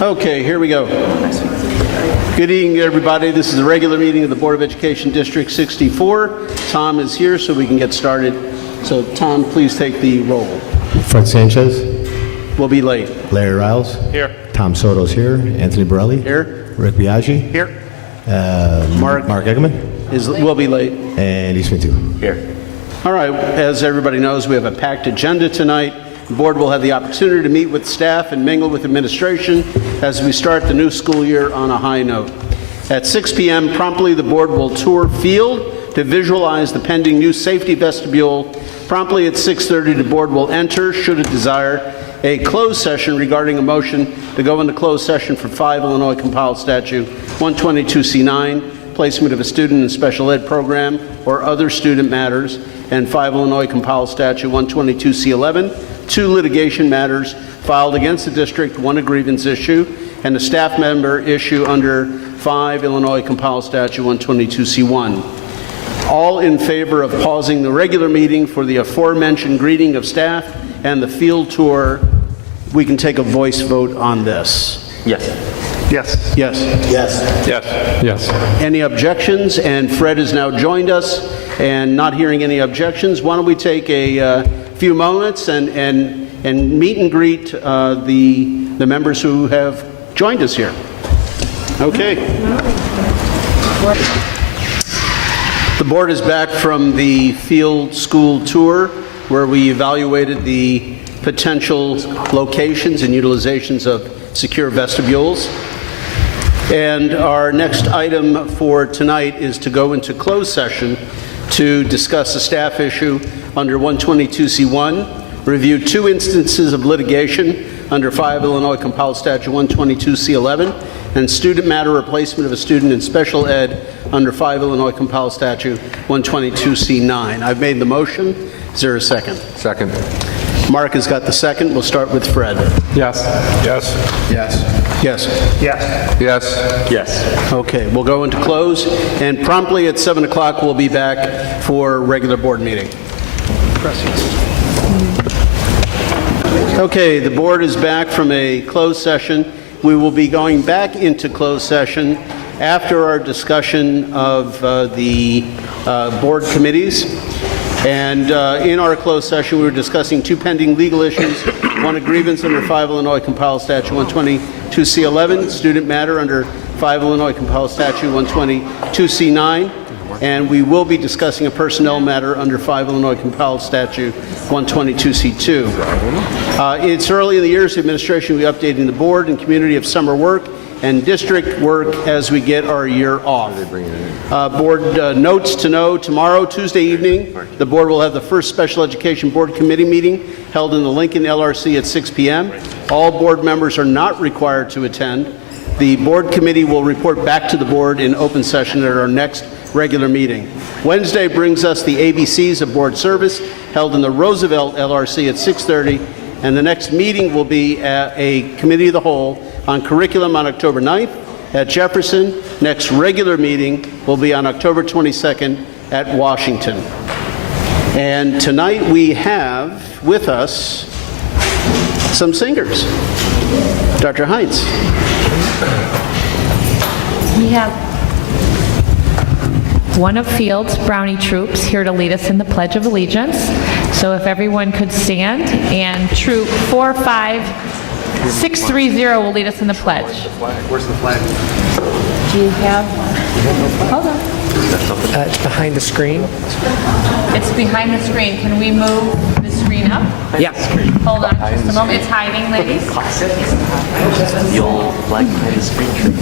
Okay, here we go. Good evening, everybody. This is the regular meeting of the Board of Education District 64. Tom is here, so we can get started. So, Tom, please take the roll. Fred Sanchez. We'll be late. Larry Riles. Here. Tom Soto's here. Anthony Borelli. Here. Rick Biaggi. Here. Mark Eggerman. Will be late. And East Wintu. Here. All right, as everybody knows, we have a packed agenda tonight. The board will have the opportunity to meet with staff and mingle with administration as we start the new school year on a high note. At 6 p.m. promptly, the board will tour field to visualize the pending new safety vestibule. Promptly at 6:30, the board will enter, should it desire, a closed session regarding a motion to go into closed session for 5 Illinois Compiled Statute 122C9, placement of a student in special ed program or other student matters, and 5 Illinois Compiled Statute 122C11, 2 litigation matters filed against the district, 1 a grievance issue, and a staff member issue under 5 Illinois Compiled Statute 122C1. All in favor of pausing the regular meeting for the aforementioned greeting of staff and the field tour, we can take a voice vote on this. Yes. Yes. Yes. Yes. Yes. Yes. Any objections? And Fred has now joined us, and not hearing any objections, why don't we take a few moments and meet and greet the members who have joined us here. Okay. The board is back from the field school tour where we evaluated the potential locations and utilizations of secure vestibules. And our next item for tonight is to go into closed session to discuss a staff issue under 122C1, review 2 instances of litigation under 5 Illinois Compiled Statute 122C11, and student matter replacement of a student in special ed under 5 Illinois Compiled Statute 122C9. I've made the motion. Is there a second? Second. Mark has got the second. We'll start with Fred. Yes. Yes. Yes. Yes. Yes. Yes. Yes. Okay. We'll go into close, and promptly at 7 o'clock we'll be back for regular board meeting. Okay, the board is back from a closed session. We will be going back into closed session after our discussion of the board committees. And in our closed session, we were discussing 2 pending legal issues, 1 a grievance under 5 Illinois Compiled Statute 122C11, student matter under 5 Illinois Compiled Statute 122C9, and we will be discussing a personnel matter under 5 Illinois Compiled Statute 122C2. It's early in the year, so the administration will be updating the board and community of summer work and district work as we get our year off. Board notes to know: tomorrow, Tuesday evening, the board will have the first special education board committee meeting held in the Lincoln LRC at 6 p.m. All board members are not required to attend. The board committee will report back to the board in open session at our next regular meeting. Wednesday brings us the ABCs of board service held in the Roosevelt LRC at 6:30, and the next meeting will be at a committee of the whole on curriculum on October 9th at Jefferson. Next regular meeting will be on October 22nd at Washington. And tonight we have with us some singers. Dr. Heinz. We have one of Field's Brownie Troops here to lead us in the Pledge of Allegiance. So if everyone could stand, and Troop 45630 will lead us in the pledge. Where's the flag? Do you have one? Hold on. It's behind the screen. It's behind the screen. Can we move the screen up? Yeah. Hold on just a moment. It's hiding, ladies. Classic. The old flag behind the screen trick.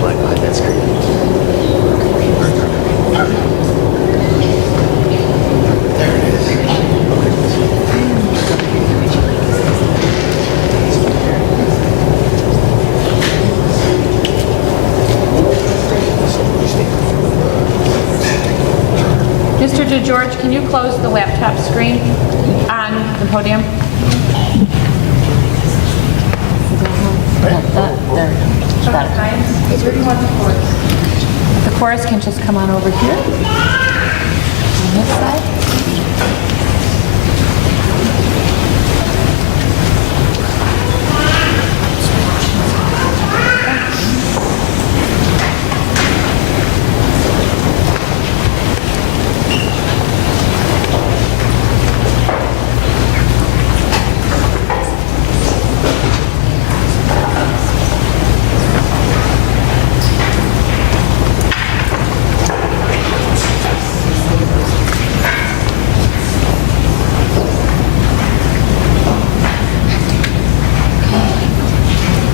Flag behind that screen. There it is. Mr. DeGeorge, can you close the laptop screen on the podium? The chorus can just come on over here. On this side.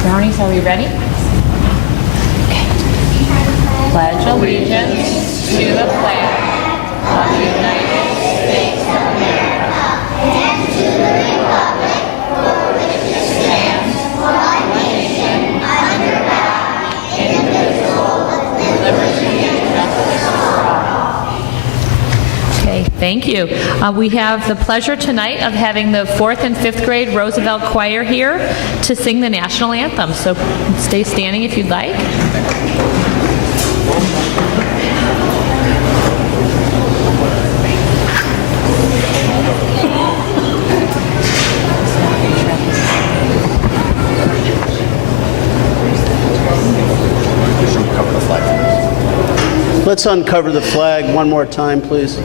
Brownies, are we ready? Okay. Pledge allegiance to the flag of the United States of America and to the republic for which it stands, one nation, under God, indivisible, with liberty and justice for all. Okay, thank you. We have the pleasure tonight of having the 4th and 5th grade Roosevelt Choir here to sing the national anthem. So stay standing if you'd like. Let's uncover the flag one more time, please.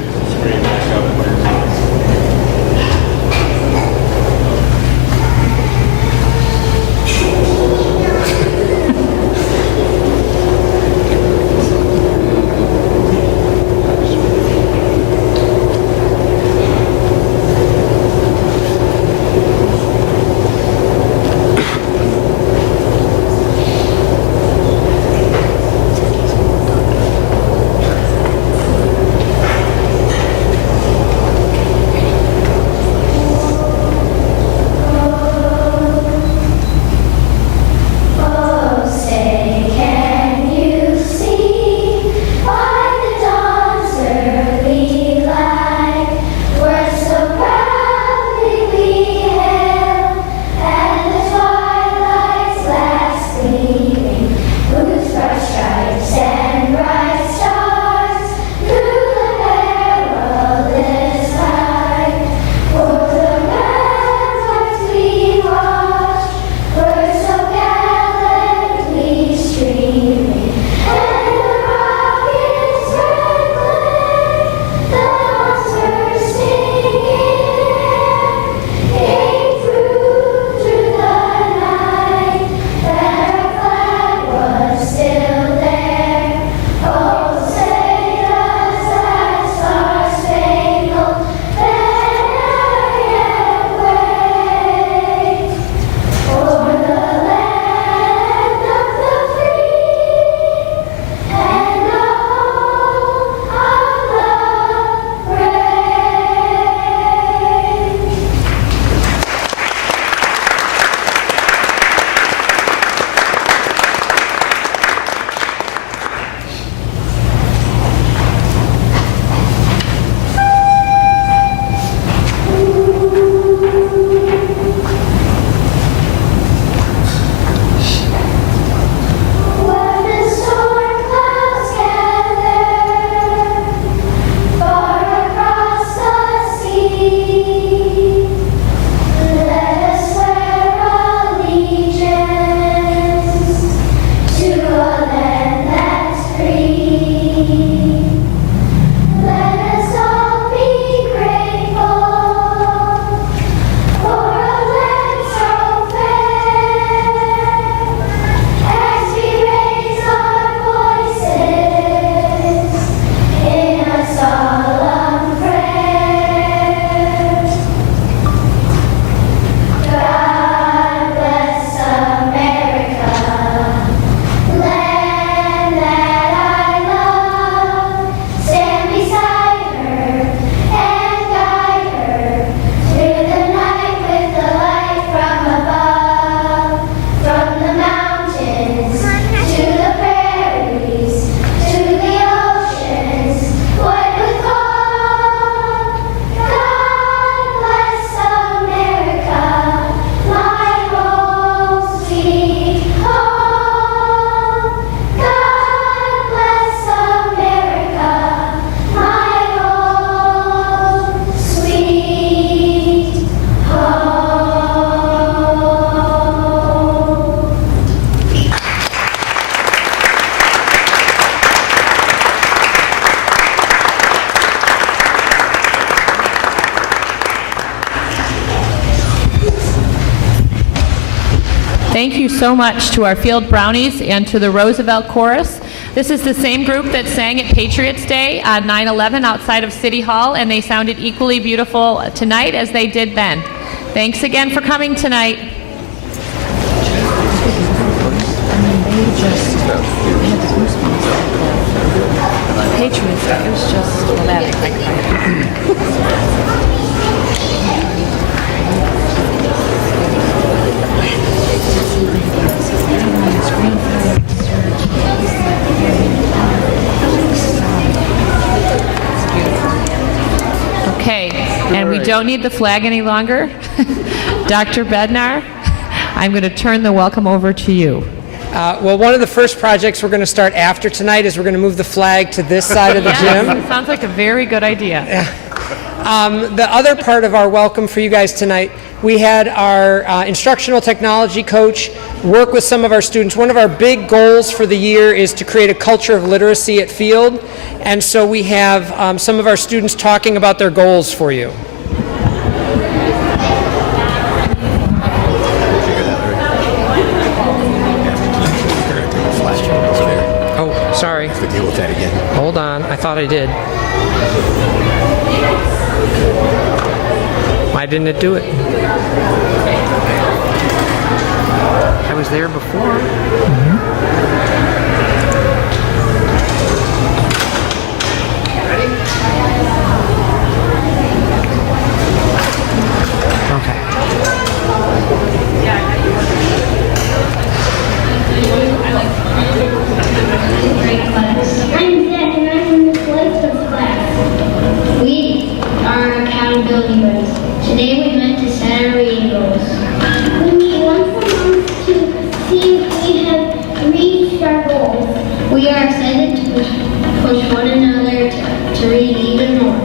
thank you so much to our Field Brownies and to the Roosevelt Chorus. This is the same group that sang at Patriots Day on 9/11 outside of City Hall, and they sounded equally beautiful tonight as they did then. Thanks again for coming tonight. Patriots, it was just, well, that, Okay, and we don't need the flag any longer. Dr. Bednar, I'm going to turn the welcome over to you. Well, one of the first projects we're going to start after tonight is we're going to move the flag to this side of the gym. It sounds like a very good idea. The other part of our welcome for you guys tonight, we had our instructional technology coach work with some of our students. One of our big goals for the year is to create a culture of literacy at Field, and so we have some of our students talking about their goals for you. Oh, sorry. To deal with that again. Hold on, I thought I did. Why didn't it do it? I was there before. I'm Zach, and I'm in the Collective class. We are accountability buddies. Today we meant to set our reading goals. We meet once a month to see if we have reached our goals. We are excited to push one another to read even more.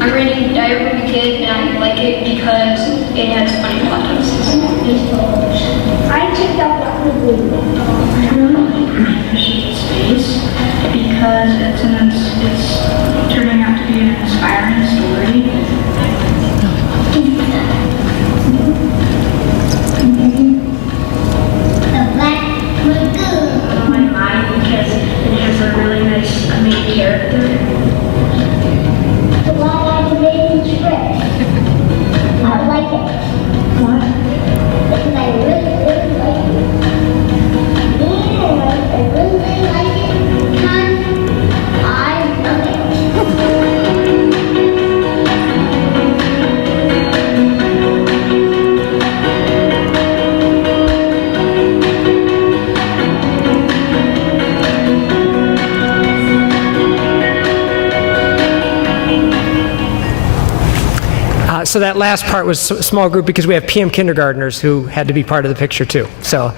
I'm reading Diary of a Kid, and I like it because it has funny plot twists. I checked out Black Lagoon. I really appreciate space because it's turning out to be an inspiring story. The Black Lagoon. My mind because it has a really nice main character. The one made in script. I like it. What? Because I really like it. Yeah, I really like it because I love it. So that last part was a small group because we have PM kindergartners who had to be part of the picture too. So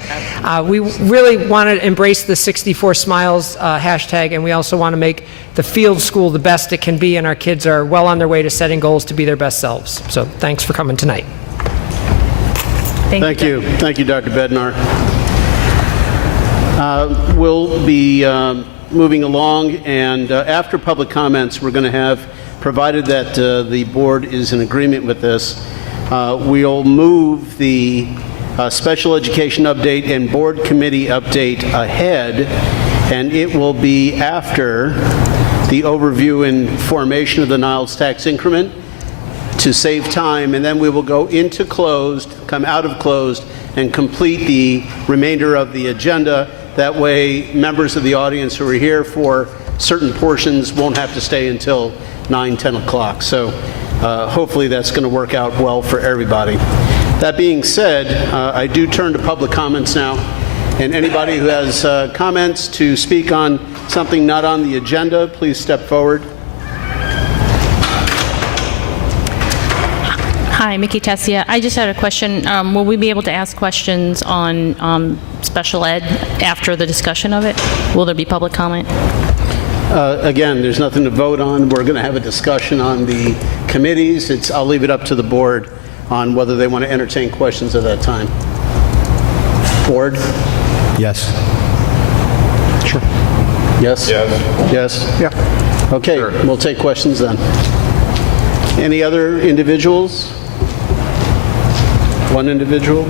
we really want to embrace the 64 Smiles hashtag, and we also want to make the Field School the best it can be, and our kids are well on their way to setting goals to be their best selves. So thanks for coming tonight. Thank you. Thank you, Dr. Bednar. We'll be moving along, and after public comments, we're going to have, provided that the board is in agreement with this, we'll move the special education update and board committee update ahead, and it will be after the overview and formation of the Niles tax increment to save time, and then we will go into closed, come out of closed, and complete the remainder of the agenda. That way, members of the audience who are here for certain portions won't have to stay until 9, 10 o'clock. So hopefully that's going to work out well for everybody. That being said, I do turn to public comments now. And anybody who has comments to speak on something not on the agenda, please step forward. Hi, Mickey Tessia. I just had a question. Will we be able to ask questions on special ed after the discussion of it? Will there be public comment? Again, there's nothing to vote on. We're going to have a discussion on the committees. I'll leave it up to the board on whether they want to entertain questions at that time. Board? Yes. Sure. Yes? Yes? Yeah. Okay, we'll take questions then. Any other individuals? One individual?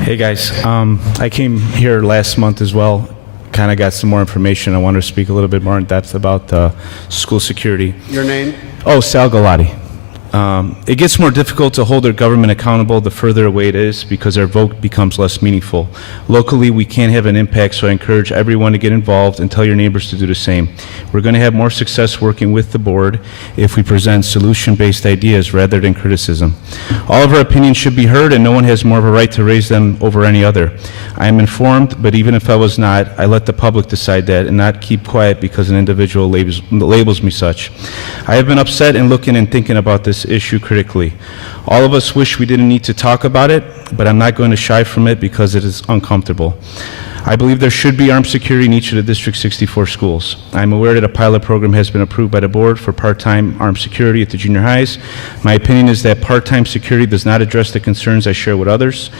Hey guys, I came here last month as well, kind of got some more information. I wanted to speak a little bit more in depth about school security. Your name? Oh, Sal Galati. It gets more difficult to hold our government accountable the further away it is because our vote becomes less meaningful. Locally, we can't have an impact, so I encourage everyone to get involved and tell your neighbors to do the same. We're going to have more success working with the board if we present solution-based ideas rather than criticism. All of our opinions should be heard, and no one has more of a right to raise them over any other. I am informed, but even if I was not, I let the public decide that and not keep quiet because an individual labels me such. I have been upset and looking and thinking about this issue critically. All of us wish we didn't need to talk about it, but I'm not going to shy from it because it is uncomfortable. I believe there should be armed security in each of the District 64 schools. I'm aware that a pilot program has been approved by the board for part-time armed security at the junior highs. My opinion is that part-time security does not address the concerns I share with others.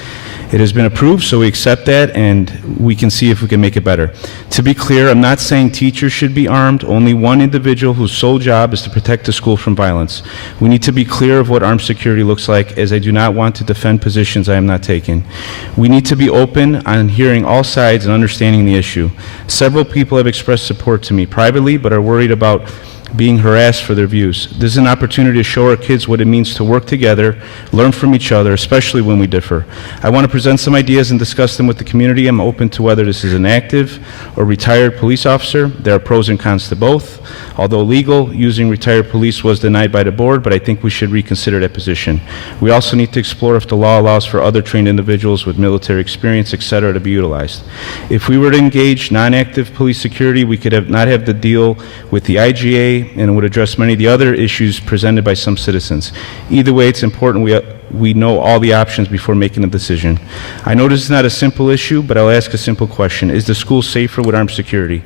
It has been approved, so we accept that, and we can see if we can make it better. To be clear, I'm not saying teachers should be armed, only one individual whose sole job is to protect the school from violence. We need to be clear of what armed security looks like, as I do not want to defend positions I am not taking. We need to be open on hearing all sides and understanding the issue. Several people have expressed support to me privately, but are worried about being harassed for their views. This is an opportunity to show our kids what it means to work together, learn from each other, especially when we differ. I want to present some ideas and discuss them with the community. I'm open to whether this is an active or retired police officer. There are pros and cons to both. Although legal, using retired police was denied by the board, but I think we should reconsider that position. We also need to explore if the law allows for other trained individuals with military experience, etc., to be utilized. If we were to engage non-active police security, we could not have to deal with the IGA, and it would address many of the other issues presented by some citizens. Either way, it's important we know all the options before making a decision. I know this is not a simple issue, but I'll ask a simple question. Is the school safer with armed security?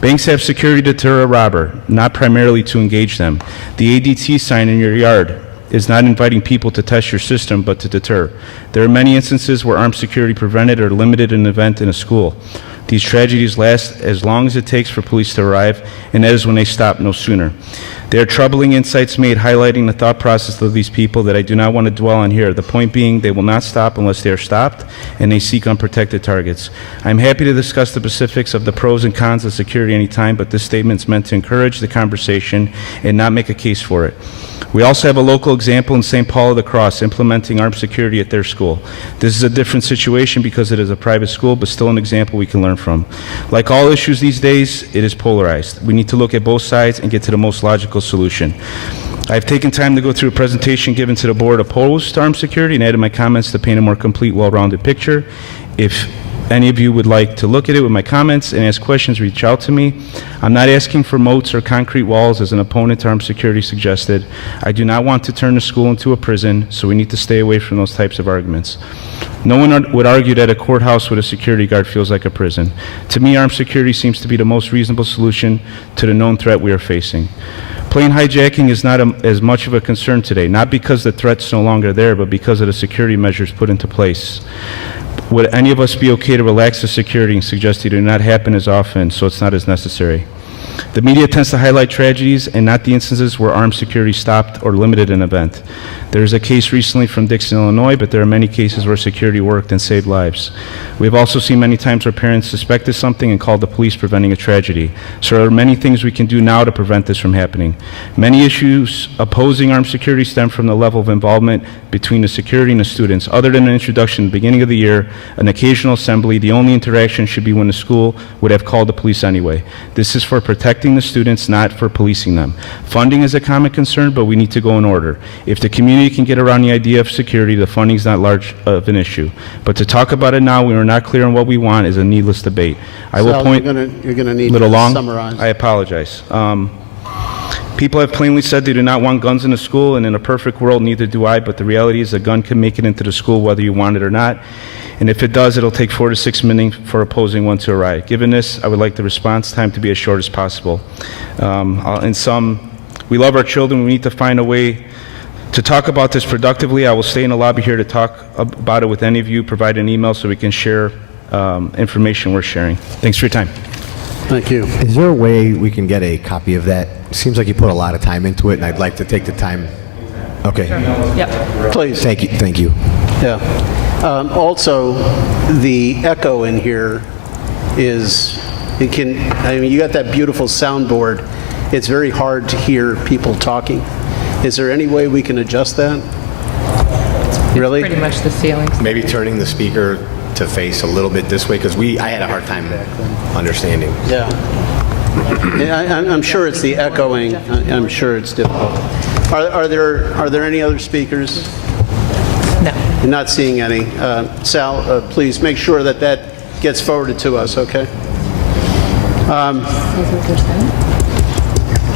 Banks have security to deter a robber, not primarily to engage them. The ADT sign in your yard is not inviting people to test your system, but to deter. There are many instances where armed security prevented or limited an event in a school. These tragedies last as long as it takes for police to arrive, and that is when they stop, no sooner. There are troubling insights made highlighting the thought process of these people that I do not want to dwell on here. The point being, they will not stop unless they are stopped, and they seek unprotected targets. I'm happy to discuss the specifics of the pros and cons of security anytime, but this statement is meant to encourage the conversation and not make a case for it. We also have a local example in St. Paul of the Cross implementing armed security at their school. This is a different situation because it is a private school, but still an example we can learn from. Like all issues these days, it is polarized. We need to look at both sides and get to the most logical solution. I've taken time to go through a presentation given to the board opposed to armed security and added my comments to paint a more complete, well-rounded picture. If any of you would like to look at it with my comments and ask questions, reach out to me. I'm not asking for moats or concrete walls as an opponent to armed security suggested. I do not want to turn the school into a prison, so we need to stay away from those types of arguments. No one would argue that a courthouse with a security guard feels like a prison. To me, armed security seems to be the most reasonable solution to the known threat we are facing. Plane hijacking is not as much of a concern today, not because the threat's no longer there, but because of the security measures put into place. Would any of us be okay to relax the security and suggest it do not happen as often so it's not as necessary? The media tends to highlight tragedies and not the instances where armed security stopped or limited an event. There's a case recently from Dixon, Illinois, but there are many cases where security worked and saved lives. We have also seen many times where parents suspected something and called the police, preventing a tragedy. So there are many things we can do now to prevent this from happening. Many issues opposing armed security stem from the level of involvement between the security and the students. Other than an introduction at the beginning of the year, an occasional assembly, the only interaction should be when the school would have called the police anyway. This is for protecting the students, not for policing them. Funding is a common concern, but we need to go in order. If the community can get around the idea of security, the funding is not large of an issue. But to talk about it now, we are not clear on what we want, is a needless debate. I will Sal, point you're going to need little to long. summarize. I apologize. People have plainly said they do not want guns in the school, and in a perfect world, neither do I, but the reality is a gun can make it into the school whether you want it or not. And if it does, it'll take 4 to 6 minutes for opposing one to arrive. Given this, I would like the response time to be as short as possible. In sum, we love our children. We need to find a way to talk about this productively. I will stay in the lobby here to talk about it with any of you, provide an email so we can share information we're sharing. Thanks for your time. Thank you. Is there a way we can get a copy of that? Seems like you put a lot of time into it, and I'd like to take the time. Okay. Yep. Please. Thank you. Thank you. Yeah. Also, the echo in here is, you got that beautiful soundboard. It's very hard to hear people talking. Is there any way we can adjust that? Really? Pretty much the ceilings. Maybe turning the speaker to face a little bit this way, because I had a hard time understanding. Yeah. I'm sure it's the echoing. I'm sure it's difficult. Are there any other speakers? No. I'm not seeing any. Sal, please make sure that gets forwarded to us, okay?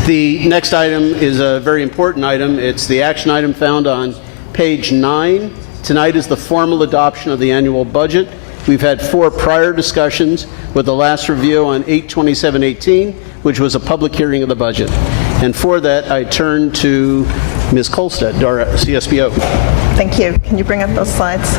The next item is a very important item. It's the action item found on page 9. Tonight is the formal adoption of the annual budget. We've had 4 prior discussions, with the last review on 8/27/18, which was a public hearing of the budget. And for that, I turn to Ms. Kolstad, our CSBO. Thank you. Can you bring up those slides?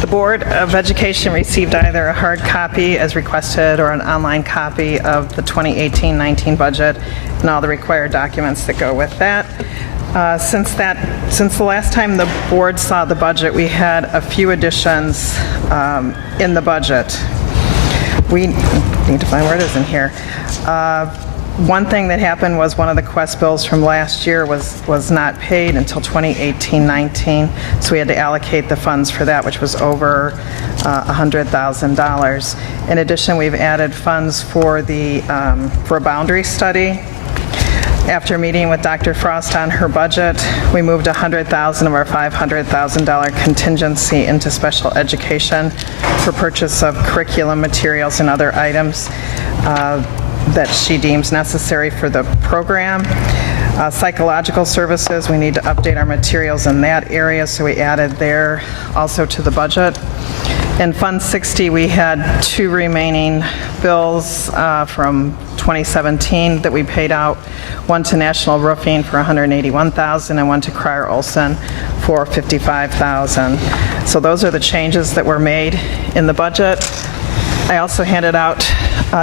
The Board of Education received either a hard copy as requested or an online copy of the 2018-19 budget and all the required documents that go with that. Since the last time the board saw the budget, we had a few additions in the budget. We need to find where it is in here. One thing that happened was one of the Quest bills from last year was not paid until 2018-19, so we had to allocate the funds for that, which was over $100,000. In addition, we've added funds for a boundary study. After meeting with Dr. Frost on her budget, we moved $100,000 of our $500,000 contingency into special education for purchase of curriculum materials and other items that she deems necessary for the program. Psychological services, we need to update our materials in that area, so we added there also to the budget. In Fund 60, we had 2 remaining bills from 2017 that we paid out, one to National Roofing for $181,000 and one to Cryer Olson for $55,000. So those are the changes that were made in the budget. I also handed out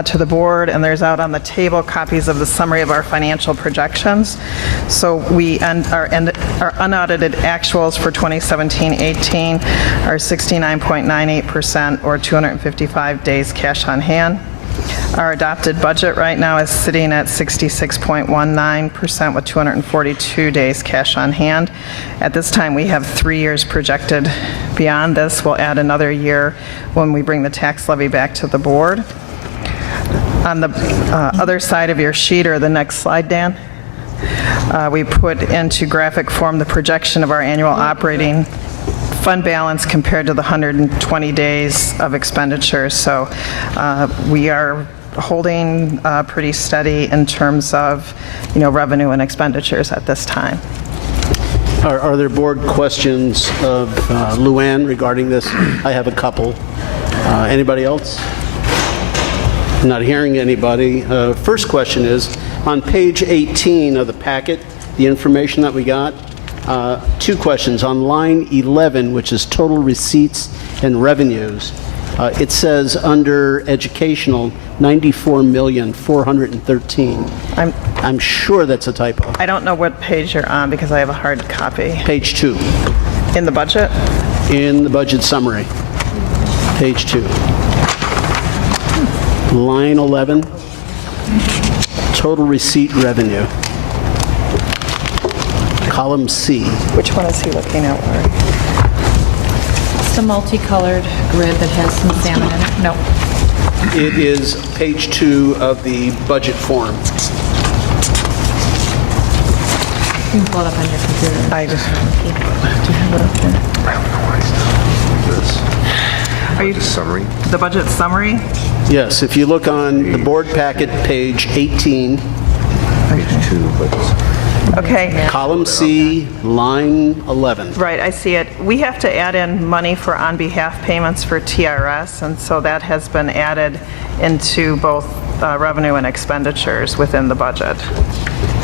to the board, and there's out on the table copies of the summary of our financial projections. So our unaudited actuals for 2017-18 are 69.98% or 255 days cash on hand. Our adopted budget right now is sitting at 66.19% with 242 days cash on hand. At this time, we have 3 years projected beyond this. We'll add another year when we bring the tax levy back to the board. On the other side of your sheet, or the next slide, Dan, we put into graphic form the projection of our annual operating fund balance compared to the 120 days of expenditures. So we are holding pretty steady in terms of, revenue and expenditures at this time. Are there board questions of Luann regarding this? I have a couple. Anybody else? Not hearing anybody. First question is, on page 18 of the packet, the information that we got, 2 questions. On line 11, which is total receipts and revenues, it says under educational, $94,413,000. I'm sure that's a typo. I don't know what page you're on because I have a hard copy. Page 2. In the budget? In the budget summary. Page 2. Line 11, total receipt revenue. Column C. Which one is he looking at, Lori? It's the multicolored grid that has some salmon in it. No. It is page 2 of the budget form. You can pull it up on your computer. I just... Do you have it up there? Are you, Summary. the budget summary? Yes, if you look on the board packet, page 18, Page 2, but Okay. column C, line 11. Right, I see it. We have to add in money for on-behalf payments for TRS, and so that has been added into both revenue and expenditures within the budget.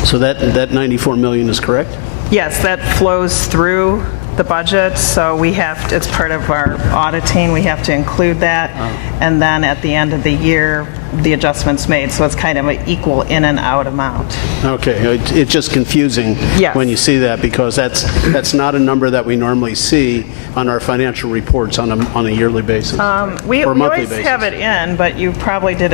So that 94 million is correct? Yes, that flows through the budget, so we have, it's part of our auditing, we have to include that, and then at the end of the year, the adjustment's made, so it's kind of an equal in and out amount. Okay, it's just confusing Yes. when you see that, because that's not a number that we normally see on our financial reports on a yearly basis. We or monthly always basis. have it in, but you probably did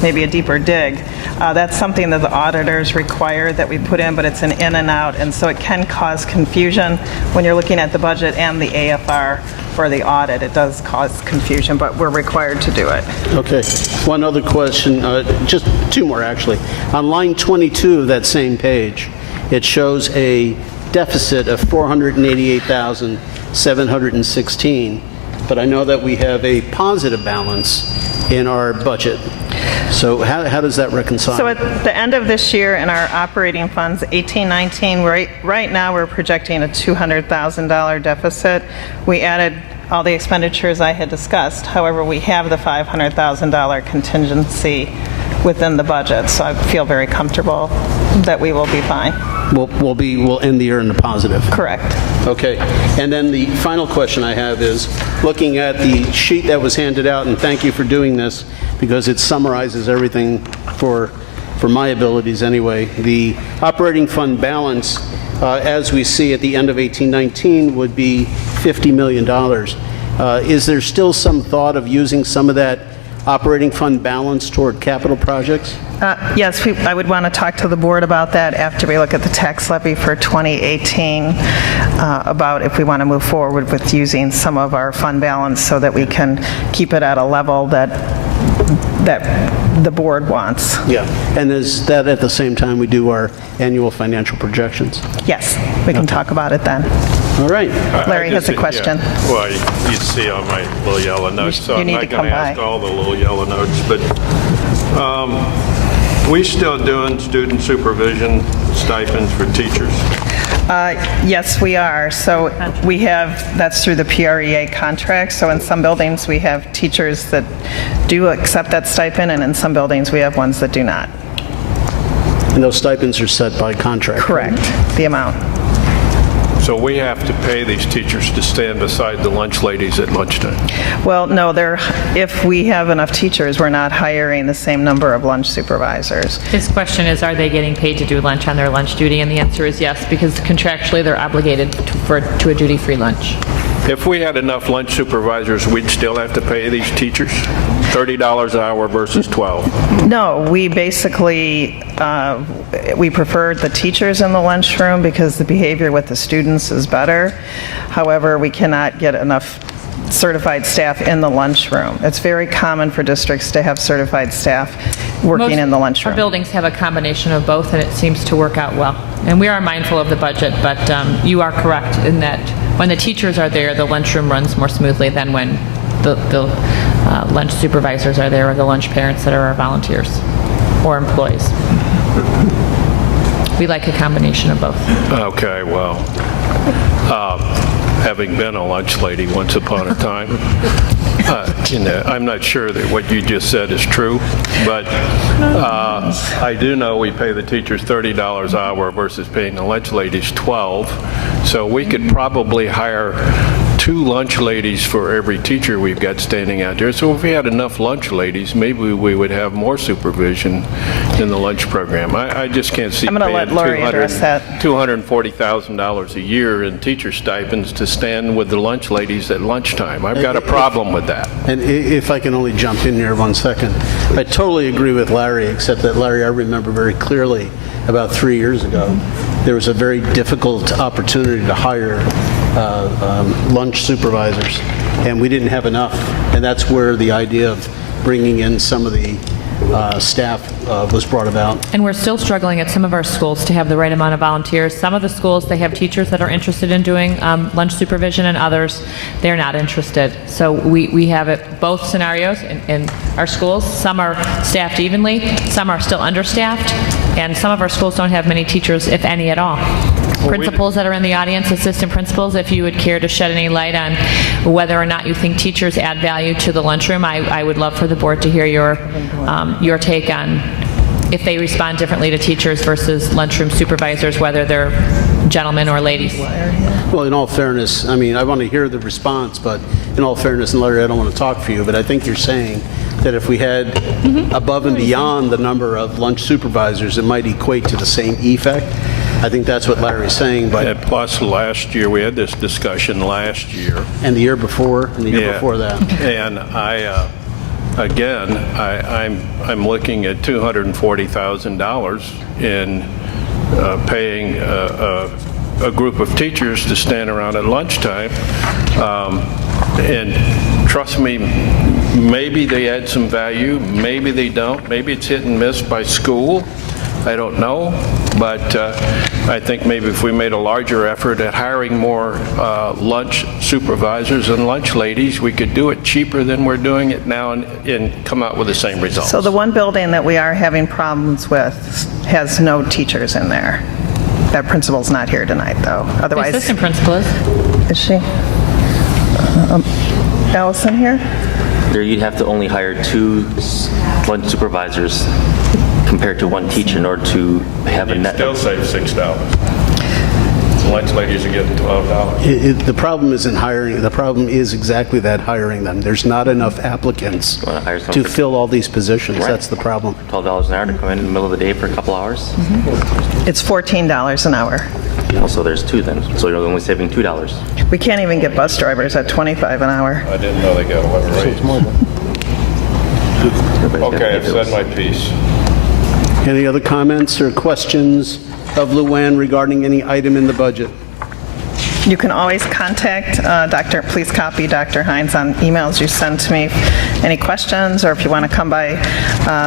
maybe a deeper dig. That's something that the auditors require that we put in, but it's an in and out, and so it can cause confusion when you're looking at the budget and the AFR for the audit. It does cause confusion, but we're required to do it. Okay, one other question, just two more actually. On line 22 of that same page, it shows a deficit of 488,716, but I know that we have a positive balance in our budget. So how does that reconcile? So at the end of this year in our operating funds, 18-19, right now we're projecting a $200,000 deficit. We added all the expenditures I had discussed. However, we have the $500,000 contingency within the budget, so I feel very comfortable that we will be fine. We'll end the year in the positive. Correct. Okay, and then the final question I have is, looking at the sheet that was handed out, and thank you for doing this, because it summarizes everything for my abilities anyway, the operating fund balance, as we see at the end of 18-19, would be $50 million. Is there still some thought of using some of that operating fund balance toward capital projects? Yes, I would want to talk to the board about that after we look at the tax levy for 2018, about if we want to move forward with using some of our fund balance so that we can keep it at a level that the board wants. Yeah, and is that at the same time we do our annual financial projections? Yes, we can talk about it then. All right. Larry has a question. Yeah. Well, you see on my little yellow notes, so you I'm need not to going to come ask by. all the little yellow notes, but we still doing student supervision stipends for teachers? Yes, we are. So we have, that's through the PREA contract. So in some buildings, we have teachers that do accept that stipend, and in some buildings, we have ones that do not. And those stipends are set by contract? Correct, the amount. So we have to pay these teachers to stand beside the lunch ladies at lunchtime? Well, no, if we have enough teachers, we're not hiring the same number of lunch supervisors. His question is, are they getting paid to do lunch on their lunch duty? And the answer is yes, because contractually they're obligated to a duty-free lunch. If we had enough lunch supervisors, we'd still have to pay these teachers $30 an hour versus $12? No, we basically, we prefer the teachers in the lunchroom because the behavior with the students is better. However, we cannot get enough certified staff in the lunchroom. It's very common for districts to have certified staff working in the lunchroom. Our buildings have a combination of both, and it seems to work out well. And we are mindful of the budget, but you are correct in that when the teachers are there, the lunchroom runs more smoothly than when the lunch supervisors are there, or the lunch parents that are our volunteers or employees. We like a combination of both. Okay, well, having been a lunch lady once upon a time, I'm not sure that what you just said is true, but I do know we pay the teachers $30 an hour versus paying the lunch ladies $12. So we could probably hire 2 lunch ladies for every teacher we've got standing out there. So if we had enough lunch ladies, maybe we would have more supervision in the lunch program. I just can't see I'm going to let Lori address that. $240,000 a year in teacher stipends to stand with the lunch ladies at lunchtime. I've got a problem with that. And if I can only jump in here 1 second, I totally agree with Larry, except that, Larry, I remember very clearly about 3 years ago, there was a very difficult opportunity to hire lunch supervisors, and we didn't have enough. And that's where the idea of bringing in some of the staff was brought about. And we're still struggling at some of our schools to have the right amount of volunteers. Some of the schools, they have teachers that are interested in doing lunch supervision, and others, they're not interested. So we have it both scenarios in our schools. Some are staffed evenly, some are still understaffed, and some of our schools don't have many teachers, if any at all. Principals that are in the audience, assistant principals, if you would care to shed any light on whether or not you think teachers add value to the lunchroom, I would love for the board to hear your take on if they respond differently to teachers versus lunchroom supervisors, whether they're gentlemen or ladies. Well, in all fairness, I mean, I want to hear the response, but in all fairness, and Larry, I don't want to talk for you, but I think you're saying that if we had above and beyond the number of lunch supervisors, it might equate to the same effect. I think that's what Larry's saying, but... And plus, last year, we had this discussion last year. And the year before, and the year before that. And I'm looking at $240,000 in paying a group of teachers to stand around at lunchtime. And trust me, maybe they add some value, maybe they don't. Maybe it's hit and miss by school. I don't know, but I think maybe if we made a larger effort at hiring more lunch supervisors and lunch ladies, we could do it cheaper than we're doing it now and come out with the same results. So the one building that we are having problems with has no teachers in there. That principal's not here tonight, though. The Otherwise, assistant principal is. is she? Allison here? There, you'd have to only hire 2 lunch supervisors compared to 1 teacher in order to have a net. Still save $6. Lunch ladies are getting $12. The problem isn't hiring, the problem is exactly that, hiring them. There's not enough applicants wanna hire someone to for- fill all these positions. Right. That's the problem. $12 an hour to come in the middle of the day for a couple hours. It's $14 an hour. So there's 2 then. So you're only saving $2. We can't even get bus drivers at $25 an hour. I didn't know they got a raise. Okay, I've said my piece. Any other comments or questions of Luann regarding any item in the budget? You can always contact please copy Dr. Hines on emails you send to me. Any questions, or if you want to come by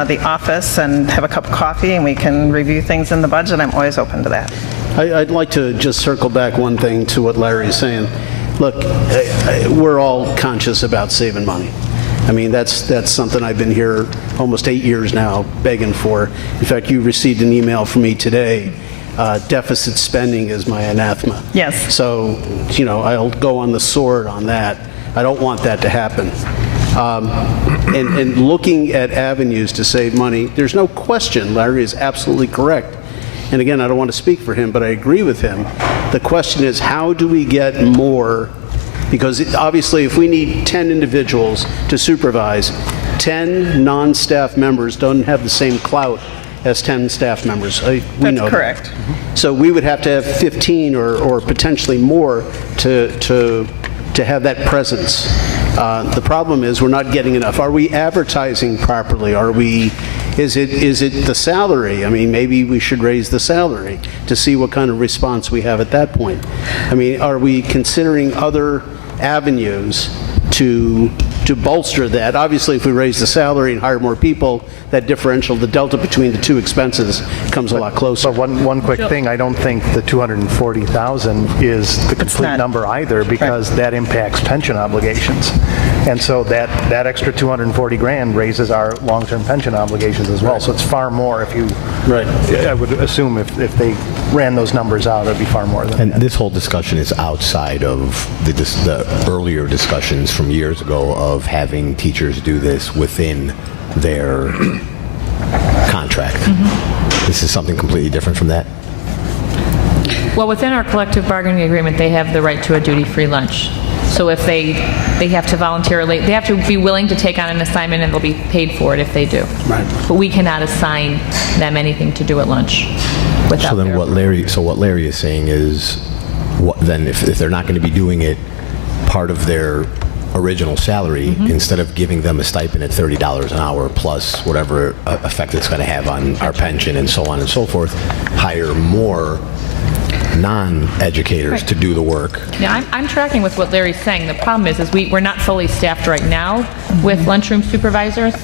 the office and have a cup of coffee and we can review things in the budget, I'm always open to that. I'd like to just circle back one thing to what Larry's saying. Look, we're all conscious about saving money. I mean, that's something I've been here almost 8 years now begging for. In fact, you received an email from me today. Deficit spending is my anathema. Yes. So, you know, I'll go on the sword on that. I don't want that to happen. And looking at avenues to save money, there's no question Larry is absolutely correct. And again, I don't want to speak for him, but I agree with him. The question is, how do we get more? Because obviously, if we need 10 individuals to supervise, 10 non-staff members don't have the same clout as 10 staff members. We know That's correct. that. So we would have to have 15 or potentially more to have that presence. The problem is we're not getting enough. Are we advertising properly? Is it the salary? I mean, maybe we should raise the salary to see what kind of response we have at that point. I mean, are we considering other avenues to bolster that? Obviously, if we raise the salary and hire more people, that differential, the delta between the two expenses comes a lot closer. But one quick thing, I don't think the 240,000 is the complete not. number either, because that impacts pension obligations. And so that extra 240 grand raises our long-term pension obligations as well. So it's far more if you, Right. I would assume if they ran those numbers out, it'd be far more than And that. this whole discussion is outside of the earlier discussions from years ago of having teachers do this within their contract. This is something completely different from that. Well, within our collective bargaining agreement, they have the right to a duty-free lunch. So if they have to voluntarily, they have to be willing to take on an assignment, and they'll be paid for it if they do. Right. But we cannot assign them anything to do at lunch without So then their what Larry is saying is, what then if they're not going to be doing it part of their original salary, instead of giving them a stipend at $30 an hour plus whatever effect it's going to have on our pension and so on and so forth, hire more non-educators to do the work. Yeah, I'm tracking with what Larry's saying. The problem is we're not fully staffed right now with lunchroom supervisors.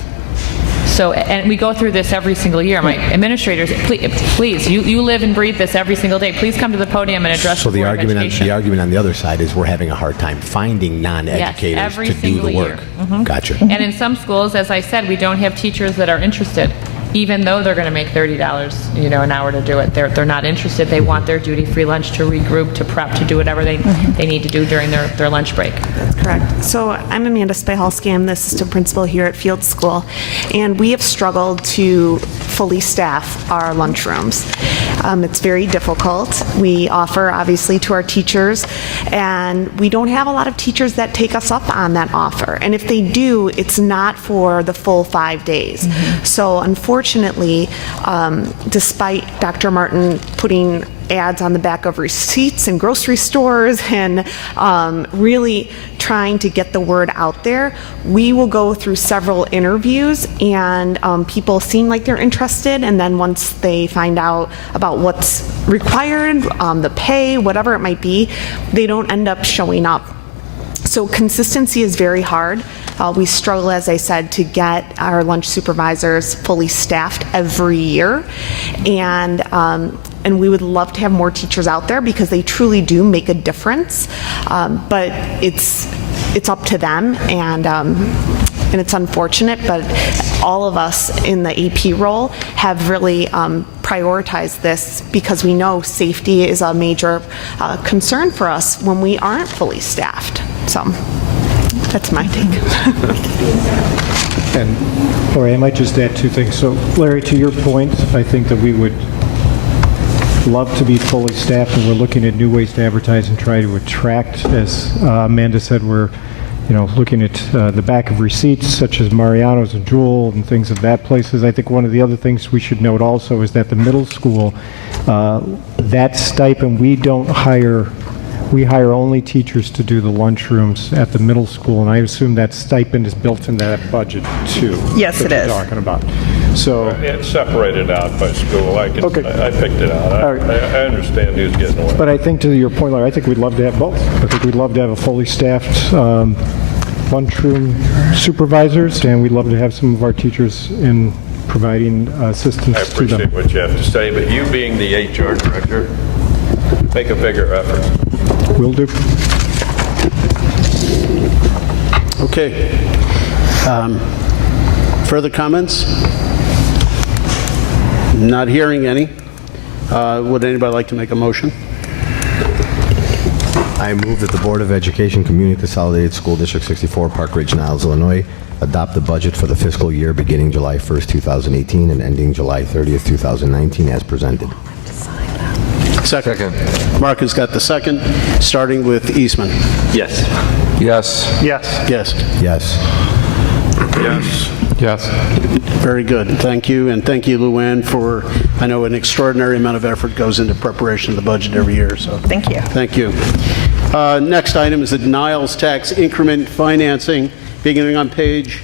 So, and we go through this every single year. My administrators, please, you live and breathe this every single day. Please come to the podium and address So the the Board of Education. argument on the other side is we're having a hard time finding non-educators every to do single the work. year. Gotcha. And in some schools, as I said, we don't have teachers that are interested, even though they're going to make $30, an hour to do it. They're not interested. They want their duty-free lunch to regroup, to prep, to do whatever they need to do during their lunch break. That's correct. So I'm Amanda Spihalski. I'm the assistant principal here at Field School, and we have struggled to fully staff our lunchrooms. It's very difficult. We offer, obviously, to our teachers, and we don't have a lot of teachers that take us up on that offer. And if they do, it's not for the full 5 days. So unfortunately, despite Dr. Martin putting ads on the back of receipts in grocery stores and really trying to get the word out there, we will go through several interviews, and people seem like they're interested, and then once they find out about what's required, the pay, whatever it might be, they don't end up showing up. So consistency is very hard. We struggle, as I said, to get our lunch supervisors fully staffed every year, and we would love to have more teachers out there because they truly do make a difference. But it's up to them, and it's unfortunate. But all of us in the AP role have really prioritized this because we know safety is a major concern for us when we aren't fully staffed. So that's my take. And Lori, I might just add two things. So Larry, to your point, I think that we would love to be fully staffed, and we're looking at new ways to advertise and try to attract. As Amanda said, we're looking at the back of receipts such as Mariano's and Jewel and things of that places. I think one of the other things we should note also is that the middle school, that stipend, we hire only teachers to do the lunchrooms at the middle school, and I assume that stipend is built into that budget too. Yes, it is. Talking about. So It's separated out by school. I picked it out. All right. I understand who's getting away. But I think to your point, Larry, I think we'd love to have both. I think we'd love to have a fully staffed lunchroom supervisors, and we'd love to have some of our teachers in providing assistance I to them. appreciate what you have to say, but you being the HR director, make a bigger effort. Will do. Okay. Further comments? Not hearing any. Would anybody like to make a motion? I move that the Board of Education, Community Consolidated School District 64, Park Ridge, Niles, Illinois, adopt the budget for the fiscal year beginning July 1st, 2018 and ending July 30th, 2019 as presented. Second. Mark has got the second, starting with Eastman. Yes. Yes. Yes. Yes. Yes. Yes. Very good. Thank you. And thank you, Luann, for, I know an extraordinary amount of effort goes into preparation of the budget every year. So Thank you. Thank you. Next item is the Niles tax increment financing. Beginning on page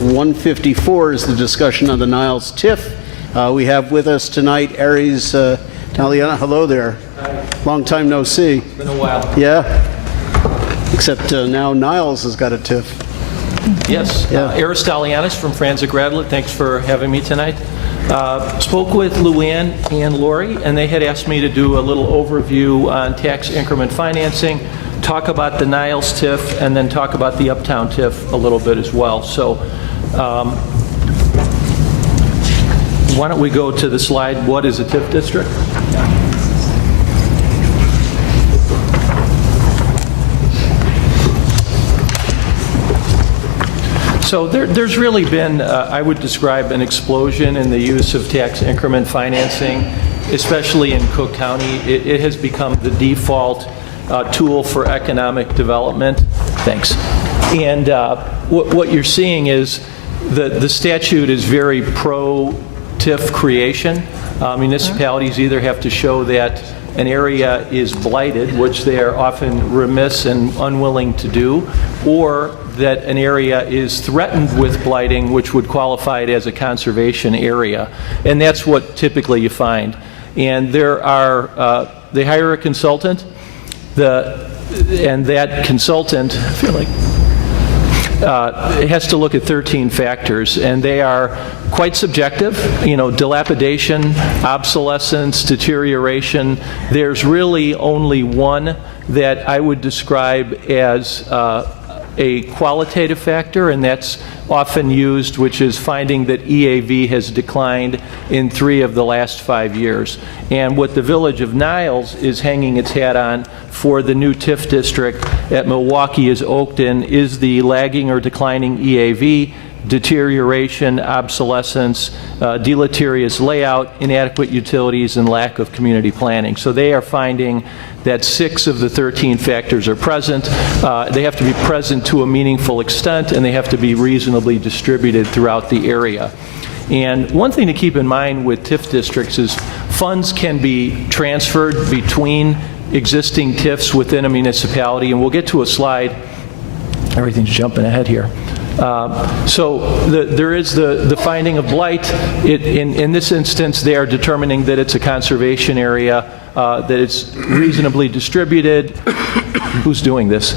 154 is the discussion on the Niles TIF. We have with us tonight Aries Taliana. Hello there. Long time no see. It's been a while. Yeah. Except now Niles has got a TIF. Yes. Yeah. Aris Talianis from Franza Gradlet. Thanks for having me tonight. Spoke with Luann and Lori, and they had asked me to do a little overview on tax increment financing, talk about the Niles TIF, and then talk about the Uptown TIF a little bit as well. So why don't we go to the slide, what is a TIF district? So there's really been, I would describe, an explosion in the use of tax increment financing, especially in Cook County. It has become the default tool for economic development. Thanks. And what you're seeing is the statute is very pro-TIF creation. Municipalities either have to show that an area is blighted, which they are often remiss and unwilling to do, or that an area is threatened with blighting, which would qualify it as a conservation area. And that's what typically you find. And there are, they hire a consultant, and that consultant, I feel like, it has to look at 13 factors, and they are quite subjective. You know, dilapidation, obsolescence, deterioration. There's really only one that I would describe as a qualitative factor, and that's often used, which is finding that EAV has declined in 3 of the last 5 years. And what the Village of Niles is hanging its hat on for the new TIF district at Milwaukee is Oakton is the lagging or declining EAV, deterioration, obsolescence, deleterious layout, inadequate utilities, and lack of community planning. So they are finding that 6 of the 13 factors are present. They have to be present to a meaningful extent, and they have to be reasonably distributed throughout the area. And one thing to keep in mind with TIF districts is funds can be transferred between existing TIFs within a municipality, and we'll get to a slide. Everything's jumping ahead here. There is the finding of blight. In this instance, they are determining that it's a conservation area, that it's reasonably distributed. Who's doing this?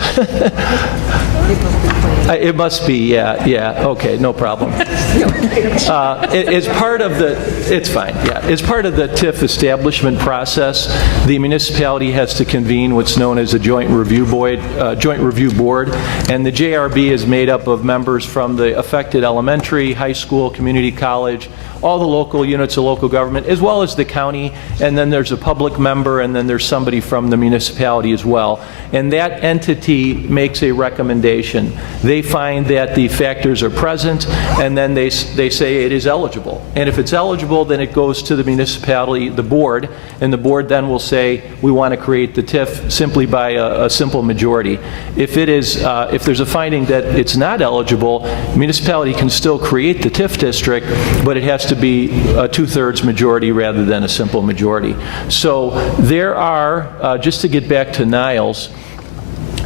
It must be, yeah, okay, no problem. As part of the, it's fine, yeah. As part of the TIF establishment process, the municipality has to convene what's known as a joint review board, and the JRB is made up of members from the affected elementary, high school, community college, all the local units of local government, as well as the county, and then there's a public member, and then there's somebody from the municipality as well. And that entity makes a recommendation. They find that the factors are present, and then they say it is eligible. And if it's eligible, then it goes to the municipality, the board, and the board then will say, we want to create the TIF simply by a simple majority. If it is, if there's a finding that it's not eligible, municipality can still create the TIF district, but it has to be a 2/3 majority rather than a simple majority. So there are, just to get back to Niles,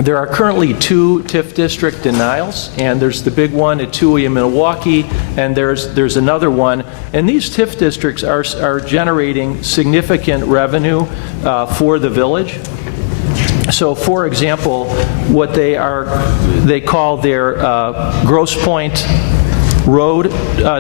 there are currently 2 TIF districts in Niles, and there's the big one at Toohey in Milwaukee, and there's another one. And these TIF districts are generating significant revenue for the village. So, for example, what they call their Grosse Pointe Road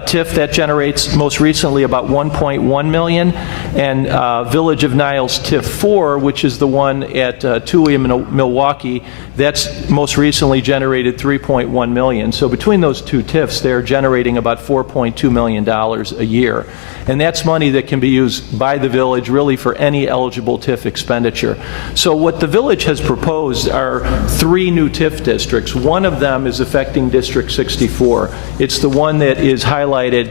TIF, that generates most recently about $1.1 million, and Village of Niles TIF 4, which is the one at Toohey and Milwaukee, that's most recently generated $3.1 million. So between those 2 TIFs, they're generating about $4.2 million a year. And that's money that can be used by the village really for any eligible TIF expenditure. So what the village has proposed are 3 new TIF districts. One of them is affecting District 64. It's the one that is highlighted,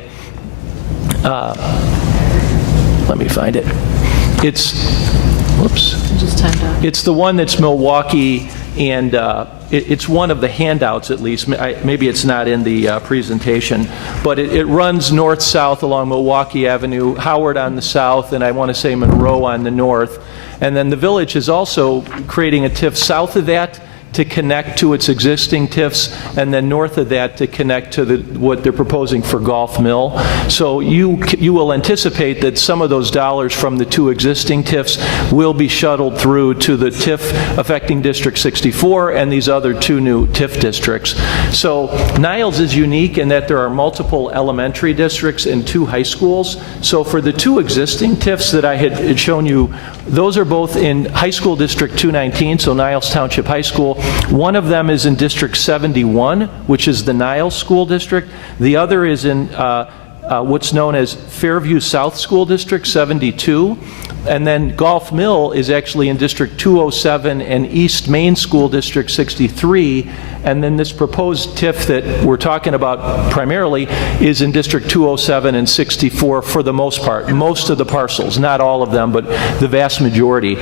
let me find it. It's the one that's Milwaukee, and it's one of the handouts, at least. Maybe it's not in the presentation, but it runs north-south along Milwaukee Avenue, Howard on the south, and I want to say Monroe on the north. And then the village is also creating a TIF south of that to connect to its existing TIFs, and then north of that to connect to what they're proposing for Golf Mill. So you will anticipate that some of those dollars from the 2 existing TIFs will be shuttled through to the TIF affecting District 64 and these other 2 new TIF districts. So Niles is unique in that there are multiple elementary districts and 2 high schools. So for the 2 existing TIFs that I had shown you, those are both in High School District 219, so Niles Township High School. One of them is in District 71, which is the Niles School District. The other is in what's known as Fairview South School District 72. And then Golf Mill is actually in District 207 and East Main School District 63. And then this proposed TIF that we're talking about primarily is in District 207 and 64 for the most part. Most of the parcels, not all of them, but the vast majority.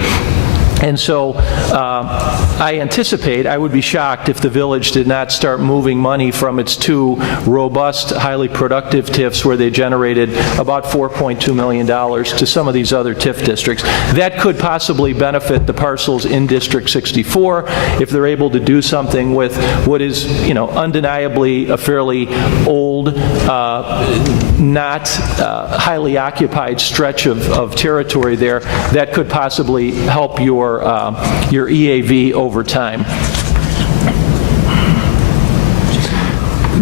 And so I anticipate, I would be shocked if the village did not start moving money from its 2 robust, highly productive TIFs where they generated about $4.2 million to some of these other TIF districts. That could possibly benefit the parcels in District 64 if they're able to do something with what is, undeniably a fairly old, not highly occupied stretch of territory there. That could possibly help your EAV over time.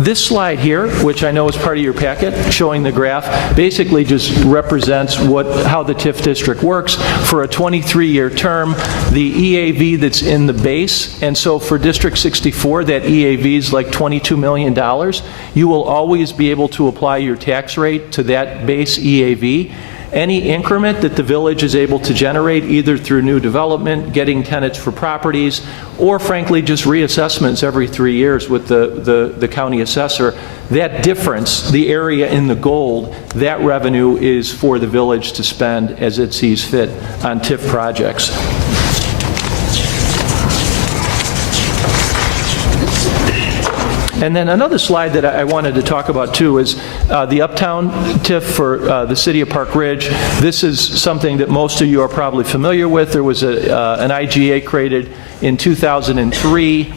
This slide here, which I know is part of your packet, showing the graph, basically just represents how the TIF district works. For a 23-year term, the EAV that's in the base, and so for District 64, that EAV is like $22 million. You will always be able to apply your tax rate to that base EAV. Any increment that the village is able to generate, either through new development, getting tenants for properties, or frankly just reassessments every 3 years with the county assessor, that difference, the area in the gold, that revenue is for the village to spend as it sees fit on TIF projects. And then another slide that I wanted to talk about too is the Uptown TIF for the city of Park Ridge. This is something that most of you are probably familiar with. There was an IGA created in 2003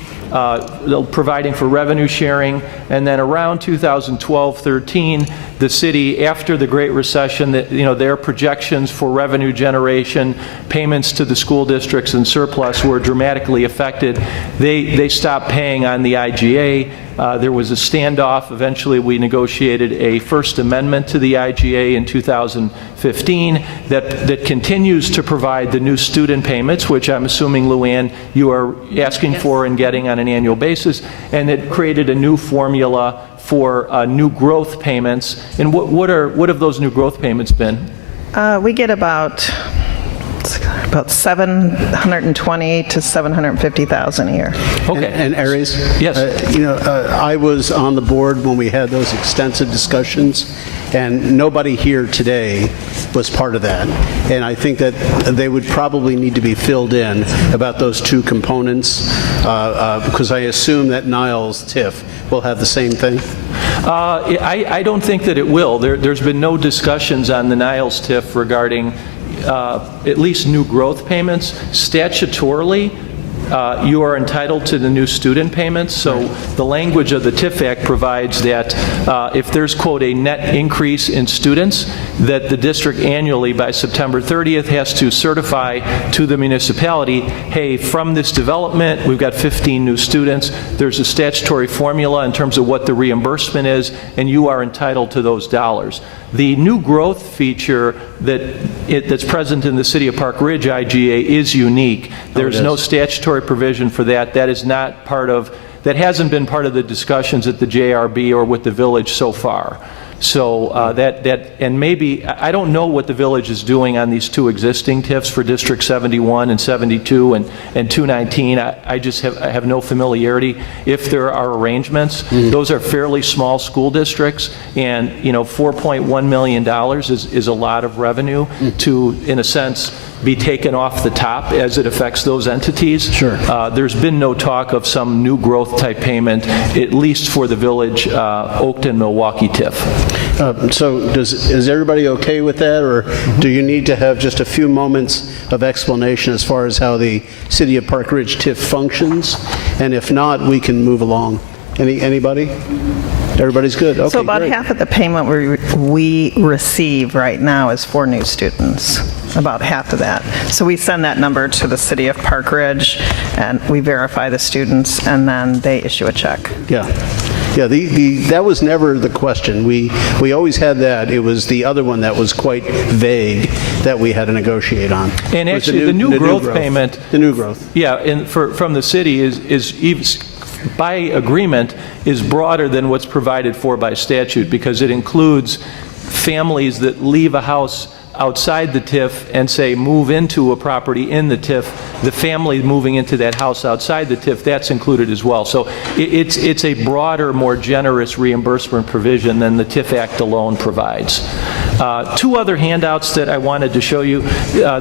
providing for revenue sharing, and then around 2012-13, the city, after the Great Recession, their projections for revenue generation, payments to the school districts and surplus were dramatically affected. They stopped paying on the IGA. There was a standoff. Eventually, we negotiated a First Amendment to the IGA in 2015 that continues to provide the new student payments, which I'm assuming, Luann, you are asking for and getting on an annual basis, and it created a new formula for new growth payments. And what have those new growth payments been? We get about 720 to 750,000 a year. Okay. And Aries? Yes. I was on the board when we had those extensive discussions, and nobody here today was part of that. And I think that they would probably need to be filled in about those two components, because I assume that Niles TIF will have the same thing. I don't think that it will. There's been no discussions on the Niles TIF regarding at least new growth payments. Statutorily, you are entitled to the new student payments. So the language of the TIF Act provides that if there's, quote, a net increase in students, that the district annually by September 30th has to certify to the municipality, hey, from this development, we've got 15 new students. There's a statutory formula in terms of what the reimbursement is, and you are entitled to those dollars. The new growth feature that's present in the City of Park Ridge IGA is unique. There's no statutory provision for that. That is not part of, that hasn't been part of the discussions at the JRB or with the village so far. So and maybe, I don't know what the village is doing on these two existing TIFs for District 71 and 72 and 219. I just have no familiarity. If there are arrangements, those are fairly small school districts, and $4.1 million is a lot of revenue to, in a sense, be taken off the top as it affects those entities. Sure. There's been no talk of some new growth type payment, at least for the village Oakton Milwaukee TIF. So is everybody okay with that, or do you need to have just a few moments of explanation as far as how the City of Park Ridge TIF functions? And if not, we can move along. Anybody? Everybody's good? Okay, So about great. half of the payment we receive right now is for new students, about half of that. So we send that number to the City of Park Ridge, and we verify the students, and then they issue a check. Yeah. Yeah, that was never the question. We always had that. It was the other one that was quite vague that we had to negotiate on. And actually, the new growth payment... The new growth. Yeah, and from the city is even, by agreement, is broader than what's provided for by statute, because it includes families that leave a house outside the TIF and say move into a property in the TIF. The family moving into that house outside the TIF, that's included as well. So it's a broader, more generous reimbursement provision than the TIF Act alone provides. Two other handouts that I wanted to show you.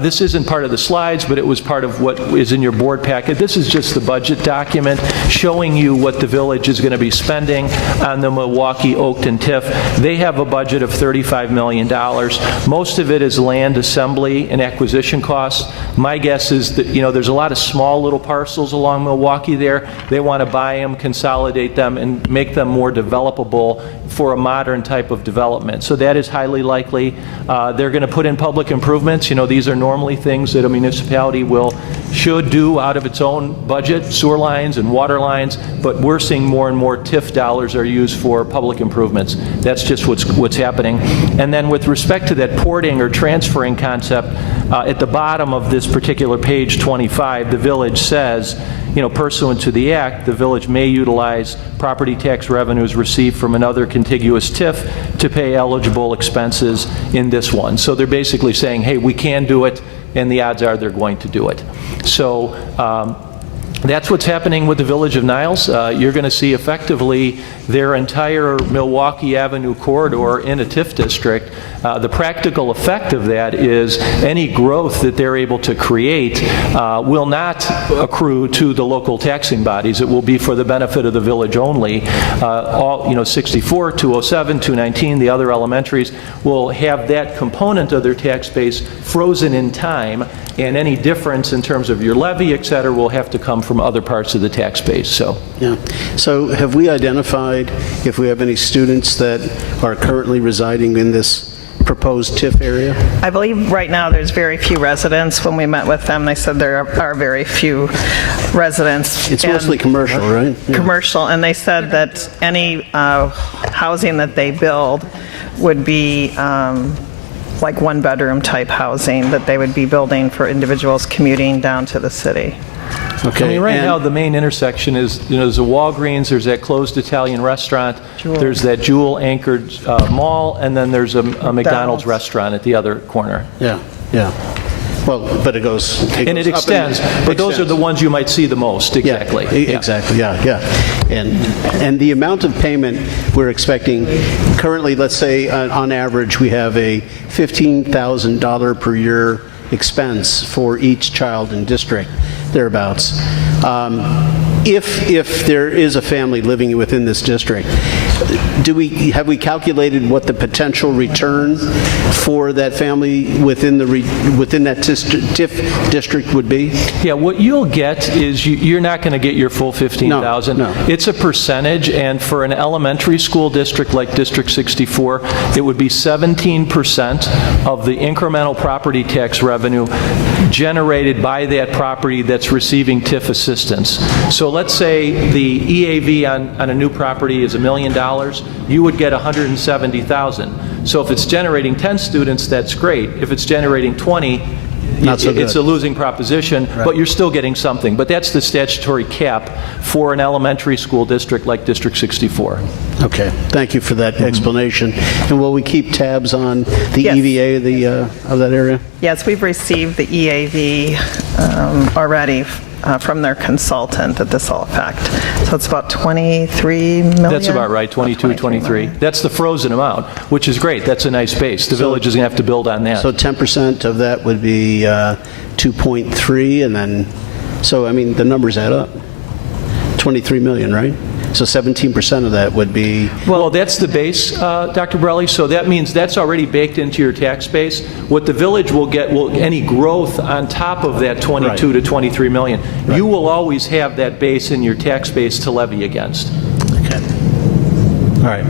This isn't part of the slides, but it was part of what is in your board packet. This is just the budget document showing you what the village is going to be spending on the Milwaukee Oakton TIF. They have a budget of $35 million. Most of it is land assembly and acquisition costs. My guess is that, there's a lot of small little parcels along Milwaukee there. They want to buy them, consolidate them, and make them more developable for a modern type of development. So that is highly likely likely. They're going to put in public improvements. You know, these are normally things that a municipality should do out of its own budget, sewer lines and water lines, but we're seeing more and more TIF dollars are used for public improvements. That's just what's happening. And then with respect to that porting or transferring concept, at the bottom of this particular page 25, the village says, you know, pursuant to the act, the village may utilize property tax revenues received from another contiguous TIF to pay eligible expenses in this one. So they're basically saying, hey, we can do it, and the odds are they're going to do it. So that's what's happening with the Village of Niles. You're going to see effectively their entire Milwaukee Avenue corridor in a TIF district. The practical effect of that is any growth that they're able to create will not accrue to the local taxing bodies. It will be for the benefit of the village only. All, you know, 64, 207, 219, the other elementaries will have that component of their tax base frozen in time, and any difference in terms of your levy, et cetera, will have to come from other parts of the tax base. So, yeah. So have we identified if we have any students that are currently residing in this proposed TIF area? I believe right now there's very few residents. When we met with them, they said there are very few residents. It's mostly commercial, right? Yeah. Commercial, and they said that any housing that they build would be like one-bedroom type housing that they would be building for individuals commuting down to the city. Okay. I mean, right now, the main intersection is, you know, there's a Walgreens, there's that closed Italian restaurant, there's that Jewel-anchored mall, and then there's a McDonald's restaurant at the other corner. Yeah, yeah. Well, but it goes and it extends, but those are the ones you might see the most, exactly. Yeah, exactly, yeah. And the amount of payment we're expecting, currently, let's say on average, we have a $15,000 per year expense for each child in district, thereabouts. If there is a family living within this district, have we calculated what the potential return for that family within that TIF district would be? Yeah, what you'll get is you're not going to get your full 15,000. No. It's a percentage, and for an elementary school district like District 64, it would be 17% of the incremental property tax revenue generated by that property that's receiving TIF assistance. So let's say the EAV on a new property is $1 million, you would get $170,000. So if it's generating 10 students, that's great. If it's generating 20, it's a losing proposition, but you're still getting something. But that's the statutory cap for an elementary school district like District 64. Okay, thank you for that explanation. And will we keep tabs on the EVA of that area? Yes, we've received the EAV already from their consultant that this will affect. So it's about 23 million? That's about right, 22, 23. That's the frozen amount, which is great. That's a nice base. The village is going to have to build on that. So 10% of that would be 2.3, and then, so I mean, the numbers add up. 23 million, right? So 17% of that would be... Well, that's the base, Dr. Borelli, so that means that's already baked into your tax base. What the village will get, any growth on top of that 22 to 23 million. Right. You will always have that base in your tax base to levy against. Okay. All right.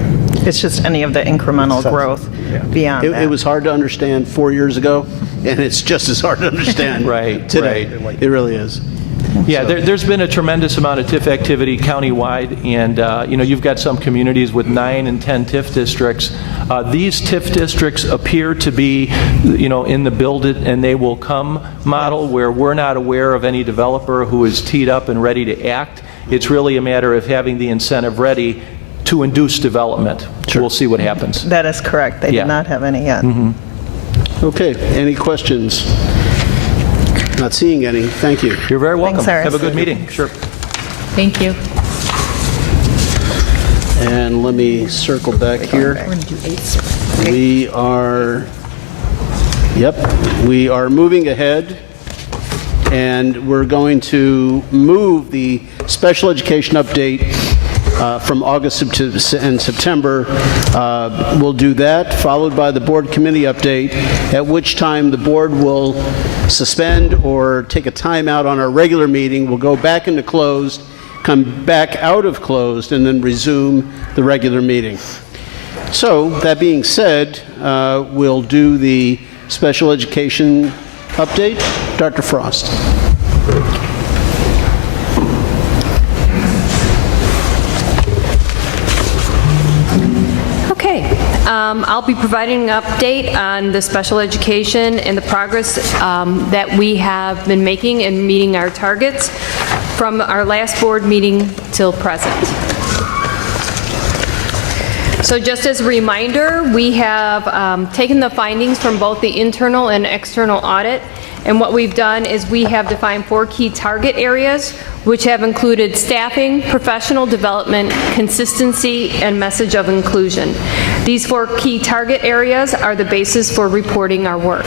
It's just any of the incremental growth beyond that. It was hard to understand 4 years ago, and it's just as hard to understand today. Right. It really is. Yeah, there's been a tremendous amount of TIF activity countywide, and you know, you've got some communities with 9 and 10 TIF districts. These TIF districts appear to be, you know, in the build it and they will come model, where we're not aware of any developer who is teed up and ready to act. It's really a matter of having the incentive ready to induce development. Sure. We'll see what happens. That is correct. They did not have any yet. Mm-hmm. Okay, any questions? Not seeing any. Thank you. You're very welcome. Thanks, have a good meeting. Sure. Thank you. And let me circle back here. We are moving ahead, and we're going to move the special education update from August and September. We'll do that, followed by the board committee update, at which time the board will suspend or take a time out on our regular meeting. We'll go back into closed, come back out of closed, and then resume the regular meeting. So, that being said, we'll do the special education update. Dr. Frost. Okay, I'll be providing an update on the special education and the progress that we have been making in meeting our targets from our last board meeting till present. So just as a reminder, we have taken the findings from both the internal and external audit, and what we've done is we have defined 4 key target areas, which have included staffing, professional development, consistency, and message of inclusion. These 4 key target areas are the basis for reporting our work.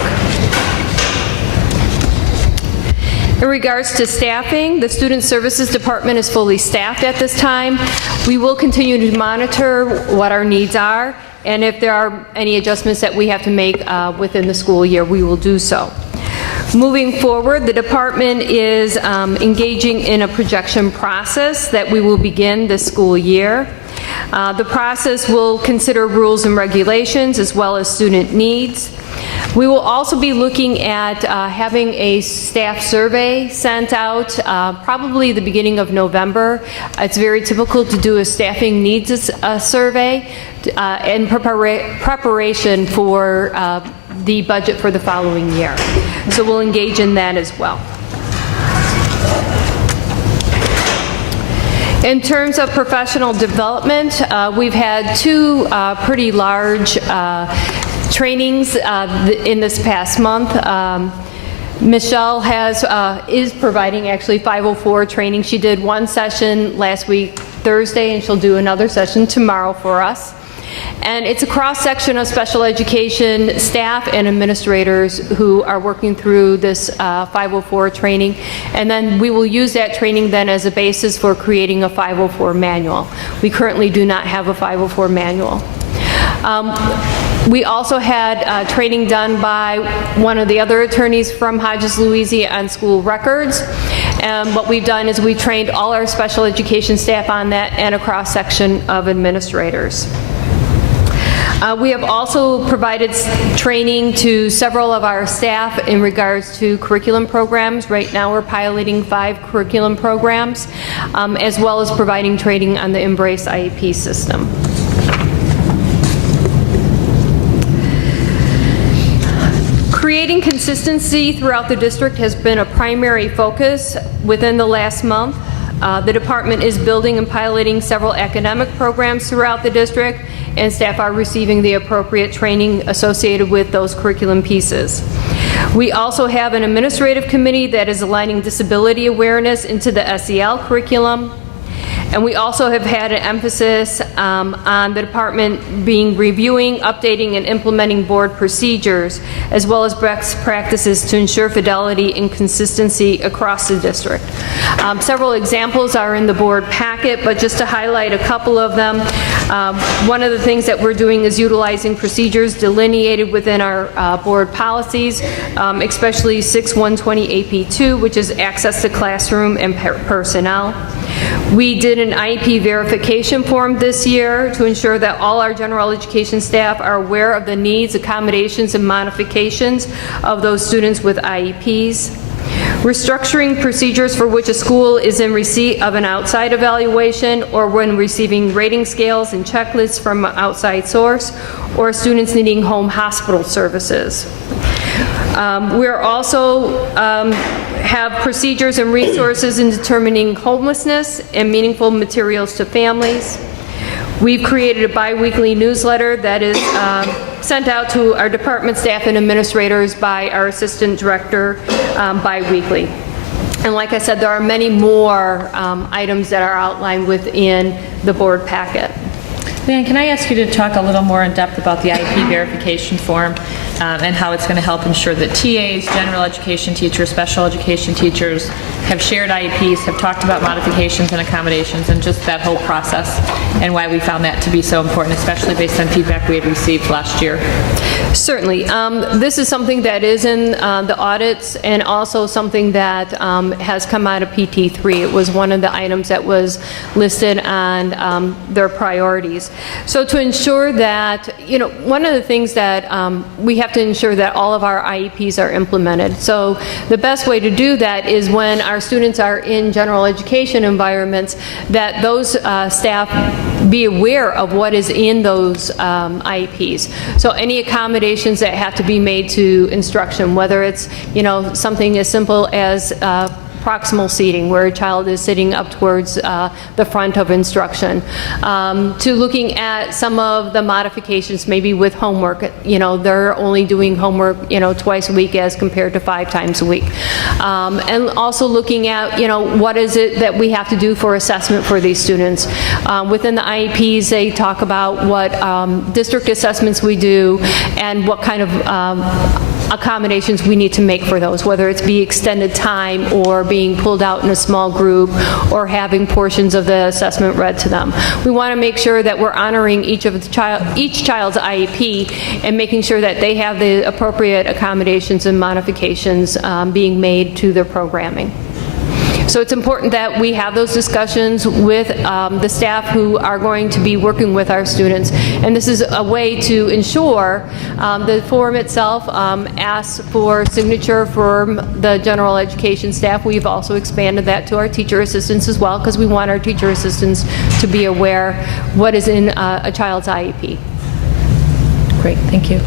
In regards to staffing, the Student Services Department is fully staffed at this time. We will continue to monitor what our needs are, and if there are any adjustments that we have to make within the school year, we will do so. Moving forward, the department is engaging in a projection process that we will begin this school year. The process will consider rules and regulations as well as student needs. We will also be looking at having a staff survey sent out probably the beginning of November. It's very typical to do a staffing needs survey in preparation for the budget for the following year. So we'll engage in that as well. In terms of professional development, we've had 2 pretty large trainings in this past month. Michelle is providing actually 504 training. She did 1 session last week, Thursday, and she'll do another session tomorrow for us. And it's a cross-section of special education staff and administrators who are working through this 504 training. And then we will use that training then as a basis for creating a 504 manual. We currently do not have a 504 manual. We also had training done by one of the other attorneys from Hodges, Louisiana on school records. And what we've done is we trained all our special education staff on that and a cross-section of administrators. We have also provided training to several of our staff in regards to curriculum programs. Right now we're piloting 5 curriculum programs, as well as providing training on the Embrace IEP system. Creating consistency throughout the district has been a primary focus within the last month. The department is building and piloting several academic programs throughout the district, and staff are receiving the appropriate training associated with those curriculum pieces. We also have an administrative committee that is aligning disability awareness into the SEL curriculum. And we also have had an emphasis on the department reviewing, updating, and implementing board procedures, as well as best practices to ensure fidelity and consistency across the district. Several examples are in the board packet, but just to highlight a couple of them, one of the things that we're doing is utilizing procedures delineated within our board policies, especially 6120 AP2, which is access to classroom and personnel. We did an IEP verification form this year to ensure that all our general education staff are aware of the needs, accommodations, and modifications of those students with IEPs. Restructuring procedures for which a school is in receipt of an outside evaluation or when receiving rating scales and checklists from an outside source, or students needing home hospital services. We're also have procedures and resources in determining homelessness and meaningful materials to families. We've created a bi-weekly newsletter that is sent out to our department staff and administrators by our assistant director bi-weekly. And like I said, there are many more items that are outlined within the board packet. Leanne, can I ask you to talk a little more in depth about the IEP verification form and how it's going to help ensure that TAs, general education teachers, special education teachers have shared IEPs, have talked about modifications and accommodations, and just that whole process, and why we found that to be so important, especially based on feedback we had received last year. Certainly. This is something that is in the audits and also something that has come out of PT3. It was one of the items that was listed on their priorities. So to ensure that, one of the things that we have to ensure that all of our IEPs are implemented. So the best way to do that is when our students are in general education environments, that those staff be aware of what is in those IEPs. So any accommodations that have to be made to instruction, whether it's, something as simple as proximal seating, where a child is sitting up towards the front of instruction, to looking at some of the modifications, maybe with homework. They're only doing homework, twice a week as compared to 5 times a week. And also looking at, what is it that we have to do for assessment for these students. Within the IEPs, they talk about what district assessments we do and what kind of accommodations we need to make for those, whether it's be extended time or being pulled out in a small group or having portions of the assessment read to them. We want to make sure that we're honoring each child's IEP and making sure that they have the appropriate accommodations and modifications being made to their programming. So it's important that we have those discussions with the staff who are going to be working with our students. And this is a way to ensure the form itself asks for signature from the general education staff. We've also expanded that to our teacher assistants as well, because we want our teacher assistants to be aware what is in a child's IEP. Great, thank you.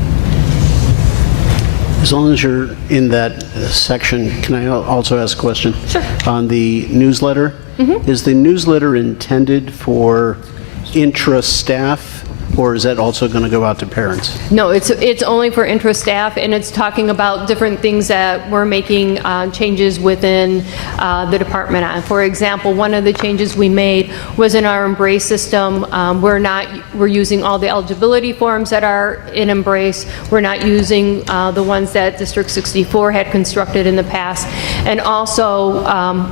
As long as you're in that section, can I also ask a question? Sure. On the newsletter, is the newsletter intended for intra-staff, or is that also going to go out to parents? No, it's only for interest staff, and it's talking about different things that we're making changes within the department on. For example, one of the changes we made was in our Embrace system. We're using all the eligibility forms that are in Embrace. We're not using the ones that District 64 had constructed in the past. And also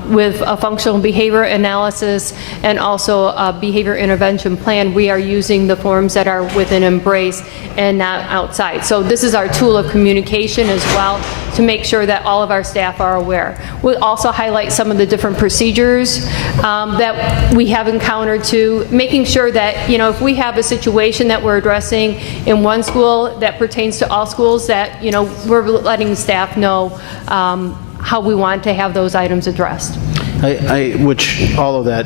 with a functional behavior analysis and also a behavior intervention plan, we are using the forms that are within Embrace and not outside. So this is our tool of communication as well, to make sure that all of our staff are aware. We'll also highlight some of the different procedures that we have encountered too, making sure that, if we have a situation that we're addressing in one school that pertains to all schools, that, we're letting staff know how we want to have those items addressed. Which all of that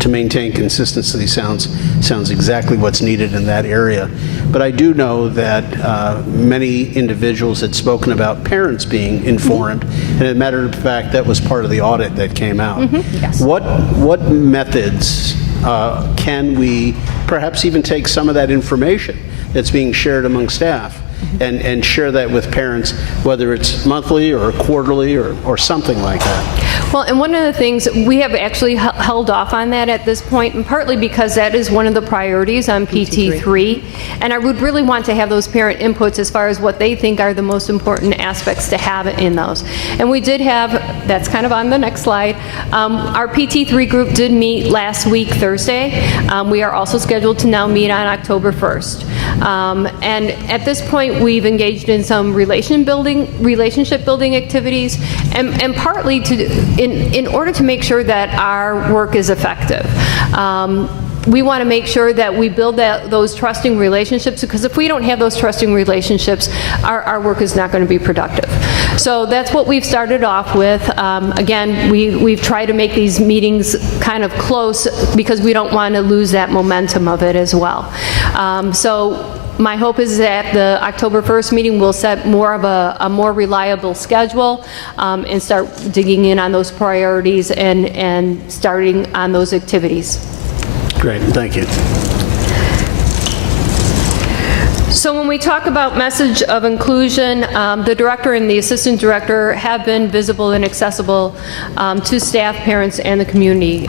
to maintain consistency sounds exactly what's needed in that area. But I do know that many individuals had spoken about parents being informed, and as a matter of fact, that was part of the audit that came out. Yes. What methods can we perhaps even take some of that information that's being shared among staff and share that with parents, whether it's monthly or quarterly or something like that? Well, and one of the things, we have actually held off on that at this point, and partly because that is one of the priorities on PT3, and I would really want to have those parent inputs as far as what they think are the most important aspects to have in those. And we did have, that's kind of on the next slide, our PT3 group did meet last week, Thursday. We are also scheduled to now meet on October 1st. And at this point, we've engaged in some relationship building activities, and partly in order to make sure that our work is effective. We want to make sure that we build those trusting relationships, because if we don't have those trusting relationships, our work is not going to be productive. So that's what we've started off with. Again, we've tried to make these meetings kind of close because we don't want to lose that momentum of it as well. So my hope is that the October 1st meeting will set more of a more reliable schedule and start digging in on those priorities and starting on those activities. Great, thank you. So when we talk about message of inclusion, the director and the assistant director have been visible and accessible to staff, parents, and the community.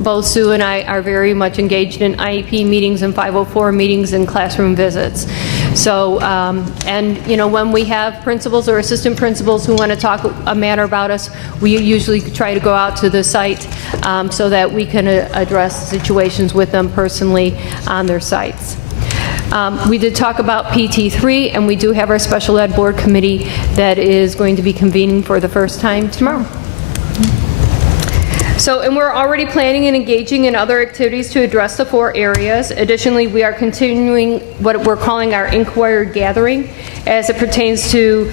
both Sue and I are very much engaged in IEP meetings and 504 meetings and classroom visits. So, and when we have principals or assistant principals who want to talk a matter about us, we usually try to go out to the site so that we can address situations with them personally on their sites. We did talk about PT3, and we do have our special ed board committee that is going to be convening for the first time tomorrow. So, and we're already planning and engaging in other activities to address the 4 areas. Additionally, we are continuing what we're calling our inquiry gathering as it pertains to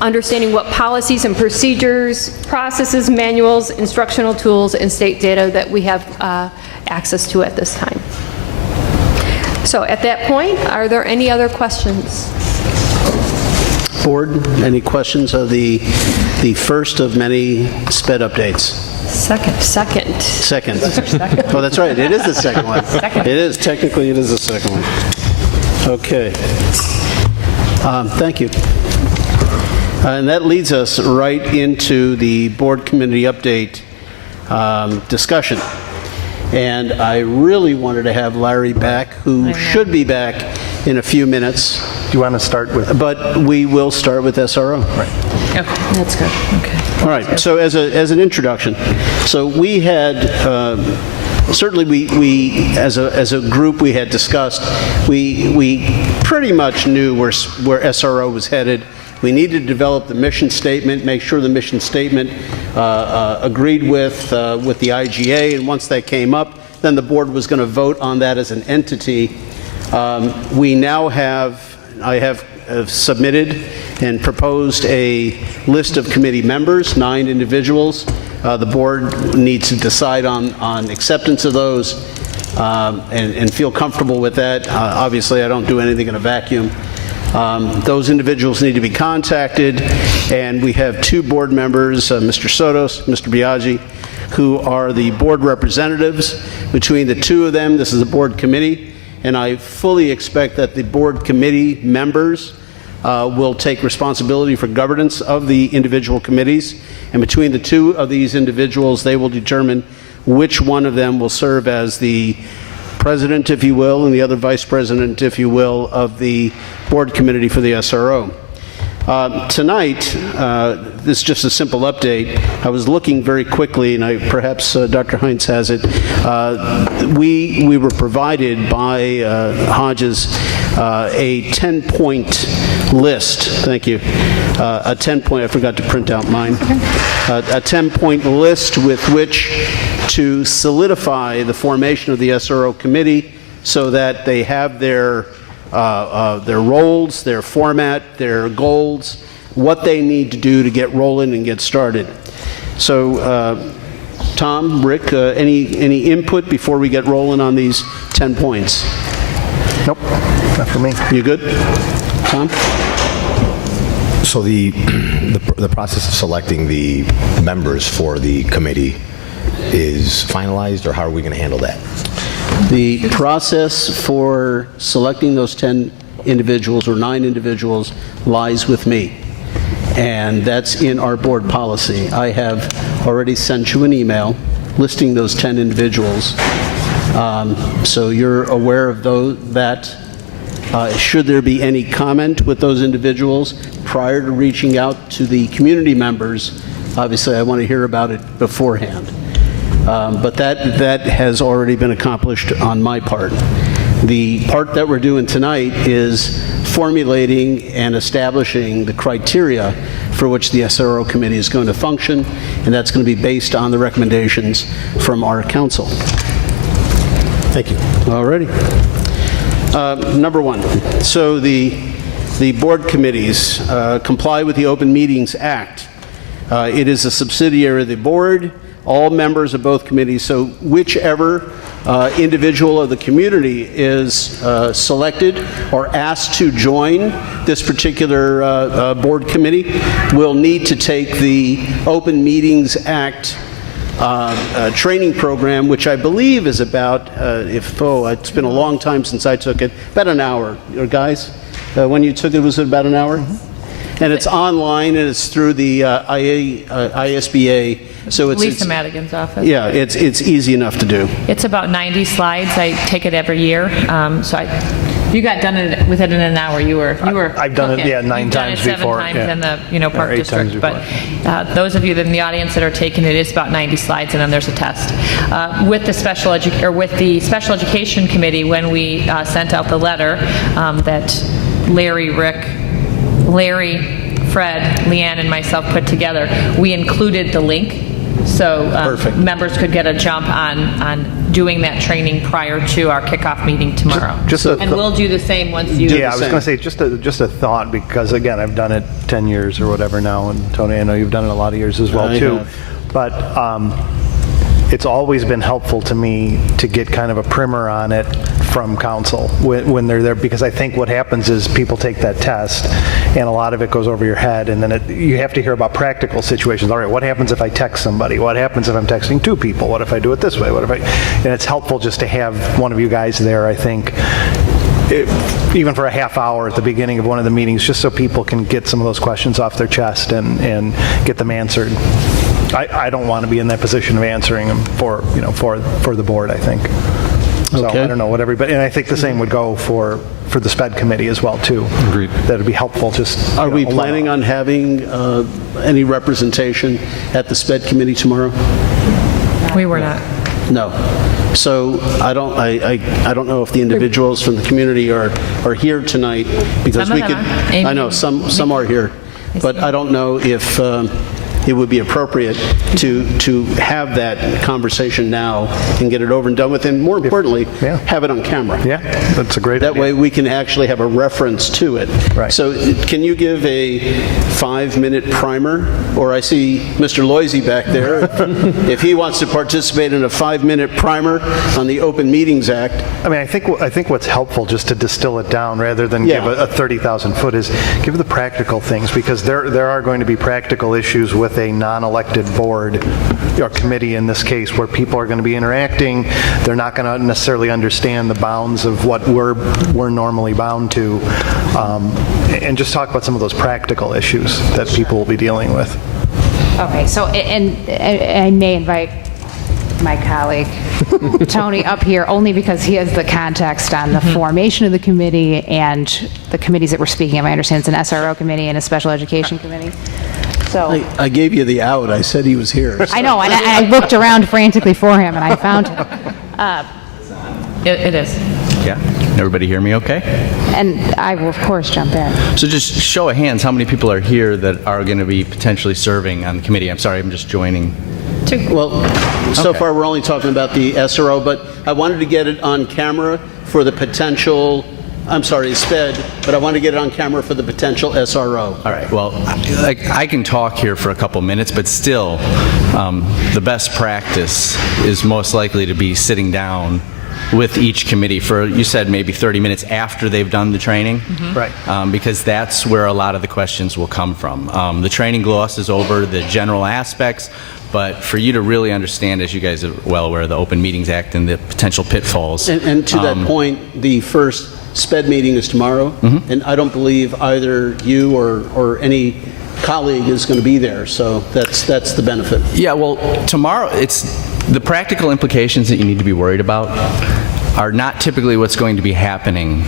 understanding what policies and procedures, processes, manuals, instructional tools, and state data that we have access to at this time. So at that point, are there any other questions? Board, any questions of the first of many SPED updates? Second. Oh, that's right. It is the second one. It is. Technically, it is the second one. Okay. Thank you. And that leads us right into the board committee update discussion. And I really wanted to have Larry back, who should be back in a few minutes. Do you want to start with? But we will start with SRO. Right. Okay, that's good. Okay. All right. So as an introduction, so we had certainly we as a group we had discussed we pretty much knew where SRO was headed. We needed to develop the mission statement, make sure the mission statement agreed with the IGA, and once that came up, then the board was going to vote on that as an entity. We now I have submitted and proposed a list of committee members, 9 individuals. The board needs to decide on acceptance of those and feel comfortable with that. Obviously, I don't do anything in a vacuum. Those individuals need to be contacted, and we have 2 board members, Mr. Sotos, Mr. Biaggi, who are the board representatives. Between the 2 of them, this is a board committee, and I fully expect that the board committee members will take responsibility for governance of the individual committees, and between the 2 of these individuals, they will determine which one of them will serve as the president, if you will, and the other vice president, if you will, of the board committee for the SRO. Tonight, this is just a simple update. I was looking very quickly, and perhaps Dr. Heinz has it. We were provided by Hodges a 10-point list. Thank you. A 10-point, I forgot to print out mine. A 10-point list with which to solidify the formation of the SRO committee so that they have their roles, their format, their goals, what they need to do to get rolling and get started. So, Tom, Rick, any input before we get rolling on these 10 points? Nope, not for me. You good, Tom? So the process of selecting the members for the committee is finalized, or how are we going to handle that? The process for selecting those 10 individuals or 9 individuals lies with me, and that's in our board policy. I have already sent you an email listing those 10 individuals, so you're aware of that. Should there be any comment with those individuals prior to reaching out to the community members, obviously I want to hear about it beforehand. But that has already been accomplished on my part. The part that we're doing tonight is formulating and establishing the criteria for which the SRO committee is going to function, and that's going to be based on the recommendations from our council. Thank you. All righty. Number 1, so the board committees comply with the Open Meetings Act. It is a subsidiary of the board. All members of both committees, so whichever individual of the community is selected or asked to join this particular board committee will need to take the Open Meetings Act training program, which I believe is about, it's been a long time since I took it, about an hour. Guys, when you took it, was it about an hour? Mm-hmm. And it's online, and it's through the ISBA So it's Lisa Madigan's office. yeah, it's easy enough to do. It's about 90 slides. I take it every year. You got done with it in an hour. You were. I've done it, cooking. yeah, 9 You've times before. Done it 7 times in the Park 8 times District. But those of you that in the audience that are taking it, it's about 90 slides, and then there's a test. With the special education committee, when we sent out the letter that Larry, Fred, Leanne, and myself put together, we included the link so members could get a jump on doing that training prior to our kickoff meeting tomorrow. And we'll do the same once you do. Yeah, I was going to say, just a thought, because again, I've done it 10 years or whatever now, and Tony, I know you've done it a lot of years as well too. But it's always been helpful to me to get kind of a primer on it from council when they're there, because I think what happens is people take that test and a lot of it goes over your head, and then you have to hear about practical situations. All right, what happens if I text somebody? What happens if I'm texting 2 people? What if I do it this way? And it's helpful just to have one of you guys there, I think, even for a half hour at the beginning of one of the meetings, just so people can get some of those questions off their chest and get them answered. I don't want to be in that position of answering them for the board, I think. So I don't know what everybody, and I think the same would go for the SPED committee as well too. Agreed. That would be helpful. Just are we planning on having any representation at the SPED committee tomorrow? We were not. No. So I don't know if the individuals from the community are here tonight, because we could. I know some are here, but I don't know if it would be appropriate to have that conversation now and get it over and done with, and more importantly, have it on camera. Yeah, that's a great idea. That way we can actually have a reference to it. Right. So can you give a 5-minute primer? Or I see Mr. Loisy back there. If he wants to participate in a 5-minute primer on the Open Meetings Act. I mean, I think what's helpful, just to distill it down rather than give a 30,000 foot, is give the practical things, because there are going to be practical issues with a non-elected board or committee in this case, where people are going to be interacting. They're not going to necessarily understand the bounds of what we're normally bound to, and just talk about some of those practical issues that people will be dealing with. Okay, so and I may invite my colleague Tony up here only because he has the context on the formation of the committee and the committees that we're speaking of. I understand it's an SRO committee and a special education committee. So I gave you the out. I said he was here. I know, and I looked around frantically for him, and I found him. It is. Yeah. Everybody hear me okay? And I will, of course, jump in. So just show of hands, how many people are here that are going to be potentially serving on the committee? I'm sorry, I'm just joining. Well, so far we're only talking about the SRO, but I wanted to get it on camera for the potential, I'm sorry, SPED, but I want to get it on camera for the potential SRO. All right, well, I can talk here for a couple minutes, but still, the best practice is most likely to be sitting down with each committee for, you said, maybe 30 minutes after they've done the training. Right. Because that's where a lot of the questions will come from. The training glosses over the general aspects, but for you to really understand, as you guys are well aware, the Open Meetings Act and the potential pitfalls. And to that point, the first SPED meeting is tomorrow, and I don't believe either you or any colleague is going to be there, so that's the benefit. Yeah, well, tomorrow, it's the practical implications that you need to be worried about are not typically what's going to be happening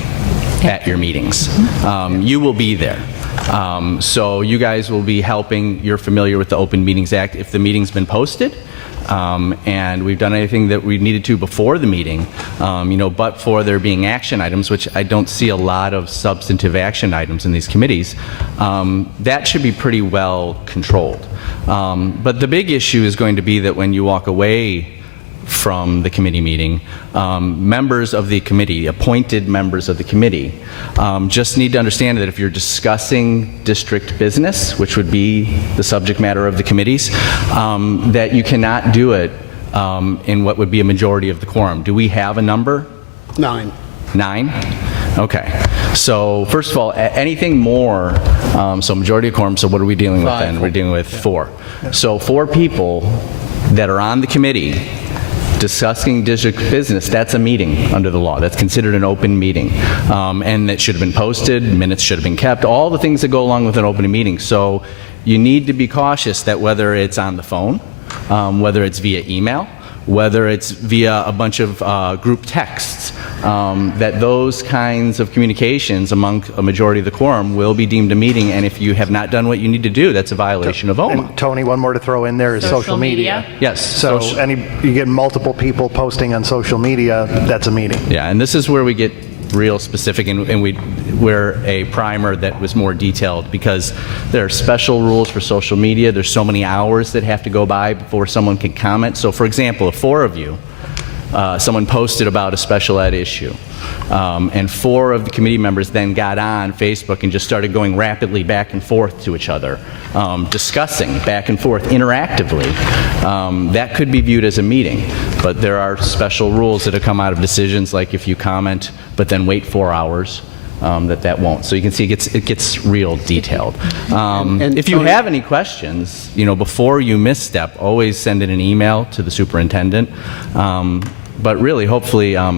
at your meetings. You will be there. So you guys will be helping. You're familiar with the Open Meetings Act. If the meeting's been posted, and we've done anything that we needed to before the meeting, but for there being action items, which I don't see a lot of substantive action items in these committees, that should be pretty well controlled. But the big issue is going to be that when you walk away from the committee meeting, members of the committee, appointed members of the committee, just need to understand that if you're discussing district business, which would be the subject matter of the committees, that you cannot do it in what would be a majority of the quorum. Do we have a number? 9. 9? Okay. So first of all, anything more, so majority of quorum, so what are we dealing with then? We're dealing with 4. So 4 people that are on the committee discussing district business, that's a meeting under the law. That's considered an open meeting. And it should have been posted, minutes should have been kept, all the things that go along with an open meeting. So you need to be cautious that whether it's on the phone whether it's via email, whether it's via a bunch of group texts, that those kinds of communications among a majority of the quorum will be deemed a meeting, and if you have not done what you need to do, that's a violation of OMA. And Tony, one more to throw in there is social media. Yes. So you get multiple people posting on social media, that's a meeting. Yeah, and this is where we get real specific, and we're a primer that was more detailed, because there are special rules for social media. There's so many hours that have to go by before someone can comment. So for example, if 4 of you, someone posted about a special ed issue, and 4 of the committee members then got on Facebook and just started going rapidly back and forth to each other, discussing back and forth interactively, that could be viewed as a meeting. But there are special rules that have come out of decisions, like if you comment but then wait 4 hours, that won't. So you can see it gets real detailed. And if you have any questions, before you misstep, always send in an email to the superintendent. But really, hopefully, a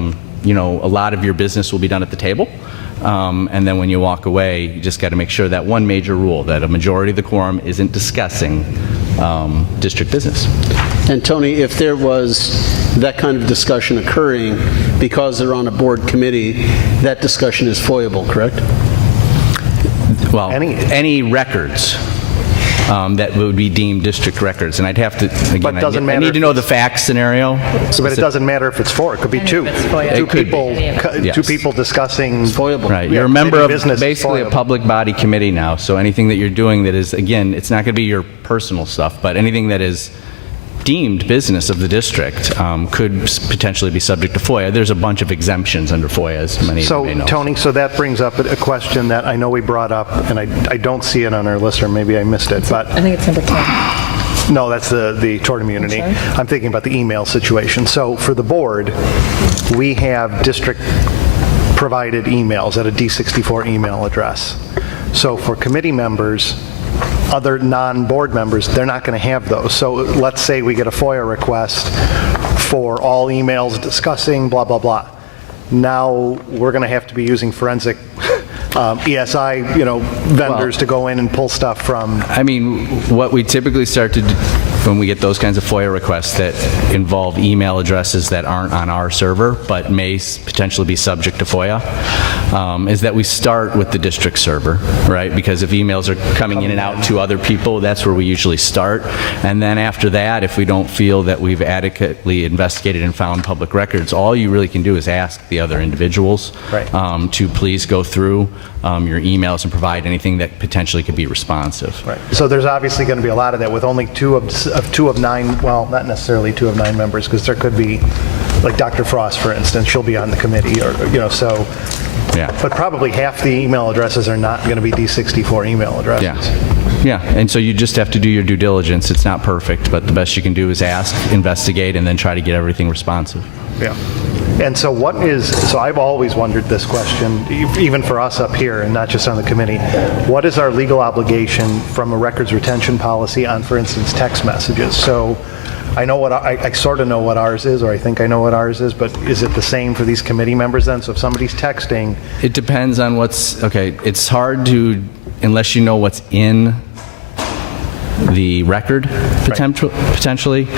lot of your business will be done at the table. And then when you walk away, you just got to make sure that one major rule, that a majority of the quorum isn't discussing district business. And Tony, if there was that kind of discussion occurring because they're on a board committee, that discussion is FOIable, correct? Well, any records that would be deemed district records, and I'd have to, again, I need to know the facts scenario. But it doesn't matter if it's 4, it could be 2. Two people discussing. Right, you're a member of basically a public body committee now, so anything that you're doing that is, again, it's not going to be your personal stuff, but anything that is deemed business of the district could potentially be subject to FOIA. There's a bunch of exemptions under FOIA, as many of you may know. Tony, so that brings up a question that I know we brought up, and I don't see it on our list, or maybe I missed it, but... I think it's number 10. No, that's the tort immunity. I'm thinking about the email situation. So for the board, we have district-provided emails at a D64 email address. So for committee members, other non-board members, they're not going to have those. So let's say we get a FOIA request for all emails discussing blah, blah, blah. Now we're going to have to be using forensic ESI, vendors to go in and pull stuff from. I mean, what we typically start to do when we get those kinds of FOIA requests that involve email addresses that aren't on our server but may potentially be subject to FOIA, is that we start with the district server, right? Because if emails are coming in and out to other people, that's where we usually start. And then after that, if we don't feel that we've adequately investigated and found public records, all you really can do is ask the other individuals to please go through your emails and provide anything that potentially could be responsive. Right. So there's obviously going to be a lot of that with only 2 of 9, well, not necessarily 2 of 9 members, because there could be, like Dr. Frost, for instance, she'll be on the committee, or, so. Yeah. But probably half the email addresses are not going to be D64 email addresses. Yeah. Yeah, and so you just have to do your due diligence. It's not perfect, but the best you can do is ask, investigate, and then try to get everything responsive. Yeah. And so so I've always wondered this question, even for us up here and not just on the committee, what is our legal obligation from a records retention policy on, for instance, text messages? So I know I sort of know what ours is, or I think I know what ours is, but is it the same for these committee members then? So if somebody's texting. It depends on it's hard to, unless you know what's in the record potentially,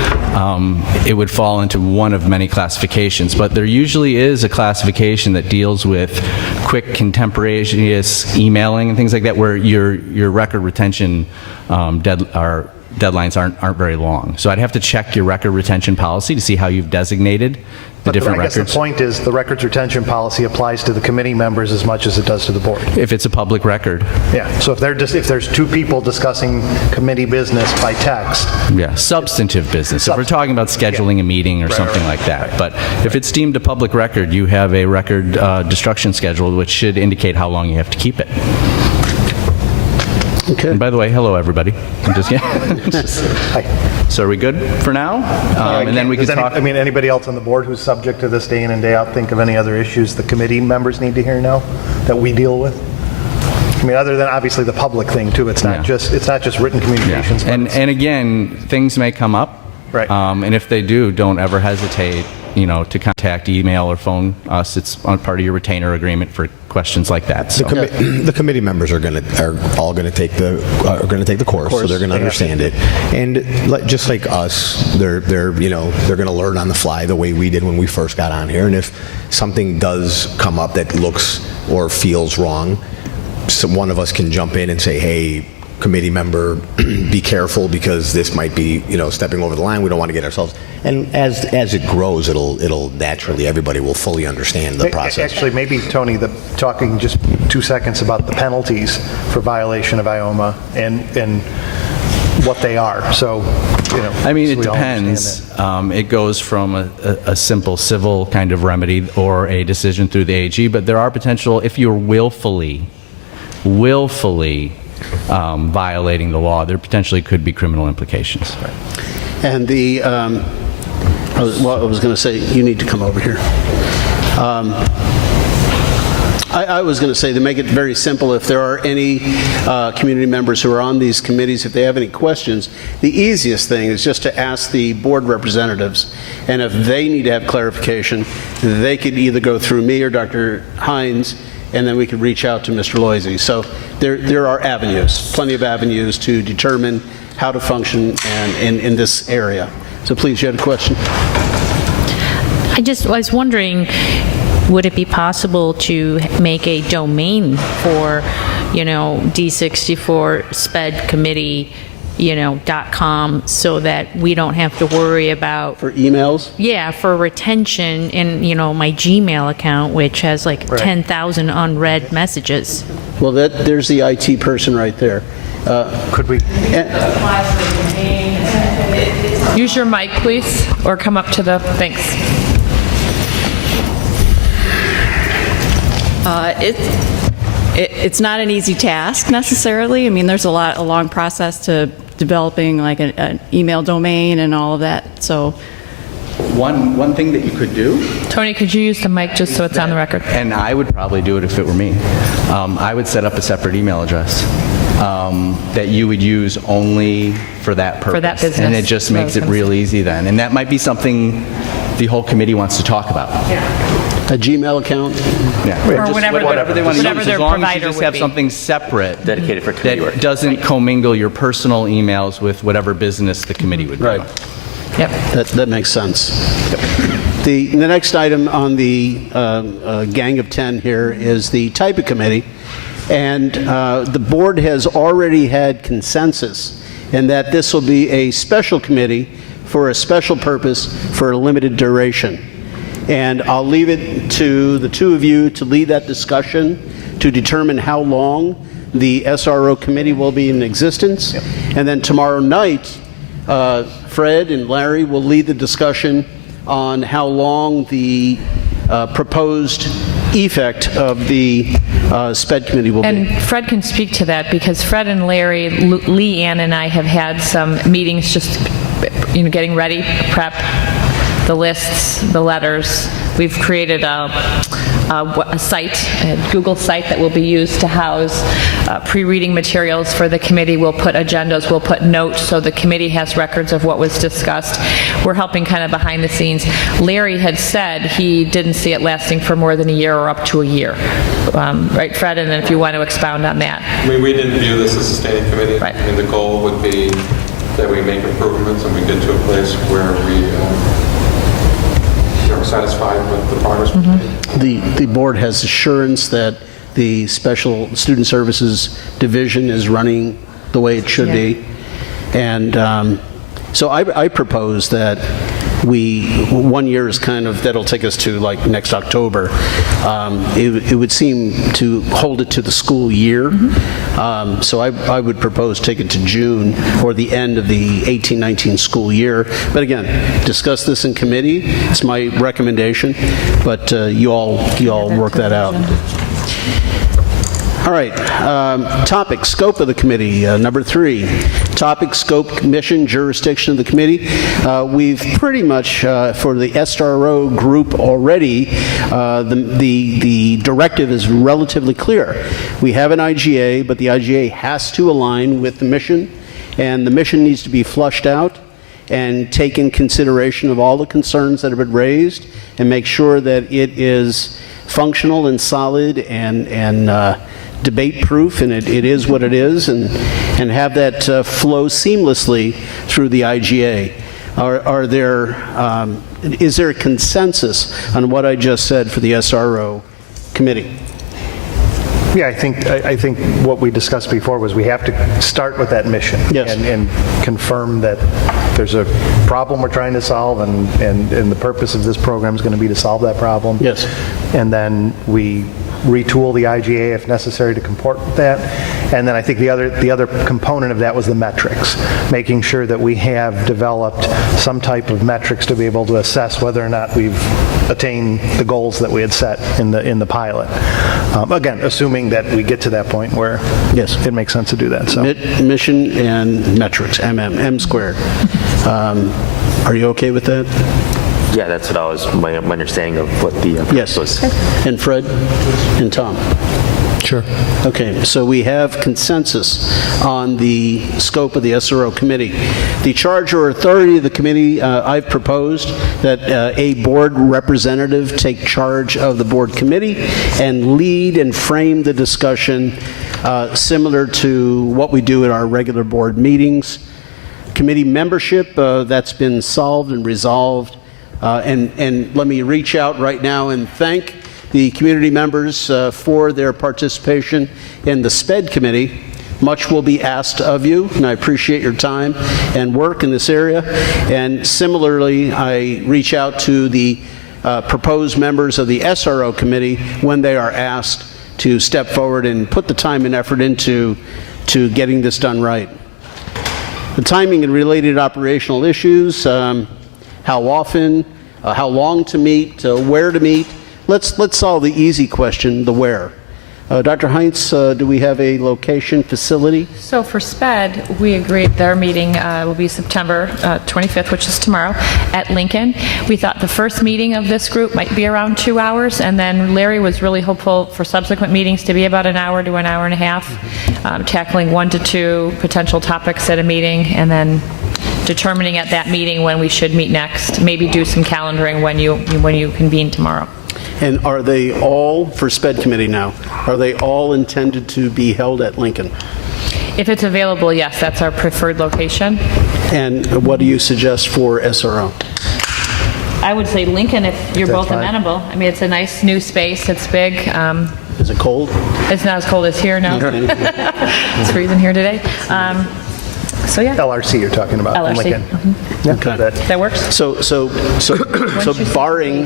it would fall into one of many classifications, but there usually is a classification that deals with quick contemporaneous emailing and things like that, where your record retention deadlines aren't very long. So I'd have to check your record retention policy to see how you've designated the different records. I guess the point is the records retention policy applies to the committee members as much as it does to the board. If it's a public record. Yeah. So if there's 2 people discussing committee business by text. Yeah, substantive business. If we're talking about scheduling a meeting or something like that. But if it's deemed a public record, you have a record destruction schedule, which should indicate how long you have to keep it. Okay. And by the way, hello everybody. I'm just Hi. So are we good for now? And then we can talk. Anybody else on the board who's subject to this day in and day out think of any other issues the committee members need to hear now that we deal with? Other than obviously the public thing too. It's not just written communications. Yeah. And again, things may come up. Right. And if they do, don't ever hesitate to contact, email, or phone us. It's on part of your retainer agreement for questions like that. So. The committee members are all going to take the course, so they're going to understand it. And just like us, they're going to learn on the fly the way we did when we first got on here. And if something does come up that looks or feels wrong, one of us can jump in and say, hey, committee member, be careful because this might be, stepping over the line. We don't want to get ourselves. And as it grows, it'll naturally, everybody will fully understand the process. Actually, maybe, Tony, talking just 2 seconds about the penalties for violation of IOMA and what they are. So, I mean, it depends. It goes from a simple civil kind of remedy or a decision through the AG, but there are potential, if you're willfully violating the law, there potentially could be criminal implications. And I was going to say, you need to come over here. I was going to say, to make it very simple, if there are any community members who are on these committees, if they have any questions, the easiest thing is just to ask the board representatives. And if they need to have clarification, they could either go through me or Dr. Hines, and then we could reach out to Mr. Loisy. So there are avenues, plenty of avenues to determine how to function in this area. So please, you had a question? I was wondering, would it be possible to make a domain for, D64 SPED committee, .com, so that we don't have to worry about... For emails? Yeah, for retention in, my Gmail account, which has like 10,000 unread messages. Well, there's the IT person right there. Could we... Use your mic, please, or come up to the... Thanks. It's not an easy task necessarily. I mean, there's a long process to developing like an email domain and all of that. So, one thing that you could do. Tony, could you use the mic just so it's on the record? And I would probably do it if it were me. I would set up a separate email address that you would use only for that purpose. For that business. And it just makes it real easy then. And that might be something the whole committee wants to talk about. A Gmail account? Yeah. Or whatever they want to use. their As long as provider you just would have be. something separate Dedicated for committee work. that doesn't commingle your personal emails with whatever business the committee would do. Right. Yep. That makes sense. The next item on the Gang of 10 here is the TIPA committee. And the board has already had consensus in that this will be a special committee for a special purpose for a limited duration. And I'll leave it to the two of you to lead that discussion to determine how long the SRO committee will be in existence. Yep. And then tomorrow night, Fred and Larry will lead the discussion on how long the proposed effect of the SPED committee will be. And Fred can speak to that because Fred and Larry, Leanne and I have had some meetings just, getting ready, prep, the lists, the letters. We've created a site, a Google site that will be used to house pre-reading materials for the committee. We'll put agendas, we'll put notes so the committee has records of what was discussed. We're helping kind of behind the scenes. Larry had said he didn't see it lasting for more than a year or up to a year. Right, Fred? And then if you want to expound on that. I mean, we didn't view this as a standing committee. Right. I mean, the goal would be that we make improvements and we get to a place where we are satisfied with the progress we've made. The board has assurance that the Special Student Services Division is running the way it should be. And so I propose that 1 year is kind of, that'll take us to like next October. It would seem to hold it to the school year. So I would propose take it to June or the end of the 18-19 school year. But again, discuss this in committee. It's my recommendation, but you all work that out. All right, topic, scope of the committee, number 3. Topic, scope, mission, jurisdiction of the committee. We've pretty much, for the SRO group already, the directive is relatively clear. We have an IGA, but the IGA has to align with the mission, and the mission needs to be flushed out. and take in consideration of all the concerns that have been raised and make sure that it is functional and solid and debate-proof, and it is what it is, and have that flow seamlessly through the IGA. Is there a consensus on what I just said for the SRO committee? Yeah, I think what we discussed before was we have to start with that mission. Yes. And confirm that there's a problem we're trying to solve, and the purpose of this program is going to be to solve that problem. Yes. And then we retool the IGA if necessary to comport with that. And then I think the other component of that was the metrics, making sure that we have developed some type of metrics to be able to assess whether or not we've attained the goals that we had set in the pilot. Again, assuming that we get to that point where yes, it makes sense to do that. So mission and metrics, M squared. Are you okay with that? Yeah, that's what I was, my understanding of what the yes was. And Fred and Tom? Sure. Okay, so we have consensus on the scope of the SRO committee. The charge or authority of the committee, I've proposed that a board representative take charge of the board committee and lead and frame the discussion similar to what we do at our regular board meetings. Committee membership, that's been solved and resolved. And let me reach out right now and thank the community members for their participation in the SPED committee. Much will be asked of you, and I appreciate your time and work in this area. And similarly, I reach out to the proposed members of the SRO committee when they are asked to step forward and put the time and effort into getting this done right. The timing and related operational issues, how often, how long to meet, where to meet. Let's solve the easy question, the where. Dr. Heinz, do we have a location facility? So for SPED, we agreed their meeting will be September 25th, which is tomorrow, at Lincoln. We thought the first meeting of this group might be around 2 hours, and then Larry was really hopeful for subsequent meetings to be about an hour to an hour and a half, tackling 1 to 2 potential topics at a meeting, and then determining at that meeting when we should meet next, maybe do some calendaring when you convene tomorrow. And are they all, for SPED committee now, are they all intended to be held at Lincoln? If it's available, yes, that's our preferred location. And what do you suggest for SRO? I would say Lincoln if you're That's both fine. amenable. I mean, it's a nice new space, it's big. Is it cold? It's not as cold as here, no. Okay. It's freezing here today. So yeah. LRC you're talking about. in LRC. Lincoln. Mhm. Yeah, Okay. That works? So barring,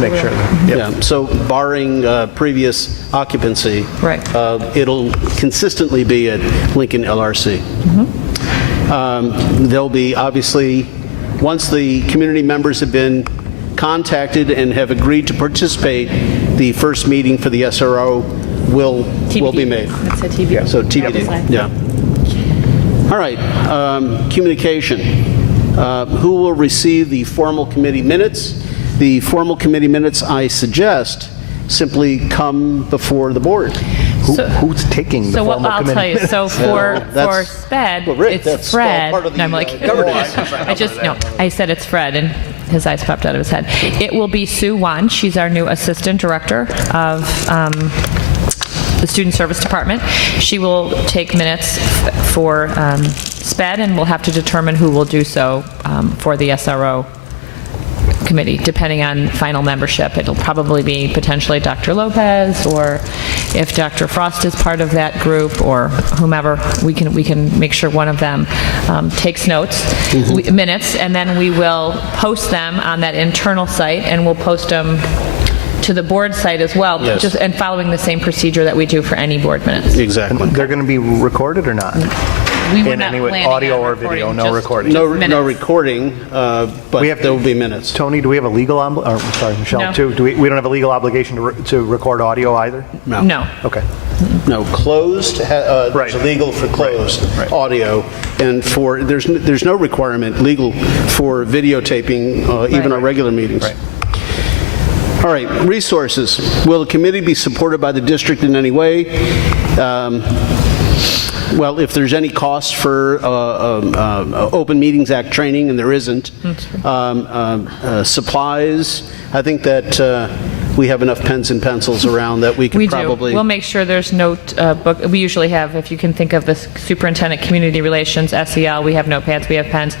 make sure. yeah, so barring previous occupancy, right. It'll consistently be at Lincoln LRC. There'll be obviously, once the community members have been contacted and have agreed to participate, the first meeting for the SRO will be made. It's a TBD. So TBD, yeah. All right, communication. Who will receive the formal committee minutes? The formal committee minutes, I suggest, simply come before the board. Who's taking the So formal what I'll committee tell you, minutes? so for that's- SPED, Well, Rick, it's that's all Fred. part of the, No, I'm like, governance. I said it's Fred, and his eyes popped out of his head. It will be Sue Wan. She's our new assistant director of the Student Service Department. She will take minutes for SPED, and we'll have to determine who will do so for the SRO committee, depending on final membership. It'll probably be potentially Dr. Lopez, or if Dr. Frost is part of that group, or whomever, we can make sure one of them takes notes, minutes, and then we will post them on that internal site, and we'll post them to the board site as well, Yes. just and following the same procedure that we do for any board minutes. Exactly. They're going to be recorded or not? We were In not any way, planning audio on or recording, video, no just- recording. No minutes. recording, but there will be minutes. Tony, do we have a legal, sorry, Michelle, No. too? We don't have a legal obligation to record audio either? No. Okay. No, closed, there's legal for closed audio, and for, there's no requirement legal for videotaping, even our regular meetings. Right. All right, resources. Will the committee be supported by the district in any way? Well, if there's any cost for Open Meetings Act training, and there isn't, supplies, I think that we have enough pens and pencils around that we could We probably... do. We'll make sure there's note book. We usually have, if you can think of the Superintendent Community Relations, SEL, we have notepads, we have pens.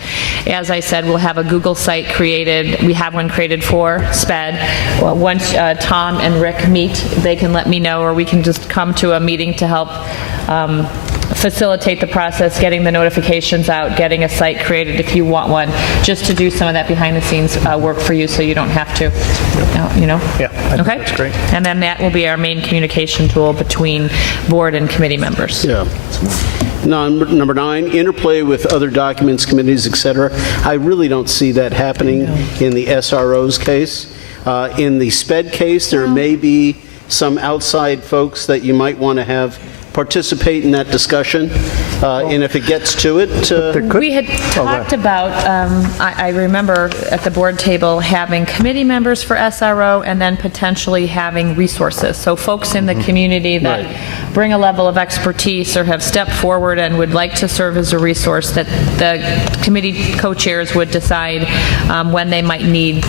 As I said, we'll have a Google site created. We have one created for SPED. Well, once Tom and Rick meet, they can let me know, or we can just come to a meeting to help facilitate the process, getting the notifications out, getting a site created if you want one, just to do some of that behind-the-scenes work for you so you don't have to, you know? Yeah, I think Okay? that's great. And then that will be our main communication tool between board and committee members. Yeah. Number 9, interplay with other documents, committees, et cetera. I really don't see that happening in the SRO's case. In the SPED case, there may be some outside folks that you might want to have participate in that discussion, and if it gets to it... We had talked about, I remember at the board table, having committee members for SRO and then potentially having resources. So folks in the community that bring a level of expertise or have stepped forward and would like to serve as a resource, that the committee co-chairs would decide when they might need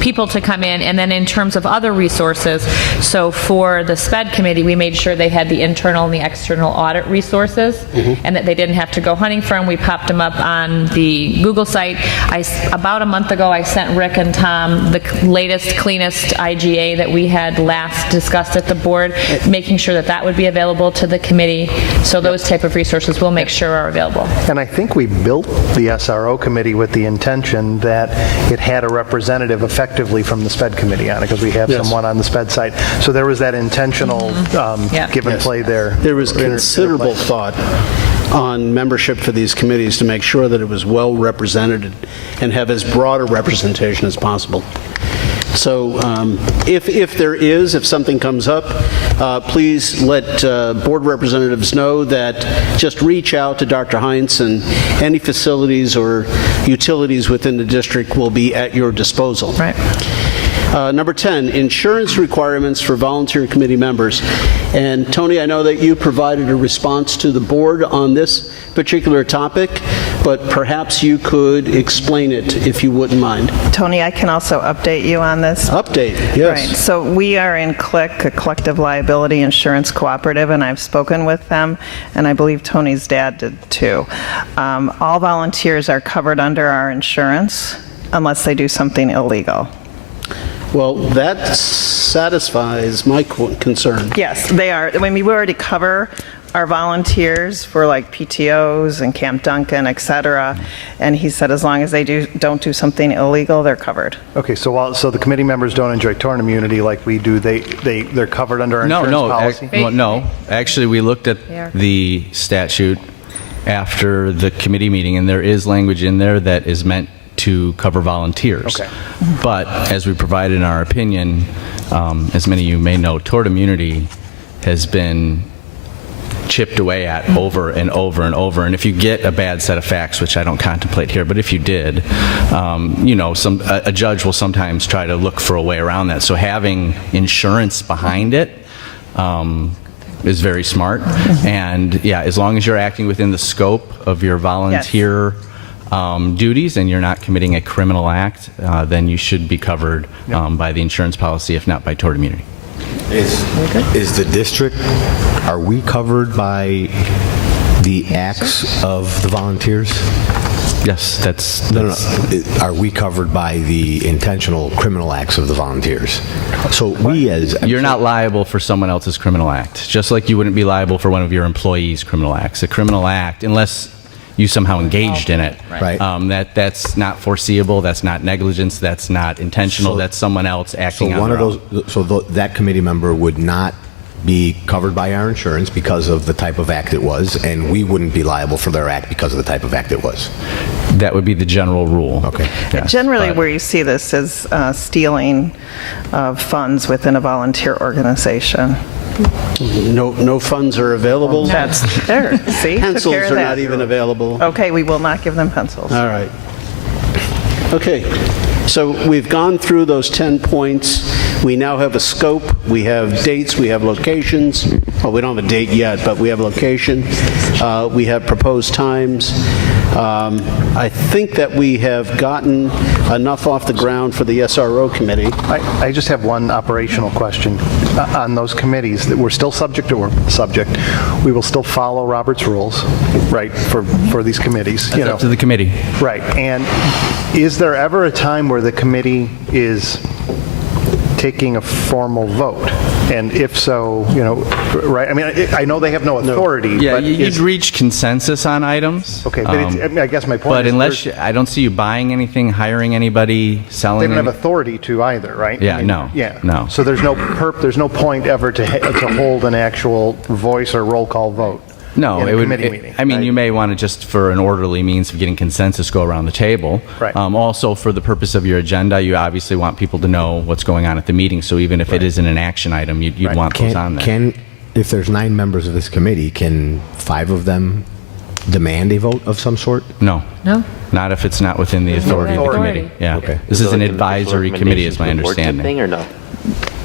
people to come in. And then in terms of other resources, so for the SPED committee, we made sure they had the internal and the external audit resources, and that they didn't have to go hunting for them. We popped them up on the Google site. About a month ago, I sent Rick and Tom the latest, cleanest IGA that we had last discussed at the board, making sure that that would be available to the committee. So those type of resources we'll make sure are available. And I think we built the SRO committee with the intention that it had a representative effectively from the SPED committee on it, because we have someone on the SPED side. So there was that intentional give and play there. There was considerable thought on membership for these committees to make sure that it was well represented and have as broad a representation as possible. So if something comes up, please let board representatives know that just reach out to Dr. Heinz, and any facilities or utilities within the district will be at your disposal. Right. Number 10, insurance requirements for volunteer committee members. And Tony, I know that you provided a response to the board on this particular topic, but perhaps you could explain it if you wouldn't mind. Tony, I can also update you on this. Update, yes. Right. So we are in CLIC, a collective liability insurance cooperative, and I've spoken with them, and I believe Tony's dad did too. All volunteers are covered under our insurance unless they do something illegal. Well, that satisfies my concern. Yes, they are. I mean, we already cover our volunteers for like PTOs and Camp Duncan, et cetera. And he said as long as they don't do something illegal, they're covered. Okay, so the committee members don't enjoy tort immunity like we do. They're covered under our insurance policy? No. Actually, we looked at the statute after the committee meeting, and there is language in there that is meant to cover volunteers. Okay. But as we provided in our opinion, as many of you may know, tort immunity has been chipped away at over and over and over. And if you get a bad set of facts, which I don't contemplate here, but if you did, a judge will sometimes try to look for a way around that. So having insurance behind it is very smart. And yeah, as long as you're acting within the scope of your volunteer duties and you're not committing a criminal act, then you should be covered by the insurance policy, if not by tort immunity. Is the district, are we covered by the acts of the volunteers? Yes, that's... No. Are we covered by the intentional criminal acts of the volunteers? So we as... You're not liable for someone else's criminal act, just like you wouldn't be liable for one of your employees' criminal acts. A criminal act, unless you somehow engaged in it, that's not foreseeable, that's not negligence, that's not intentional, that's someone else acting on their own. So that committee member would not be covered by our insurance because of the type of act it was, and we wouldn't be liable for their act because of the type of act it was. That would be the general rule. Okay. Yes, Generally, where you see this is stealing of funds within a volunteer organization. No funds are available? That's there. See? Pencils are not even available. Okay, we will not give them pencils. All right. Okay. So we've gone through those 10 points. We now have a scope, we have dates, we have locations. Well, we don't have a date yet, but we have location. We have proposed times. I think that we have gotten enough off the ground for the SRO committee. I just have one operational question. On those committees, that we're still subject to, we will still follow Robert's rules, right, for these committees. That's up to the committee. Right. And is there ever a time where the committee is taking a formal vote? And if so, right, I mean, I know they have no authority. Yeah, but you'd reach consensus on items. Okay, but I guess my point but is... unless, I don't see you buying anything, hiring anybody, selling They don't have anything. authority to either, right? Yeah, I mean, no. Yeah. No. So there's no point ever to hold an actual voice or roll call vote. No, in a it would. committee meeting, I mean, right? you may want to just for an orderly means of getting consensus, go around the table. Right. Also, for the purpose of your agenda, you obviously want people to know what's going on at the meeting. So even if it isn't an action item, you'd want those on there. If there's 9 members of this committee, can 5 of them demand a vote of some sort? No. No? Not if it's not within the authority of the committee. Yeah. Okay. This is an advisory committee, is my understanding. Thing or no?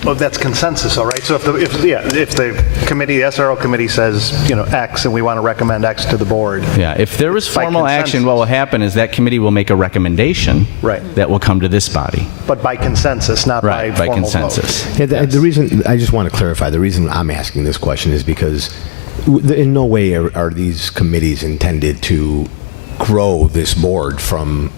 Well, that's consensus, all right? So if the committee, the SRO committee says, X, and we want to recommend X to the board. Yeah, if there was By formal action, what will happen is that committee will make a recommendation that will come to this body. But by consensus, not by By formal consensus. vote. Yeah, the reason, I just want to clarify, the reason I'm asking this question is because in no way are these committees intended to grow this board from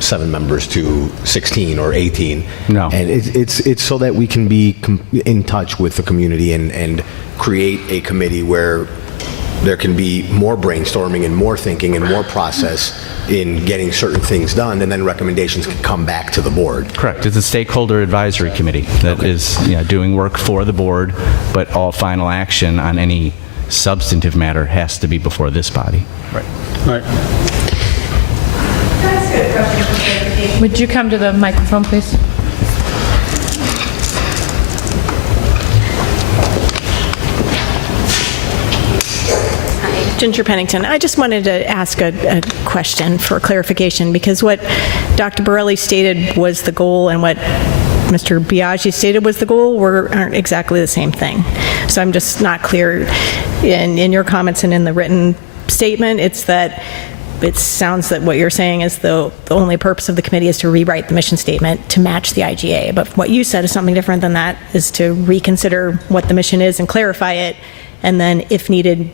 7 members to 16 or 18. No. And it's so that we can be in touch with the community and create a committee where there can be more brainstorming and more thinking and more process in getting certain things done, and then recommendations can come back to the board. Correct. It's a stakeholder advisory committee that is doing work for the board, but all final action on any substantive matter has to be before this body. Right. Right. Would you come to the microphone, please? Ginger Pennington. I just wanted to ask a question for clarification, because what Dr. Borelli stated was the goal and what Mr. Biaggi stated was the goal aren't exactly the same thing. So I'm just not clear in your comments and in the written statement. It's that it sounds that what you're saying is the only purpose of the committee is to rewrite the mission statement to match the IGA. But what you said is something different than that, is to reconsider what the mission is and clarify it, and then, if needed,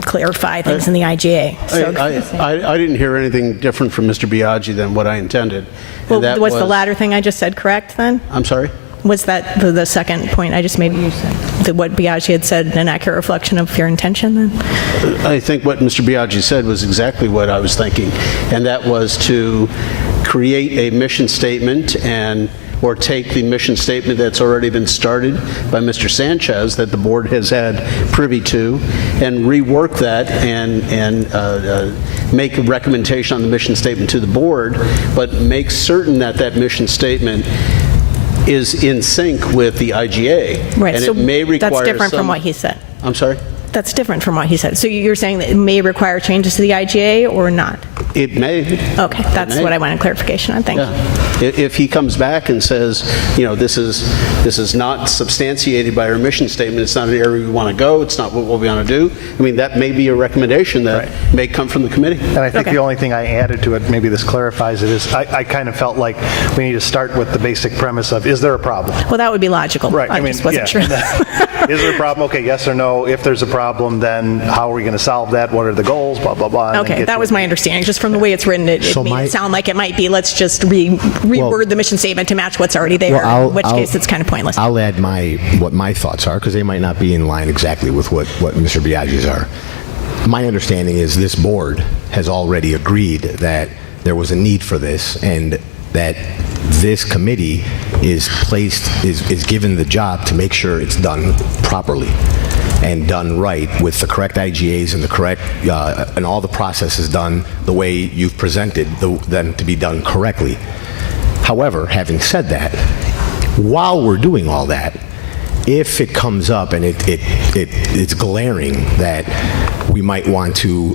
clarify things in the IGA. So, I didn't hear anything different from Mr. Biaggi than what I intended. well, And that was the latter thing I just said correct then? I'm sorry? Was that the second point I just made? What Biaggi had said an accurate reflection of your intention then? I think what Mr. Biaggi said was exactly what I was thinking, and that was to create a mission statement or take the mission statement that's already been started by Mr. Sanchez that the board has had privy to, and rework that and make a recommendation on the mission statement to the board, but make certain that that mission statement is in sync with the IGA. Right, And so it may require that's different from some- what he said. I'm sorry? That's different from what he said. So you're saying that it may require changes to the IGA or not? It may. Okay, that's may. what I wanted clarification on. Thank you. If he comes back and says, this is not substantiated by our mission statement, it's not an area we want to go, it's not what we want to do, I mean, that may be a recommendation that may come from the committee. And I think the only thing I added to it, maybe this clarifies it, is I kind of felt like we need to start with the basic premise of, is there a problem? Well, that would be logical. Right. I just wasn't sure. Is there a problem? Okay, yes or no. If there's a problem, then how are we going to solve that? What are the goals? Blah, blah, blah. Okay, that was my understanding. Just from the way it's written, it made it sound like it might be, let's just reword the mission statement to match what's already there, in which case it's kind of pointless. I'll add what my thoughts are, because they might not be in line exactly with what Mr. Biaggi's are. My understanding is this board has already agreed that there was a need for this, and that this committee is given the job to make sure it's done properly and done right with the correct IGAs and the correct and all the processes done the way you've presented them to be done correctly. However, having said that, while we're doing all that, if it comes up and it's glaring that we might want to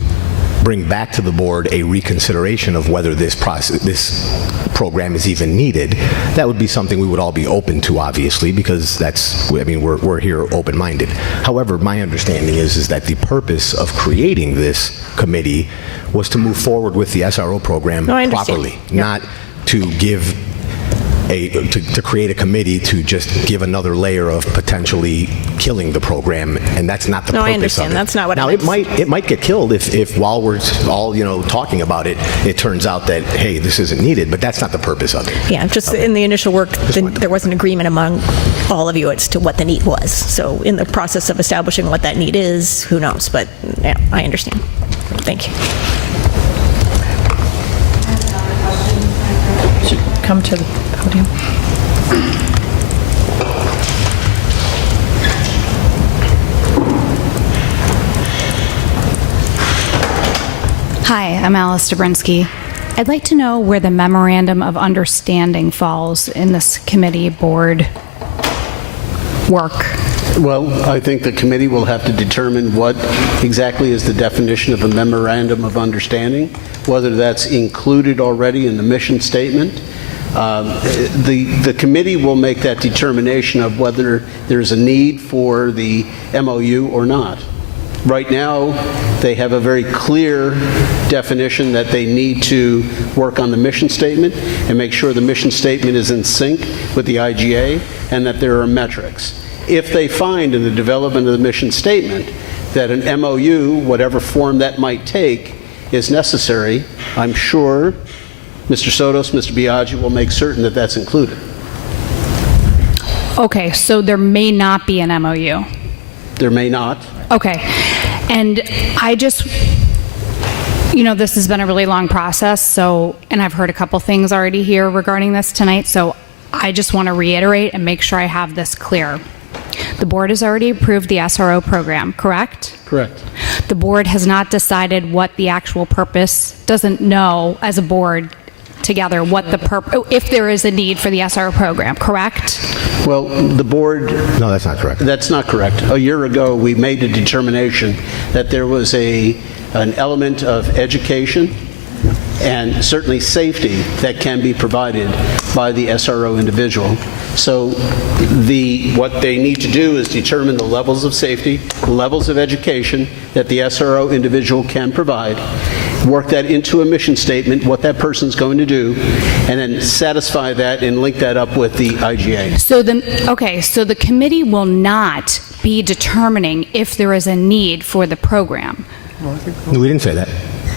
bring back to the board a reconsideration of whether this program is even needed, that would be something we would all be open to, obviously, because we're here open-minded. However, my understanding is that the purpose of creating this committee was to move forward with the SRO program properly, not to give to create a committee to just give another layer of potentially killing the program, and that's not the purpose I understand. of it. That's not what now, I meant. it might get killed if while we're all talking about it, it turns out that, hey, this isn't needed, but that's not the purpose of it. Yeah, just in the initial work, there was an agreement among all of you as to what the need was. So in the process of establishing what that need is, who knows? But yeah, I understand. Thank you. Should come to the podium. Hi, I'm Alice Dobrinsky. I'd like to know where the memorandum of understanding falls in this committee board work. Well, I think the committee will have to determine what exactly is the definition of a memorandum of understanding, whether that's included already in the mission statement. The committee will make that determination of whether there's a need for the MOU or not. Right now, they have a very clear definition that they need to work on the mission statement and make sure the mission statement is in sync with the IGA and that there are metrics. If they find in the development of the mission statement that an MOU, whatever form that might take, is necessary, I'm sure Mr. Sotos, Mr. Biaggi will make certain that that's included. Okay, so there may not be an MOU. There may not. Okay, and I just, this has been a really long process, and I've heard a couple things already here regarding this tonight, so I just want to reiterate and make sure I have this clear. The board has already approved the SRO program, correct? Correct. The board has not decided what the actual purpose, doesn't know as a board together what the if there is a need for the SRO program, correct? Well, the board... No, that's not correct. That's not correct. A year ago, we made a determination that there was an element of education and certainly safety that can be provided by the SRO individual. So what they need to do is determine the levels of safety, the levels of education that the SRO individual can provide, work that into a mission statement, what that person's going to do, and then satisfy that and link that up with the IGA. So the committee will not be determining if there is a need for the program. No, we didn't say that.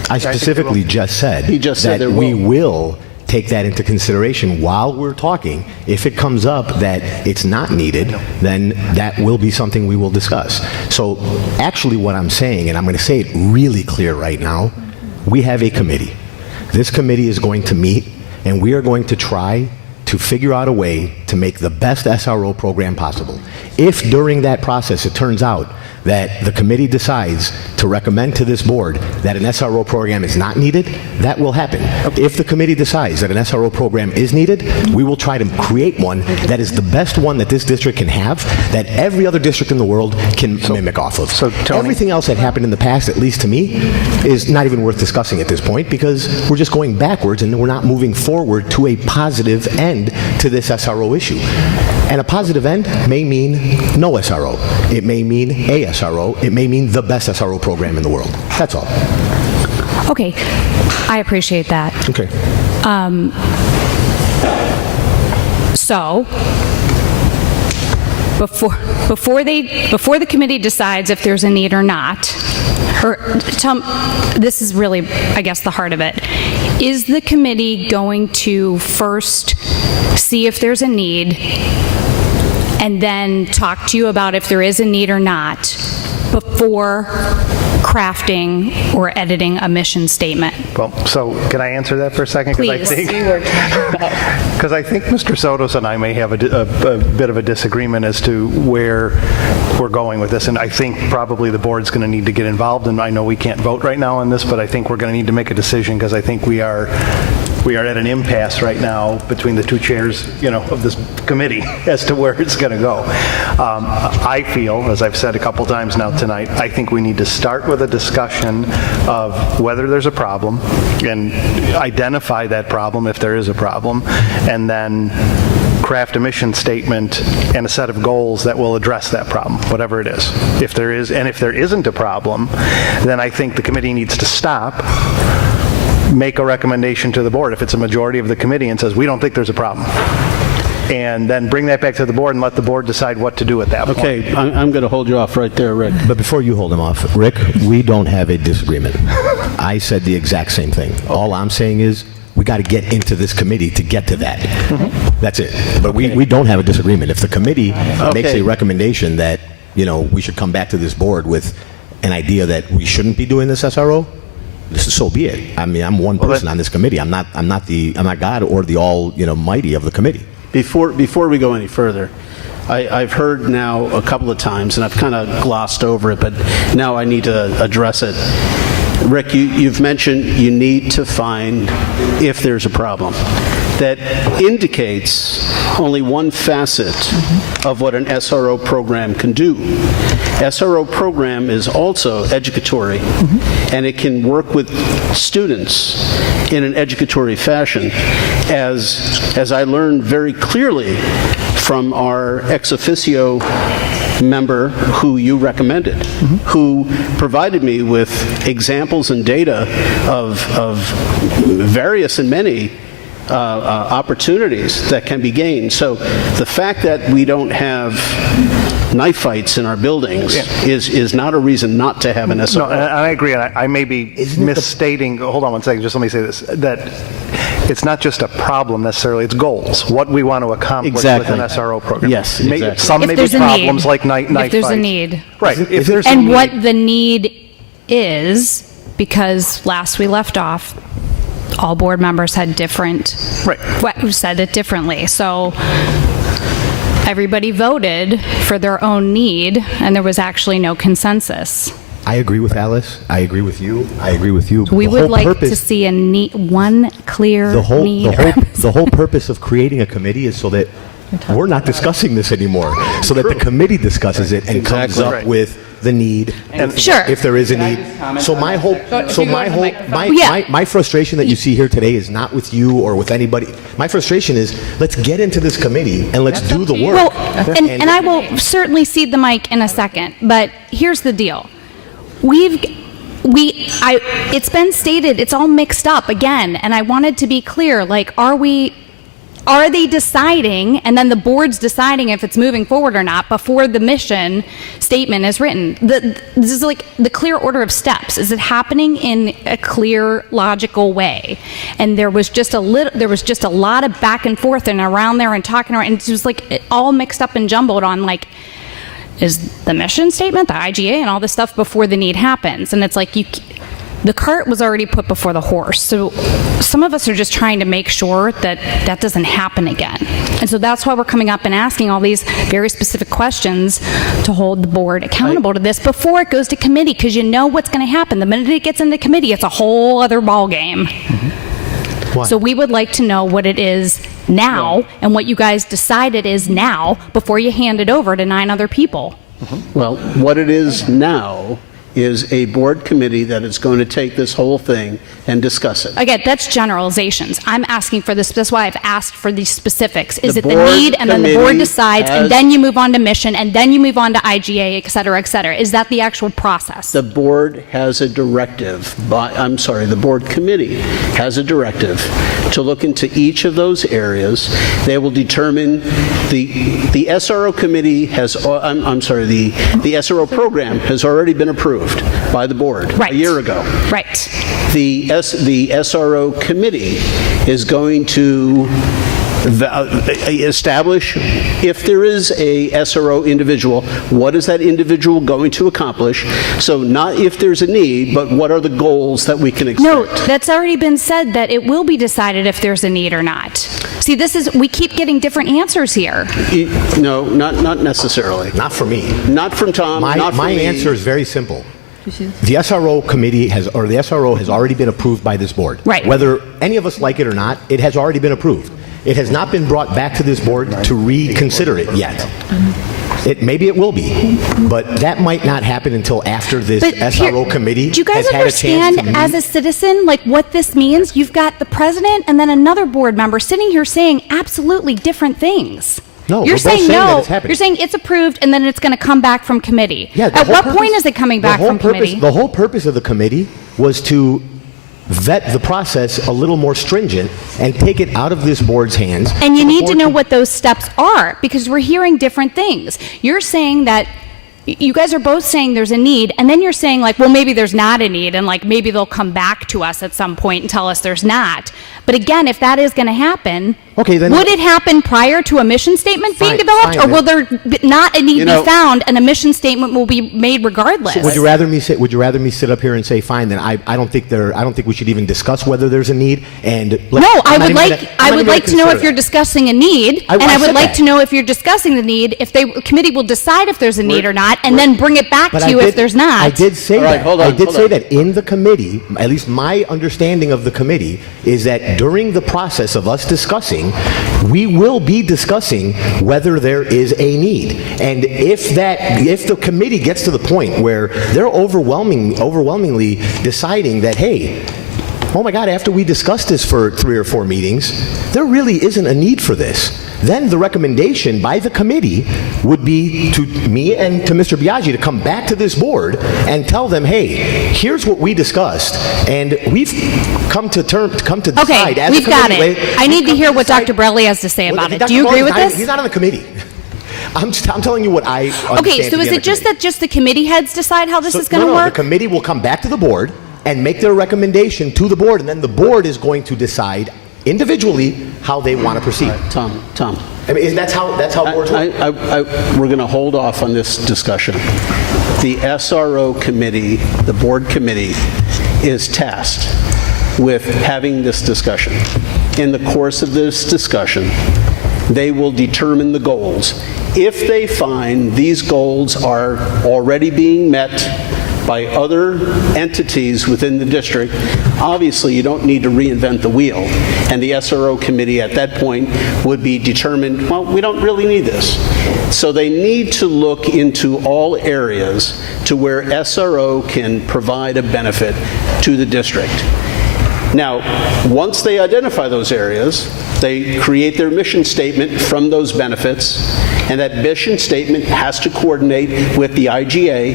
I specifically just said that we will take that into consideration while we're talking. If it comes up that it's not needed, then that will be something we will discuss. So actually what I'm saying, and I'm going to say it really clear right now, we have a committee. This committee is going to meet, and we are going to try to figure out a way to make the best SRO program possible. If during that process it turns out that the committee decides to recommend to this board that an SRO program is not needed, that will happen. If the committee decides that an SRO program is needed, we will try to create one that is the best one that this district can have, that every other district in the world can mimic off of. So everything else that happened in the past, at least to me, is not even worth discussing at this point, because we're just going backwards and we're not moving forward to a positive end to this SRO issue. And a positive end may mean no SRO. It may mean a SRO. It may mean the best SRO program in the world. That's all. Okay, I appreciate that. Okay. So, before the committee decides if there's a need or not, this is really, I guess, the heart of it. Is the committee going to first see if there's a need and then talk to you about if there is a need or not before crafting or editing a mission statement? Well, so can I answer that for a second? Please. Because Because I think Mr. Sotos and I may have a bit of a disagreement as to where we're going with this, and I think probably the board's going to need to get involved, and I know we can't vote right now on this, but I think we're going to need to make a decision, because I think we are at an impasse right now between the two chairs, of this committee as to where it's going to go. I feel, as I've said a couple times now tonight, I think we need to start with a discussion of whether there's a problem and identify that problem if there is a problem, and then craft a mission statement and a set of goals that will address that problem, whatever it is. If there is, and if there isn't a problem, then I think the committee needs to stop, make a recommendation to the board if it's a majority of the committee and says, we don't think there's a problem. And then bring that back to the board and let the board decide what to do at that point. Okay, I'm going to hold you off right there, Rick. But before you hold him off, Rick, we don't have a disagreement. I said the exact same thing. All I'm saying is we got to get into this committee to get to that. That's it. But we don't have a disagreement. If the committee makes a recommendation that, we should come back to this board with an idea that we shouldn't be doing this SRO, so be it. I mean, I'm one person on this committee. I'm not God or the almighty of the committee. Before we go any further, I've heard now a couple of times, and I've kind of glossed over it, but now I need to address it. Rick, you've mentioned you need to find if there's a problem. That indicates only one facet of what an SRO program can do. SRO program is also educatory, and it can work with students in an educatory fashion, as I learned very clearly from our ex officio member who you recommended, who provided me with examples and data of various and many opportunities that can be gained. So the fact that we don't have knife fights in our buildings is not a reason not to have an SRO. No, and I agree. And I may be misstating. Hold on one second. Just let me say this. That it's not just a problem necessarily. It's goals. What we want to accomplish with an SRO program. Yes, exactly. Some may be problems like knife fights. If there's a need. Right. If there's and what the need is, because last we left off, all board members had said it differently. So everybody voted for their own need, and there was actually no consensus. I agree with Alice. I agree with you. I agree with you. We would like to see one clear need. The whole purpose of creating a committee is so that we're not discussing this anymore, so that the committee discusses it and comes up with the need, and if there is a need. So my frustration that you see here today is not with you or with anybody. My frustration is, let's get into this committee and let's do the work. Well, and I will certainly cede the mic in a second, but here's the deal. It's been stated, it's all mixed up again, and I wanted to be clear, are they deciding, and then the board's deciding if it's moving forward or not before the mission statement is written? This is like the clear order of steps. Is it happening in a clear, logical way? And there was just a lot of back and forth and around there and talking around, and it was like all mixed up and jumbled on is the mission statement, the IGA, and all this stuff before the need happens. And it's like the cart was already put before the horse. So some of us are just trying to make sure that doesn't happen again. And so that's why we're coming up and asking all these very specific questions to hold the board accountable to this before it goes to committee, because you know what's going to happen. The minute it gets into committee, it's a whole other ball game. So we would like to know what it is now and what you guys decide it is now before you hand it over to 9 other people. Well, what it is now is a board committee that is going to take this whole thing and discuss it. Again, that's generalizations. I'm asking for this. That's why I've asked for these specifics. Is it the need, and then the board decides, and then you move on to mission, and then you move on to IGA, et cetera, et cetera? Is that the actual process? The board has a directive, the board committee has a directive to look into each of those areas. They will determine the SRO committee has, the SRO program has already been approved by the board a year ago. Right. The SRO committee is going to establish if there is a SRO individual, what is that individual going to accomplish? So not if there's a need, but what are the goals that we can expect? No, that's already been said that it will be decided if there's a need or not. See, we keep getting different answers here. No, not necessarily. Not for me. Not from Tom, not from My me. answer is very simple. The SRO committee the SRO has already been approved by this board. Right. Whether any of us like it or not, it has already been approved. It has not been brought back to this board to reconsider it yet. Maybe it will be, but that might not happen until after this SRO committee do you guys has had a chance understand, to meet. as a citizen, like what this means? You've got the president and then another board member sitting here saying absolutely different things. No, you're we're both saying no. that it's happening. You're saying it's approved and then it's going to come back from committee. Yeah, At what point is it coming back from committee? The whole purpose of the committee was to vet the process a little more stringent and take it out of this board's hands. And you need to know what those steps are, because we're hearing different things. You're saying that you guys are both saying there's a need, and then you're saying like, well, maybe there's not a need, and like maybe they'll come back to us at some point and tell us there's not. But again, if that is going to happen, okay, then would it happen prior to a mission statement being Fine, developed, fine, or will there not a need know- be found and a mission statement will be made regardless? Would you rather me sit up here and say, fine, then I don't think we should even discuss whether there's a need? And I would like to know if you're discussing a need, and I would like to know if you're discussing the need, if the committee will decide if there's a need or not, and then bring it back to you if there's not. I did say that. hold on, I did hold say on. that in the committee. At least my understanding of the committee is that during the process of us discussing, we will be discussing whether there is a need. And if the committee gets to the point where they're overwhelmingly deciding that, hey, oh my God, after we discussed this for 3 or 4 meetings, there really isn't a need for this, then the recommendation by the committee would be to me and to Mr. Biaggi to come back to this board and tell them, hey, here's what we discussed, and we've come to decide Okay, as we've a got committee. it. I need to hear what Dr. Brelli has to say about it. Dr. Do you agree with Brelli's this? He's not on the committee. I'm telling you what I understand. Okay, to so be is on it just that just the committee heads decide how this is going to No, work? the committee will come back to the board and make their recommendation to the board, and then the board is going to decide individually how they want to proceed. Tom. I mean, that's how boards work. We're going to hold off on this discussion. The SRO committee, the board committee, is tasked with having this discussion. In the course of this discussion, they will determine the goals. If they find these goals are already being met by other entities within the district, obviously you don't need to reinvent the wheel. And the SRO committee at that point would be determined, well, we don't really need this. So they need to look into all areas to where SRO can provide a benefit to the district. Now, once they identify those areas, they create their mission statement from those benefits, and that mission statement has to coordinate with the IGA,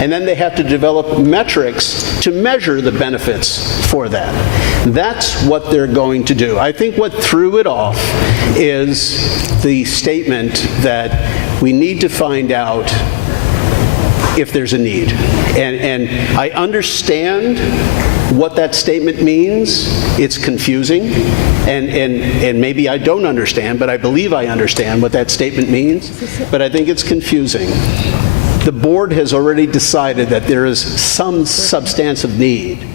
and then they have to develop metrics to measure the benefits for that. That's what they're going to do. I think what threw it off is the statement that we need to find out if there's a need. And I understand what that statement means. It's confusing, and maybe I don't understand, but I believe I understand what that statement means, but I think it's confusing. The board has already decided that there is some substantive need.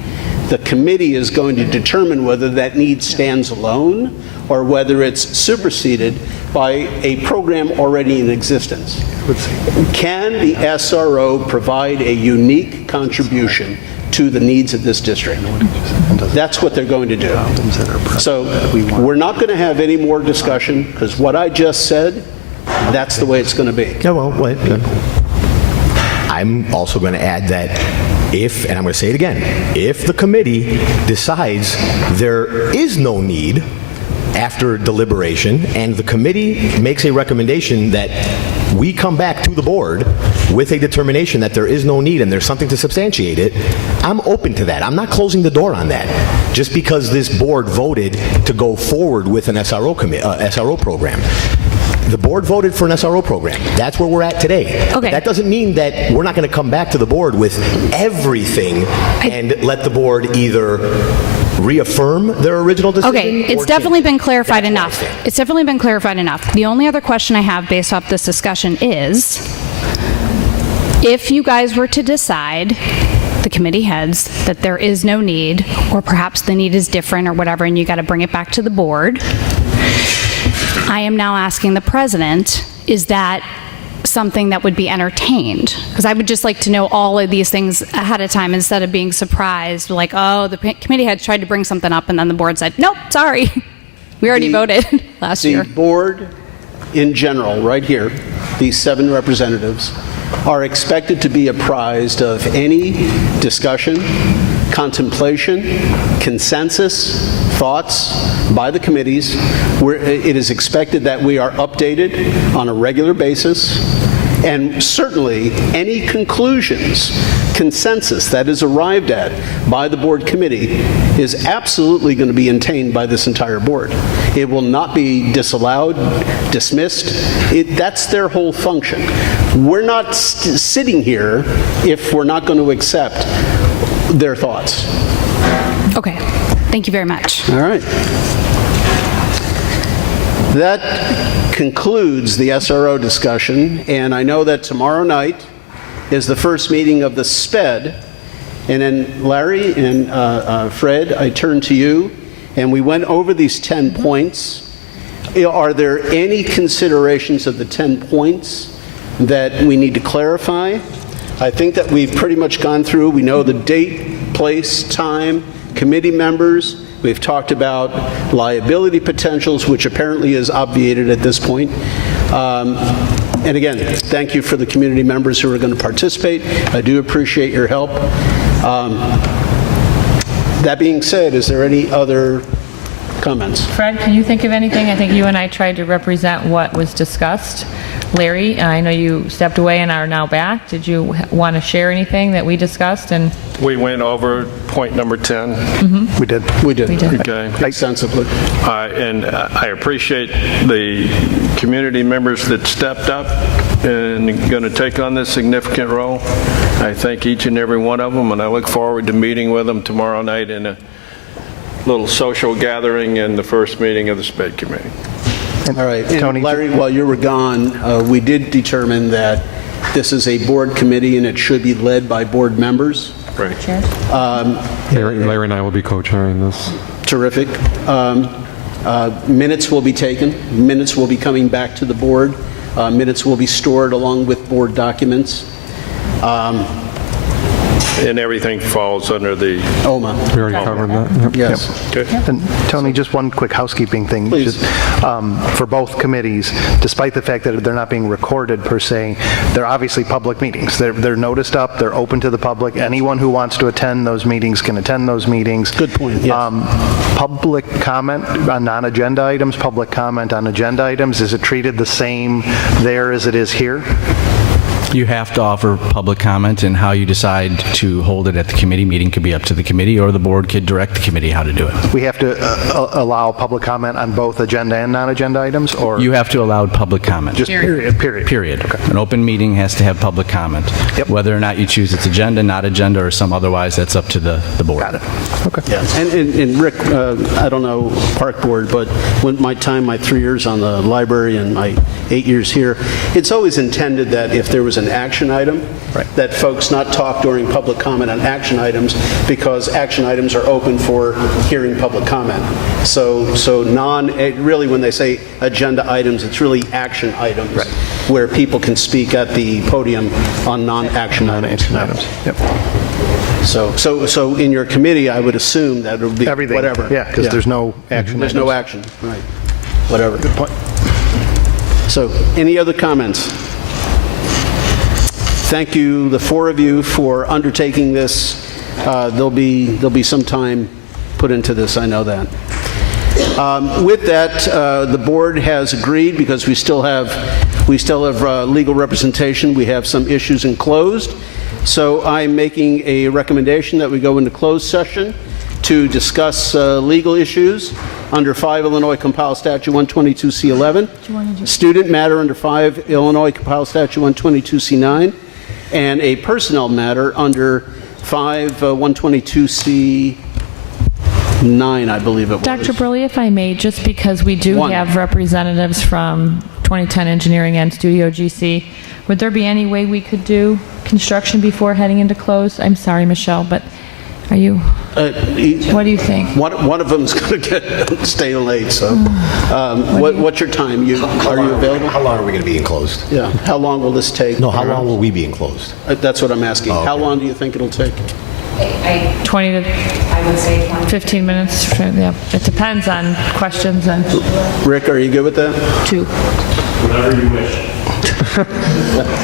The committee is going to determine whether that need stands alone or whether it's superseded by a program already in existence. Can the SRO provide a unique contribution to the needs of this district? That's what they're going to do. So we're not going to have any more discussion, because what I just said, that's the way it's going to be. Yeah, well, wait. I'm also going to add that if, and I'm going to say it again, if the committee decides there is no need after deliberation, and the committee makes a recommendation that we come back to the board with a determination that there is no need and there's something to substantiate it, I'm open to that. I'm not closing the door on that. Just because this board voted to go forward with an SRO program. The board voted for an SRO program. That's where we're at today. Okay. But that doesn't mean that we're not going to come back to the board with everything and let the board either reaffirm their original decision? Okay, it's definitely been clarified enough. It's definitely been clarified enough. The only other question I have based off this discussion is, if you guys were to decide, the committee heads, that there is no need, or perhaps the need is different or whatever, and you got to bring it back to the board, I am now asking the president, is that something that would be entertained? Because I would just like to know all of these things ahead of time instead of being surprised, like, oh, the committee had tried to bring something up and then the board said, nope, sorry, we already voted last year. The board in general, right here, these 7 representatives, are expected to be apprised of any discussion, contemplation, consensus, thoughts by the committees. It is expected that we are updated on a regular basis, and certainly any conclusions, consensus that is arrived at by the board committee is absolutely going to be maintained by this entire board. It will not be disallowed, dismissed. That's their whole function. We're not sitting here if we're not going to accept their thoughts. Okay, thank you very much. All right. That concludes the SRO discussion, and I know that tomorrow night is the first meeting of the SPED. And then Larry and Fred, I turn to you, and we went over these 10 points. Are there any considerations of the 10 points that we need to clarify? I think that we've pretty much gone through. We know the date, place, time, committee members. We've talked about liability potentials, which apparently is obviated at this point. And again, thank you for the community members who are going to participate. I do appreciate your help. That being said, is there any other comments? Fred, can you think of anything? I think you and I tried to represent what was discussed. Larry, I know you stepped away and are now back. Did you want to share anything that we discussed? And We went over point number 10. Mm-hmm. We did. We did. Okay. Extensively. And I appreciate the community members that stepped up and going to take on this significant role. I thank each and every one of them, and I look forward to meeting with them tomorrow night in a little social gathering and the first meeting of the SPED committee. All right. And Larry, while you were gone, we did determine that this is a board committee and it should be led by board members. Right. Larry and I will be co-chairing this. Terrific. Minutes will be taken. Minutes will be coming back to the board. Minutes will be stored along with board documents. And everything falls under the OMA. We already covered that. Yep. Yes. Yep. And Tony, just one quick housekeeping thing. Please. For both committees, despite the fact that they're not being recorded per se, they're obviously public meetings. They're noticed up, they're open to the public. Anyone who wants to attend those meetings can attend those meetings. Good point, yes. Public comment on non-agenda items, public comment on agenda items, is it treated the same there as it is here? You have to offer public comment, and how you decide to hold it at the committee meeting could be up to the committee, or the board could direct the committee how to do it. We have to allow public comment on both agenda and non-agenda items, or? You have to allow public comment. Just period. Period. Okay. An open meeting has to have public comment. Yep. Whether or not you choose its agenda, not agenda, or some otherwise, that's up to the board. Got it. Okay. Yes. And Rick, I don't know Park Board, but when my 3 years on the library and my 8 years here, it's always intended that if there was an action item, that folks not talk during public comment on action items, because action items are open for hearing public comment. So really when they say agenda items, it's really action items where people can speak at the podium on non-action items. Yep. So in your committee, I would assume that it would be Everything. whatever. Yeah, because there's no action. There's no action, right. Whatever. Good point. So, any other comments? Thank you, the 4 of you, for undertaking this. There'll be some time put into this, I know that. With that, the board has agreed, because we still have legal representation. We have some issues in closed. So I'm making a recommendation that we go into closed session to discuss legal issues under 5 Illinois Compiled Statute 122C11, student matter under 5 Illinois Compiled Statute 122C9, and a personnel matter under 5 122C 9, I believe it was. Dr. Burley, if I may, just because we do 1. have representatives from 2010 Engineering and Studio GC, would there be any way we could do construction before heading into close? I'm sorry, Michelle, but are you, what do you think? One of them's going to stay late, so. What's your time? Are you available? How long are we going to be enclosed? Yeah. How long will this take? No, how long will we be enclosed? That's what I'm asking. Oh, okay. How long do you think it'll take? 20 to, I would say 15 minutes. Yeah, it depends on questions and. Rick, are you good with that? 2. Whatever you wish.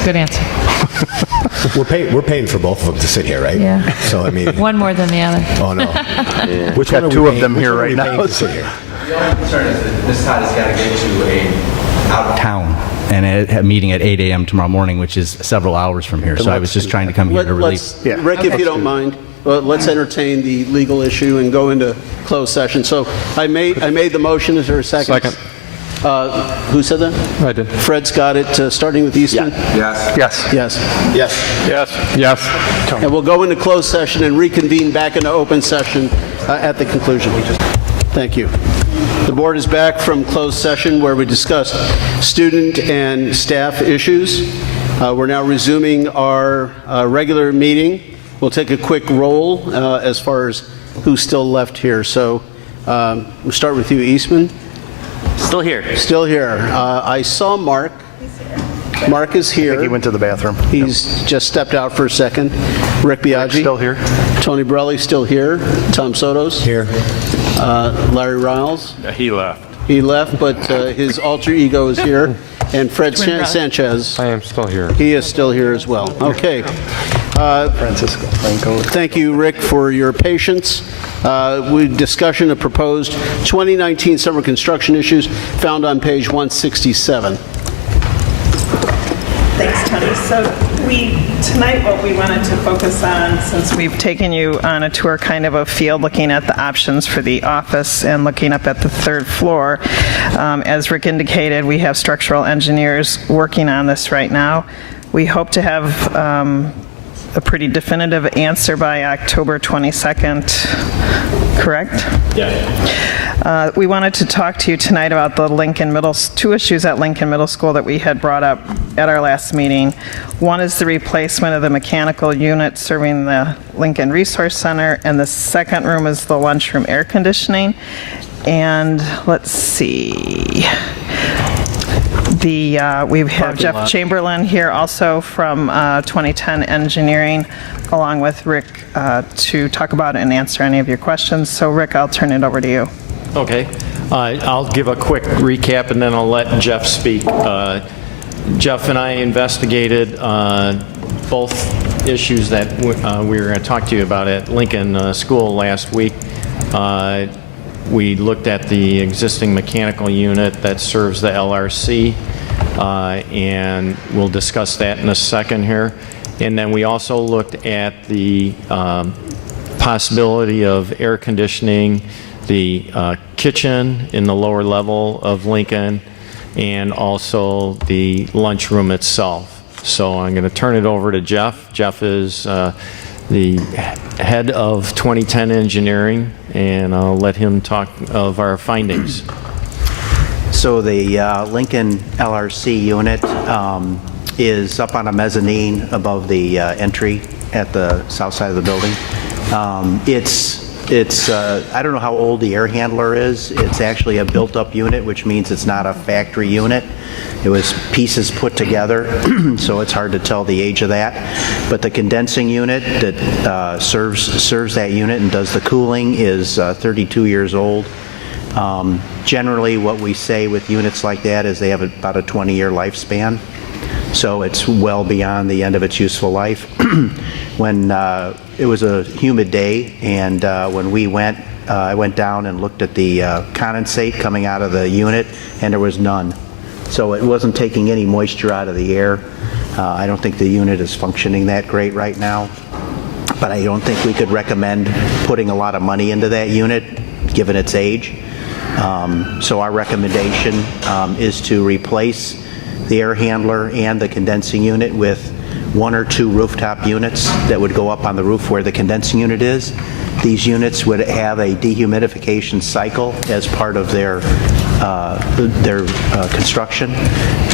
Good answer. We're paying for both of them to sit here, right? Yeah. So, I mean. One more than the other. Oh, no. Which got two of them here right now. To sit here? The only concern is that Ms. Todd has got to get to out of town and a meeting at 8 a.m. tomorrow morning, which is several hours from here. So I was just trying to come here to relieve. Rick, if you don't mind, let's entertain the legal issue and go into closed session. So I made the motion. Is there a second? Second. Who said that? I did. Fred's got it, starting with Eastman? Yes. Yes. Yes. Yes. Yes. Yes. And we'll go into closed session and reconvene back into open session at the conclusion. Thank you. The board is back from closed session where we discussed student and staff issues. We're now resuming our regular meeting. We'll take a quick roll as far as who's still left here. So we'll start with you, Eastman. Still here. Still here. I saw Mark. Mark is here. I think he went to the bathroom. He's just stepped out for a second. Rick Biaggi. Still here. Tony Borelli still here. Tom Sotos. Here. Larry Riles. He left. He left, but his alter ego is here. And Fred Sanchez. I am still here. He is still here as well. Okay. Francisco Franco. Thank you, Rick, for your patience. Discussion of proposed 2019 summer construction issues found on page 167. Thanks, Tony. So tonight what we wanted to focus on, since we've taken you on a tour kind of a field looking at the options for the office and looking up at the third floor, as Rick indicated, we have structural engineers working on this right now. We hope to have a pretty definitive answer by October 22nd, correct? Yeah. We wanted to talk to you tonight about the two issues at Lincoln Middle School that we had brought up at our last meeting. One is the replacement of the mechanical unit serving the Lincoln Resource Center, and the second room is the lunchroom air conditioning. And let's see. We have Jeff Chamberlain here also from 2010 Engineering, along with Rick, to talk about and answer any of your questions. So Rick, I'll turn it over to you. Okay. I'll give a quick recap and then I'll let Jeff speak. Jeff and I investigated both issues that we were going to talk to you about at Lincoln School last week. We looked at the existing mechanical unit that serves the LRC, and we'll discuss that in a second here. And then we also looked at the possibility of air conditioning the kitchen in the lower level of Lincoln, and also the lunchroom itself. So I'm going to turn it over to Jeff. Jeff is the head of 2010 Engineering, and I'll let him talk of our findings. So the Lincoln LRC unit is up on a mezzanine above the entry at the south side of the building. I don't know how old the air handler is. It's actually a built-up unit, which means it's not a factory unit. It was pieces put together, so it's hard to tell the age of that. But the condensing unit that serves that unit and does the cooling is 32 years old. Generally, what we say with units like that is they have about a 20-year lifespan. So it's well beyond the end of its useful life. When it was a humid day, and when we went, I went down and looked at the condensate coming out of the unit, and there was none. So it wasn't taking any moisture out of the air. I don't think the unit is functioning that great right now, but I don't think we could recommend putting a lot of money into that unit, given its age. So our recommendation is to replace the air handler and the condensing unit with 1 or 2 rooftop units that would go up on the roof where the condensing unit is. These units would have a dehumidification cycle as part of their construction,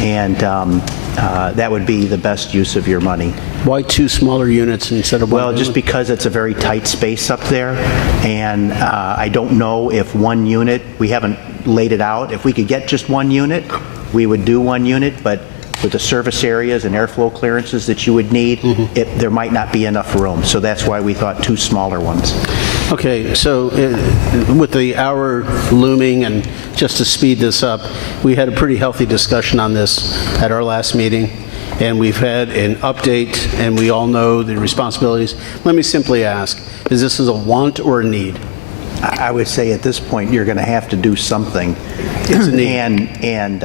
and that would be the best use of your money. Why 2 smaller units instead of one? Well, just because it's a very tight space up there, and I don't know if 1 unit, we haven't laid it out. If we could get just 1 unit, we would do 1 unit, but with the service areas and airflow clearances that you would need, there might not be enough room. So that's why we thought 2 smaller ones. Okay, so with the hour looming, and just to speed this up, we had a pretty healthy discussion on this at our last meeting, and we've had an update, and we all know the responsibilities. Let me simply ask, is this a want or a need? I would say at this point, you're going to have to do something. It's a need. And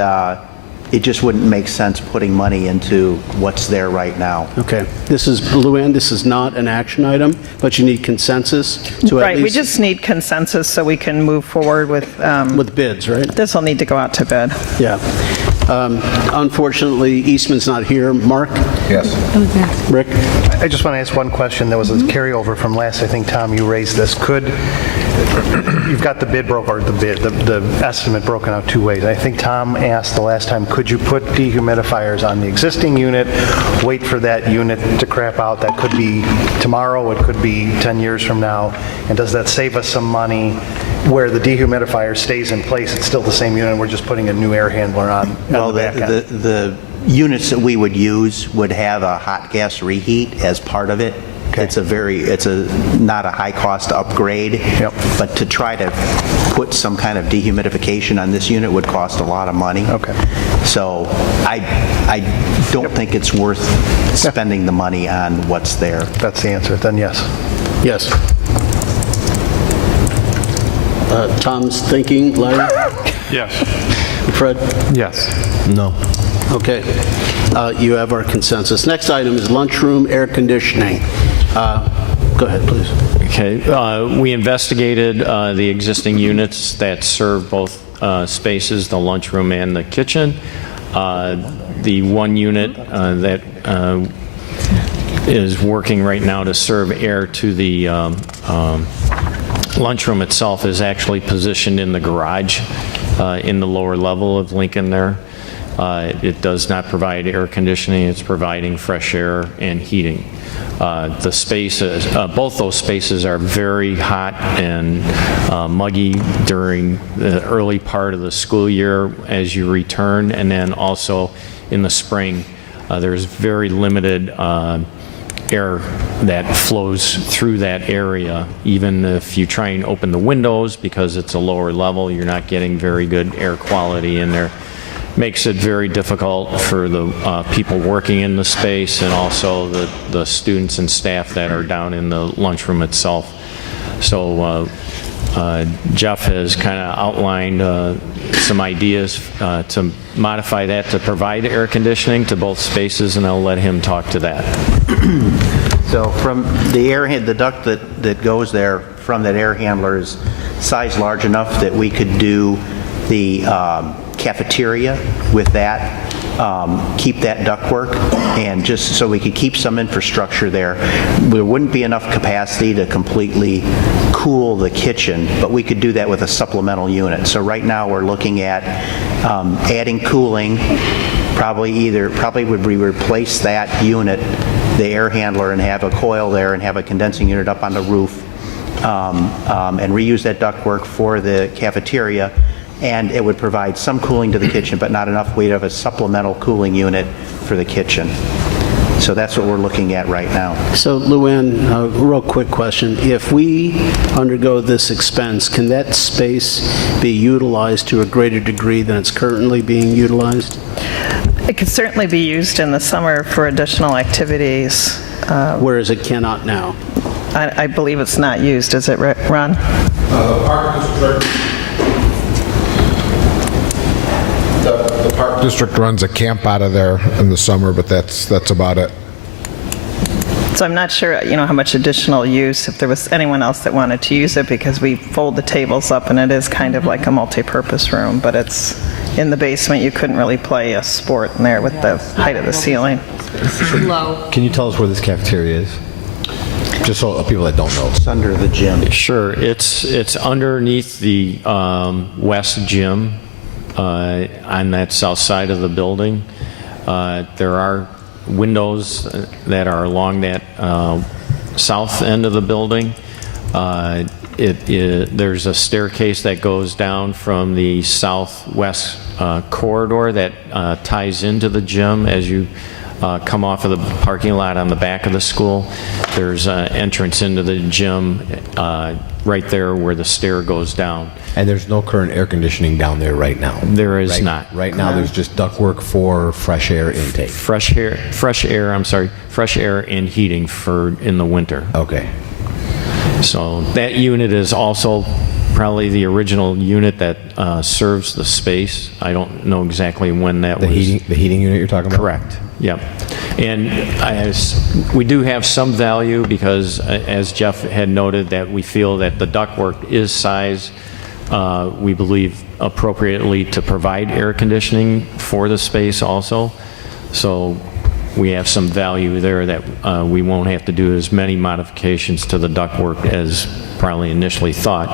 it just wouldn't make sense putting money into what's there right now. Okay. This is, Luann, this is not an action item, but you need consensus to at Right, we least... just need consensus so we can move forward with... with bids, right? This will need to go out to bid. Yeah. Unfortunately, Eastman's not here. Mark? Yes. Rick? I just want to ask one question. There was a carryover from last, I think, Tom, you raised this. You've got the bid the estimate broken out 2 ways. I think Tom asked the last time, could you put dehumidifiers on the existing unit, wait for that unit to crap out? That could be tomorrow, it could be 10 years from now. And does that save us some money where the dehumidifier stays in place? It's still the same unit, we're just putting a new air handler on Well, the back end. the units that we would use would have a hot gas reheat as part of it. Okay. It's not a high cost upgrade, but to try to put some kind of dehumidification on this unit would cost a lot of money. Okay. So I don't think it's worth spending the money on what's there. That's the answer, then yes. Yes. Tom's thinking, Larry? Yes. Fred? Yes. No. Okay. You have our consensus. Next item is lunchroom air conditioning. Go ahead, please. Okay. We investigated the existing units that serve both spaces, the lunchroom and the kitchen. The 1 unit that is working right now to serve air to the lunchroom itself is actually positioned in the garage in the lower level of Lincoln there. It does not provide air conditioning, it's providing fresh air and heating. The spaces, both those spaces are very hot and muggy during the early part of the school year as you return, and then also in the spring. There's very limited air that flows through that area. Even if you try and open the windows, because it's a lower level, you're not getting very good air quality in there. Makes it very difficult for the people working in the space, and also the students and staff that are down in the lunchroom itself. So Jeff has kind of outlined some ideas to modify that to provide air conditioning to both spaces, and I'll let him talk to that. So from the duct that goes there from that air handler is size large enough that we could do the cafeteria with that, keep that ductwork, and just so we could keep some infrastructure there. There wouldn't be enough capacity to completely cool the kitchen, but we could do that with a supplemental unit. So right now we're looking at adding cooling. Probably would we replace that unit, the air handler, and have a coil there and have a condensing unit up on the roof, and reuse that ductwork for the cafeteria. And it would provide some cooling to the kitchen, but not enough. We'd have a supplemental cooling unit for the kitchen. So that's what we're looking at right now. So, Luann, a real quick question. If we undergo this expense, can that space be utilized to a greater degree than it's currently being utilized? It could certainly be used in the summer for additional activities. Whereas it cannot now? I believe it's not used, is it, Ron? The park district runs a camp out of there in the summer, but that's about it. So I'm not sure, how much additional use, if there was anyone else that wanted to use it, because we fold the tables up and it is kind of like a multi-purpose room, but it's in the basement. You couldn't really play a sport in there with the height of the ceiling. low. Can you tell us where this cafeteria is? Just so people that don't know. It's under the gym. Sure, it's underneath the west gym on that south side of the building. There are windows that are along that south end of the building. There's a staircase that goes down from the southwest corridor that ties into the gym as you come off of the parking lot on the back of the school. There's an entrance into the gym right there where the stair goes down. And there's no current air conditioning down there right now? There is not. Right now, there's just ductwork for fresh air intake? Fresh air and heating in the winter. Okay. So that unit is also probably the original unit that serves the space. I don't know exactly when that was. The heating unit you're talking about? Correct. Yep. And we do have some value because, as Jeff had noted, that we feel that the ductwork is sized, we believe, appropriately to provide air conditioning for the space also. So we have some value there that we won't have to do as many modifications to the ductwork as probably initially thought,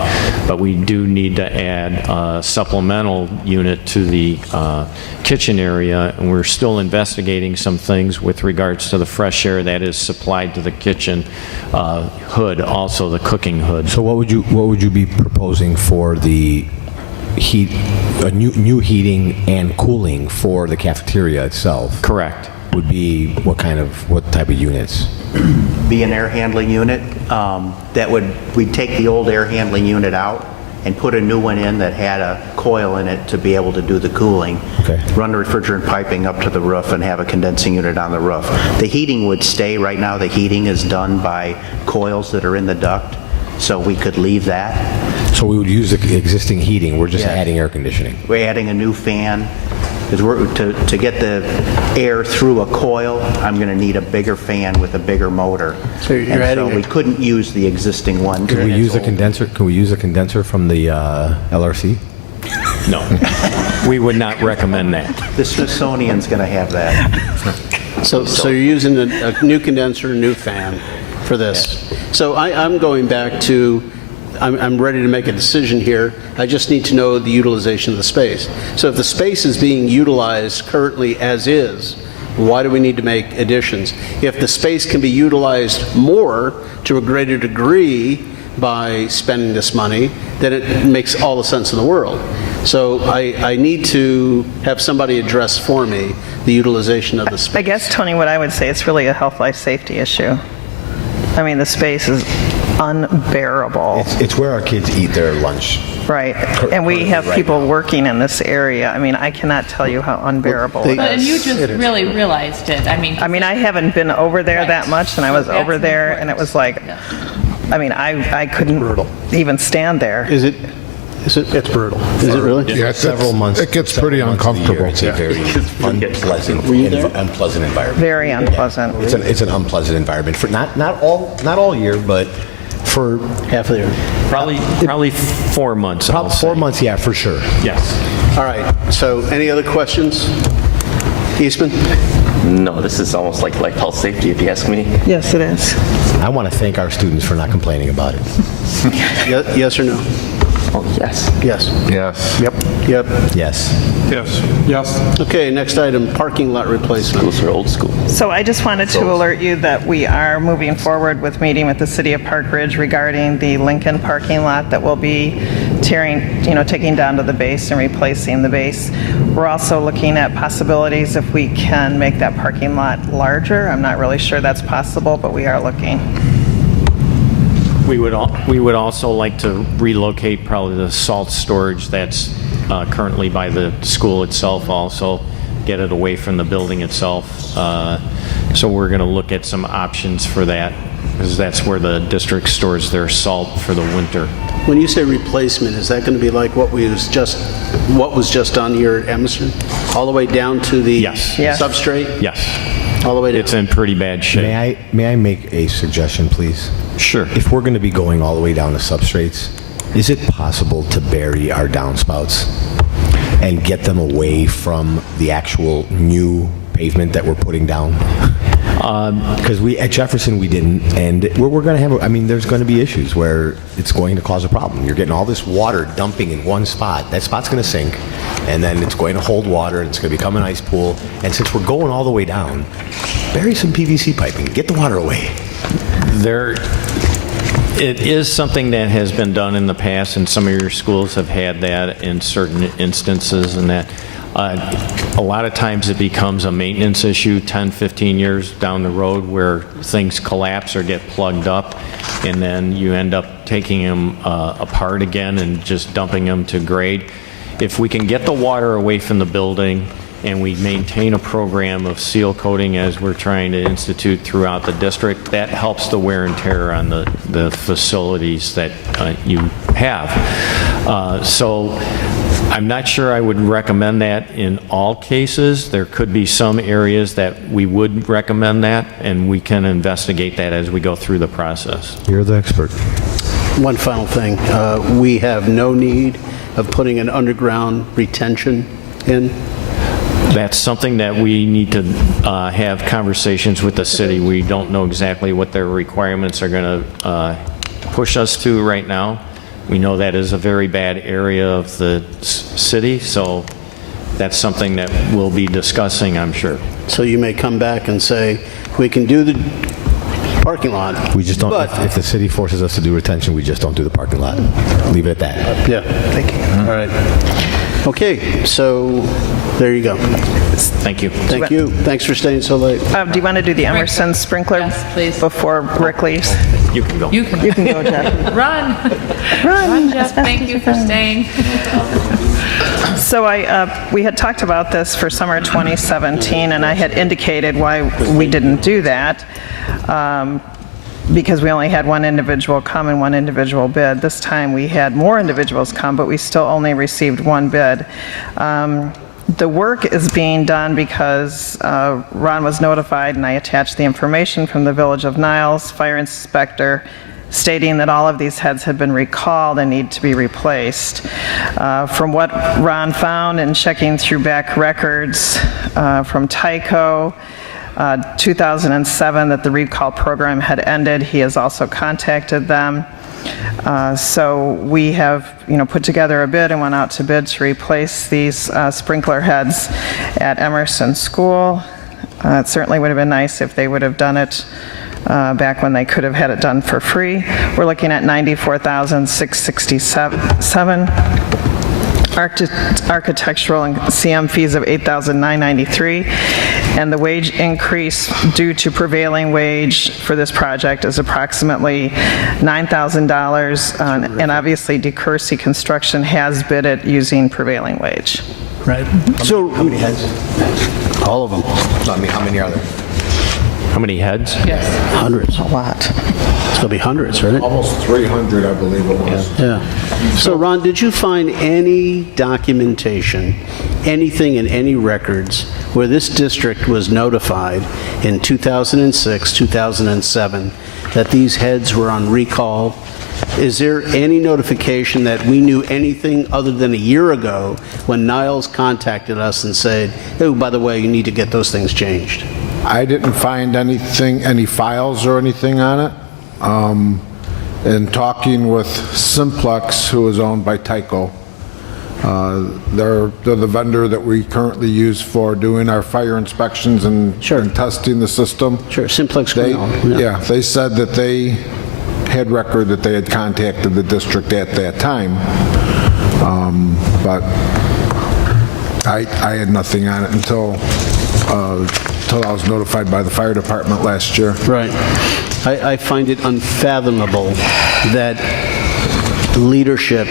but we do need to add a supplemental unit to the kitchen area, and we're still investigating some things with regards to the fresh air that is supplied to the kitchen hood, also the cooking hood. So what would you be proposing for the heat, new heating and cooling for the cafeteria itself? Correct. Would be what type of units? Be an air handling unit. We'd take the old air handling unit out and put a new one in that had a coil in it to be able to do the cooling. Okay. Run the refrigerant piping up to the roof and have a condensing unit on the roof. The heating would stay. Right now the heating is done by coils that are in the duct, so we could leave that. So we would use the existing heating, we're just Yeah. adding air conditioning? We're adding a new fan. Because to get the air through a coil, I'm going to need a bigger fan with a bigger motor. So you're adding we couldn't use the existing one. Can we use a condenser? Can we use a condenser from the LRC? No, we would not recommend that. The Smithsonian's going to have that. So you're using a new condenser, new fan for this. So I'm going back to, I'm ready to make a decision here. I just need to know the utilization of the space. So if the space is being utilized currently as is, why do we need to make additions? If the space can be utilized more to a greater degree by spending this money, then it makes all the sense in the world. So I need to have somebody address for me the utilization of the space. I guess, Tony, what I would say, it's really a health, life, safety issue. I mean, the space is unbearable. It's where our kids eat their lunch. Right. And we have people working in this area. I mean, I cannot tell you how unbearable it is. And you just really realized it. I mean, I haven't been over there that much, and I was over there, and it was like, I mean, I couldn't even stand there. Is it? It's brutal. Is it really? Yeah, Several months. It gets pretty uncomfortable. It's a very unpleasant environment. Very unpleasant. It's an unpleasant environment for not all year, but for half of the year. Probably 4 months. Probably 4 months, yeah, for sure. Yes. All right. So any other questions? Eastman? No, this is almost like health safety, if you ask me. Yes, it is. I want to thank our students for not complaining about it. Yes or no? Oh, yes. Yes. Yes. Yep. Yes. Yes. Yes. Okay, next item, parking lot replacement. Schools are old school. So I just wanted to alert you that we are moving forward with meeting with the city of Park Ridge regarding the Lincoln parking lot that will be taking down to the base and replacing the base. We're also looking at possibilities if we can make that parking lot larger. I'm not really sure that's possible, but we are looking. We would also like to relocate probably the salt storage that's currently by the school itself, also get it away from the building itself. So we're going to look at some options for that, because that's where the district stores their salt for the winter. When you say replacement, is that going to be like what was just done here at Emerson? All the way down to the substrate? Yes. All the way down? It's in pretty bad shape. May I make a suggestion, please? Sure. If we're going to be going all the way down to substrates, is it possible to bury our downspouts and get them away from the actual new pavement that we're putting down? Because at Jefferson, we didn't, and we're going to have, I mean, there's going to be issues where it's going to cause a problem. You're getting all this water dumping in one spot. That spot's going to sink, and then it's going to hold water, and it's going to become an ice pool. And since we're going all the way down, bury some PVC piping. Get the water away. It is something that has been done in the past, and some of your schools have had that in certain instances, and that a lot of times it becomes a maintenance issue 10, 15 years down the road where things collapse or get plugged up, and then you end up taking them apart again and just dumping them to grade. If we can get the water away from the building and we maintain a program of seal coating as we're trying to institute throughout the district, that helps the wear and tear on the facilities that you have. So I'm not sure I would recommend that in all cases. There could be some areas that we would recommend that, and we can investigate that as we go through the process. You're the expert. One final thing. We have no need of putting an underground retention in. That's something that we need to have conversations with the city. We don't know exactly what their requirements are going to push us to right now. We know that is a very bad area of the city, so that's something that we'll be discussing, I'm sure. So you may come back and say, we can do the parking lot. We just don't, if the city forces us to do retention, we just don't do the parking lot. Leave it at that. Yeah. Thank you. All right. Okay, so there you go. Thank you. Thank you. Thanks for staying so late. Do you want to do the Emerson sprinkler before Rick leaves? You can go. You can go, Jeff. Run, Jeff. Thank you for staying. So we had talked about this for summer 2017, and I had indicated why we didn't do that. Because we only had one individual come and one individual bid. This time we had more individuals come, but we still only received one bid. The work is being done because Ron was notified, and I attached the information from the Village of Niles fire inspector stating that all of these heads had been recalled and need to be replaced. From what Ron found in checking through back records from Tyco, 2007, that the recall program had ended. He has also contacted them. So we have, put together a bid and went out to bid to replace these sprinkler heads at Emerson School. It certainly would have been nice if they would have done it back when they could have had it done for free. We're looking at $94,667. Architectural and CM fees of $8,993, and the wage increase due to prevailing wage for this project is approximately $9,000, and obviously DeCourcy Construction has bid it using prevailing wage. Right. So how many heads? All of them. I mean, how many are there? How many heads? Yes. Hundreds. A lot. It's going to be hundreds, right? Almost 300, I believe it was. Yeah. So, Ron, did you find any documentation, anything in any records, where this district was notified in 2006, 2007, that these heads were on recall? Is there any notification that we knew anything other than a year ago when Niles contacted us and said, oh, by the way, you need to get those things changed? I didn't find anything, any files or anything on it. In talking with Simplex, who is owned by Tyco, they're the vendor that we currently use for doing our fire inspections and testing the system. Sure, Simplex. Yeah, they said that they had record that they had contacted the district at that time, but I had nothing on it until I was notified by the fire department last year. Right. I find it unfathomable that leadership,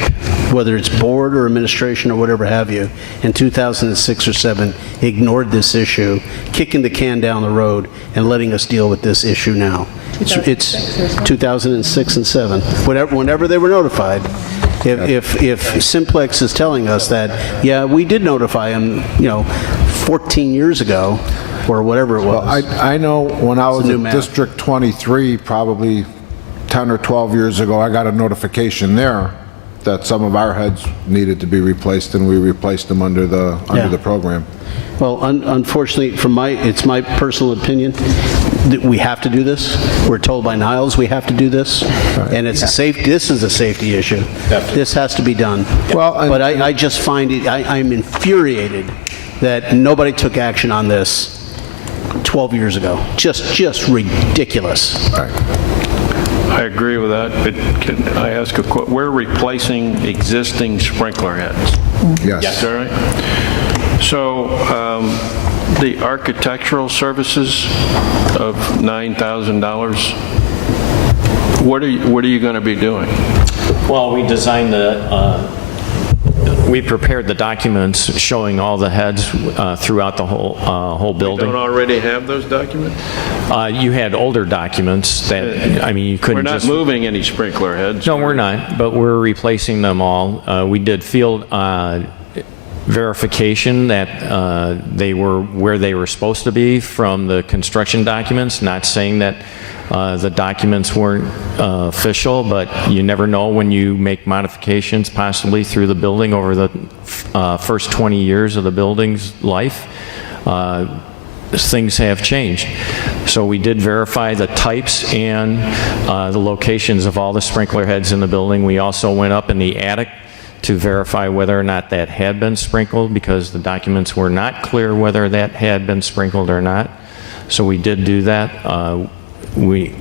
whether it's board or administration or whatever have you, in 2006 or 7, ignored this issue, kicking the can down the road and letting us deal with this issue now. It's 2006 and 7. Whenever they were notified, if Simplex is telling us that, yeah, we did notify them, 14 years ago, or whatever it was. Well, I know when I was in District 23, probably 10 or 12 years ago, I got a notification there that some of our heads needed to be replaced, and we replaced them under the program. Well, unfortunately, it's my personal opinion that we have to do this. We're told by Niles we have to do this, and it's this is a safety issue. This has to be done. Well, but I just find it, I'm infuriated that nobody took action on this 12 years ago. Just ridiculous. I agree with that, but can I ask a question? We're replacing existing sprinkler heads. Yes. Is that right? So the architectural services of $9,000, what are you going to be doing? Well, we designed we prepared the documents showing all the heads throughout the whole building. You don't already have those documents? You had older documents that, I mean, you couldn't We're not just... moving any sprinkler heads. No, we're not, but we're replacing them all. We did field verification that they were where they were supposed to be from the construction documents, not saying that the documents weren't official, but you never know when you make modifications possibly through the building over the first 20 years of the building's life. Things have changed. So we did verify the types and the locations of all the sprinkler heads in the building. We also went up in the attic to verify whether or not that had been sprinkled, because the documents were not clear whether that had been sprinkled or not. So we did do that.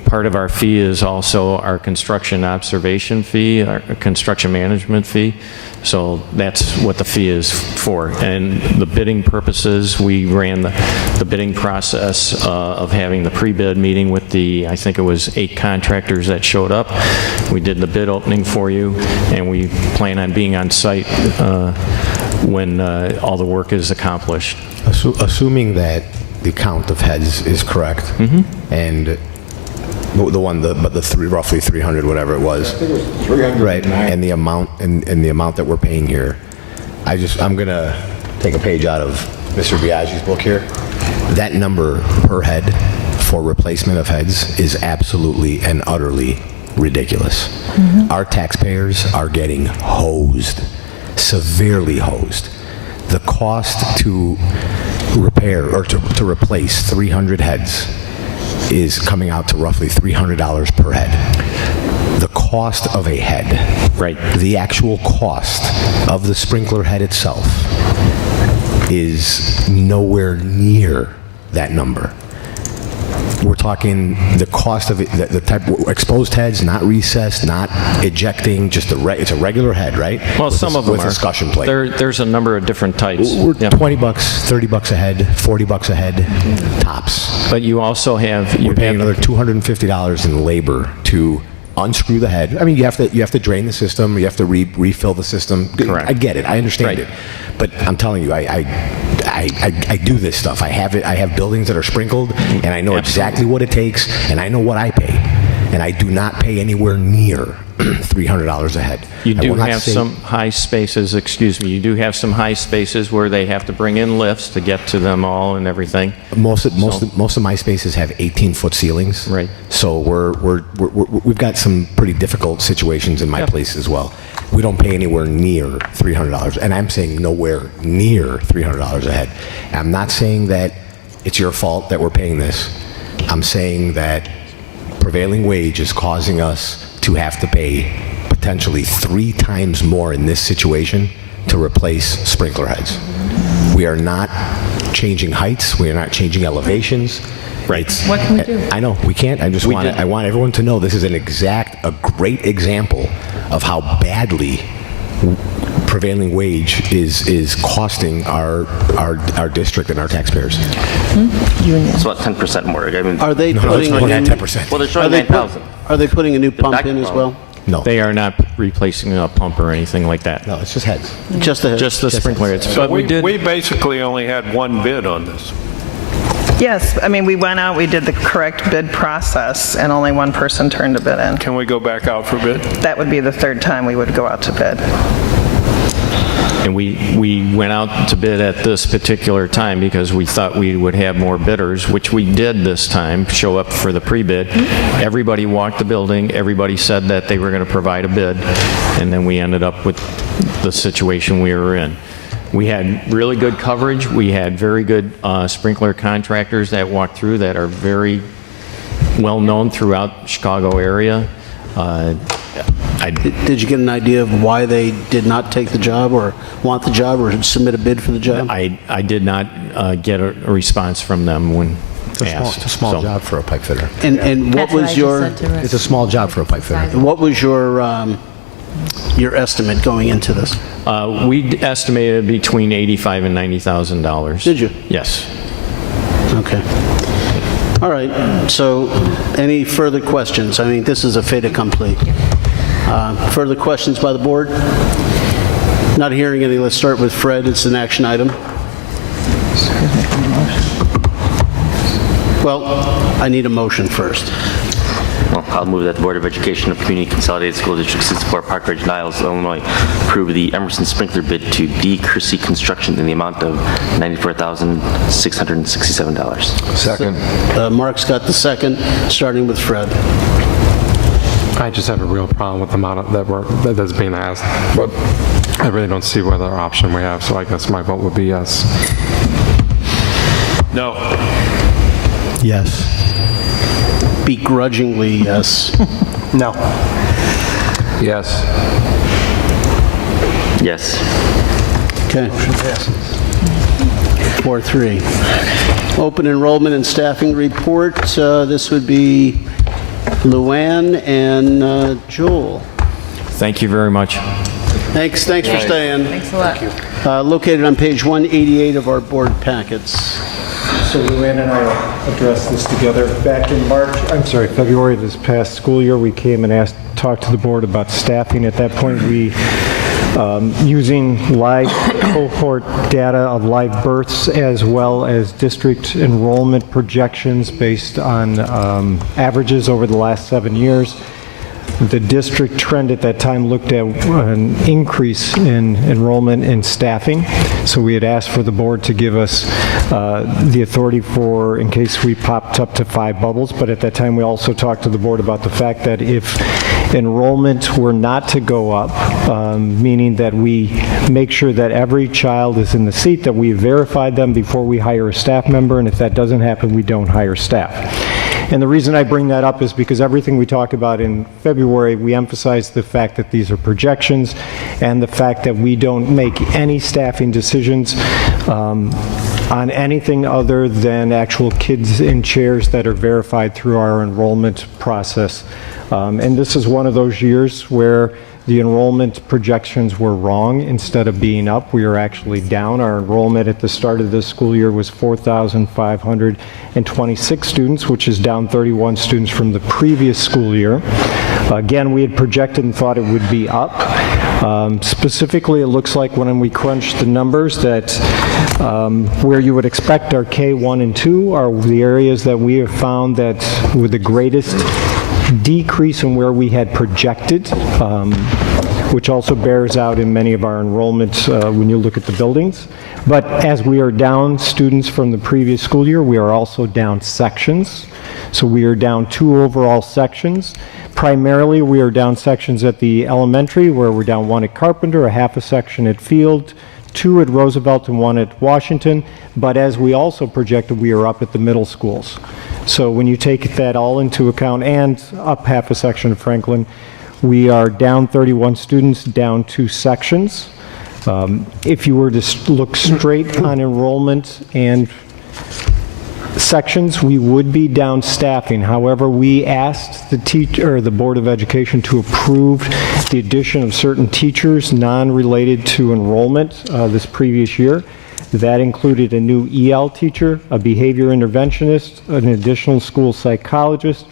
Part of our fee is also our construction observation fee, our construction management fee. So that's what the fee is for. And the bidding purposes, we ran the bidding process of having the pre-bid meeting with I think it was 8 contractors that showed up. We did the bid opening for you, and we plan on being on site when all the work is accomplished. Assuming that the count of heads is correct, and roughly 300, whatever it was. I think it was 300. Right, and the amount that we're paying here, I'm gonna take a page out of Mr. Biaggi's book here. That number per head for replacement of heads is absolutely and utterly ridiculous. Our taxpayers are getting hosed, severely hosed. The cost to repair or to replace 300 heads is coming out to roughly $300 per head. The cost of a head, right? The actual cost of the sprinkler head itself is nowhere near that number. We're talking the cost of it, the type exposed heads, not recessed, not ejecting, just it's a regular head, right? Well, some of them with are. a discussion plate. There's a number of different types. We're $20, $30 a head, $40 a head, tops. But you also have... We're paying another $250 in labor to unscrew the head. I mean, you have to drain the system, you have to refill the system. Correct. I get it, I understand it. But I'm telling you, I do this stuff. I have buildings that are sprinkled, and I know exactly what it takes, and I know what I pay. And I do not pay anywhere near $300 a head. You do have some high spaces, you do have some high spaces where they have to bring in lifts to get to them all and everything. Most of my spaces have 18-foot ceilings. Right. So we've got some pretty difficult situations in my place as well. We don't pay anywhere near $300, and I'm saying nowhere near $300 a head. I'm not saying that it's your fault that we're paying this. I'm saying that prevailing wage is causing us to have to pay potentially 3 times more in this situation to replace sprinkler heads. We are not changing heights. We are not changing elevations. Right. What can we do? I know, we can't. I want everyone to know this is a great example of how badly prevailing wage is costing our district and our taxpayers. It's about 10% more. I mean, Are they putting more than in 10%. well, they're showing 9,000. Are they putting a new pump in as well? No. They are not replacing a pump or anything like that. No, it's just heads. Just the sprinkler heads. So But we basically only had one bid on this. Yes, I mean, we went out, we did the correct bid process, and only one person turned a bid in. Can we go back out for bid? That would be the 3rd time we would go out to bid. And we went out to bid at this particular time because we thought we would have more bidders, which we did this time, show up for the pre-bid. Everybody walked the building, everybody said that they were going to provide a bid, and then we ended up with the situation we were in. We had really good coverage. We had very good sprinkler contractors that walked through that are very well known throughout the Chicago area. Did you get an idea of why they did not take the job or want the job or submit a bid for the job? I did not get a response from them when asked. It's a small job for a pipe fitter. And what was your... It's a small job for a pipe fitter. What was your estimate going into this? We estimated between $85,000 and $90,000. Did you? Yes. Okay. All right. So any further questions? I mean, this is a fait accompli. Further questions by the board? Not hearing any. Let's start with Fred. It's an action item. Well, I need a motion first. Well, I'll move that the Board of Education of Community Consolidated School District 64 Park Ridge, Niles, Illinois, approve the Emerson Sprinkler bid to D. Kersey Construction in the amount of $94,667. Second. Mark's got the second, starting with Fred. I just have a real problem with the amount that's being asked, but I really don't see what other option we have, so I guess my vote would be yes. No. Yes. Begrudgingly, yes. No. Yes. Yes. Okay. 4-3. Open enrollment and staffing report. This would be Luann and Joel. Thank you very much. Thanks for staying. Thanks a lot. Located on page 188 of our board packets. So Luann and I addressed this together back in February of this past school year. We came and talked to the board about staffing. At that point, we, using live cohort data of live births as well as district enrollment projections based on averages over the last 7 years, the district trend at that time looked at an increase in enrollment and staffing. So we had asked for the board to give us the authority for, in case we popped up to 5 bubbles. But at that time, we also talked to the board about the fact that if enrollment were not to go up, meaning that we make sure that every child is in the seat, that we verify them before we hire a staff member. And if that doesn't happen, we don't hire staff. And the reason I bring that up is because everything we talked about in February, we emphasized the fact that these are projections and the fact that we don't make any staffing decisions on anything other than actual kids in chairs that are verified through our enrollment process. And this is one of those years where the enrollment projections were wrong. Instead of being up, we are actually down. Our enrollment at the start of this school year was 4,526 students, which is down 31 students from the previous school year. Again, we had projected and thought it would be up. Specifically, it looks like when we crunched the numbers that where you would expect our K1 and 2 are the areas that we have found that with the greatest decrease in where we had projected, which also bears out in many of our enrollments when you look at the buildings. But as we are down students from the previous school year, we are also down sections. So we are down 2 overall sections. Primarily, we are down sections at the elementary, where we're down 1 at Carpenter, a half a section at Field, 2 at Roosevelt, and 1 at Washington. But as we also projected, we are up at the middle schools. So when you take that all into account and up half a section of Franklin, we are down 31 students, down 2 sections. If you were to look straight on enrollment and sections, we would be down staffing. However, we asked the Board of Education to approve the addition of certain teachers non-related to enrollment this previous year. That included a new EL teacher, a behavior interventionist, an additional school psychologist,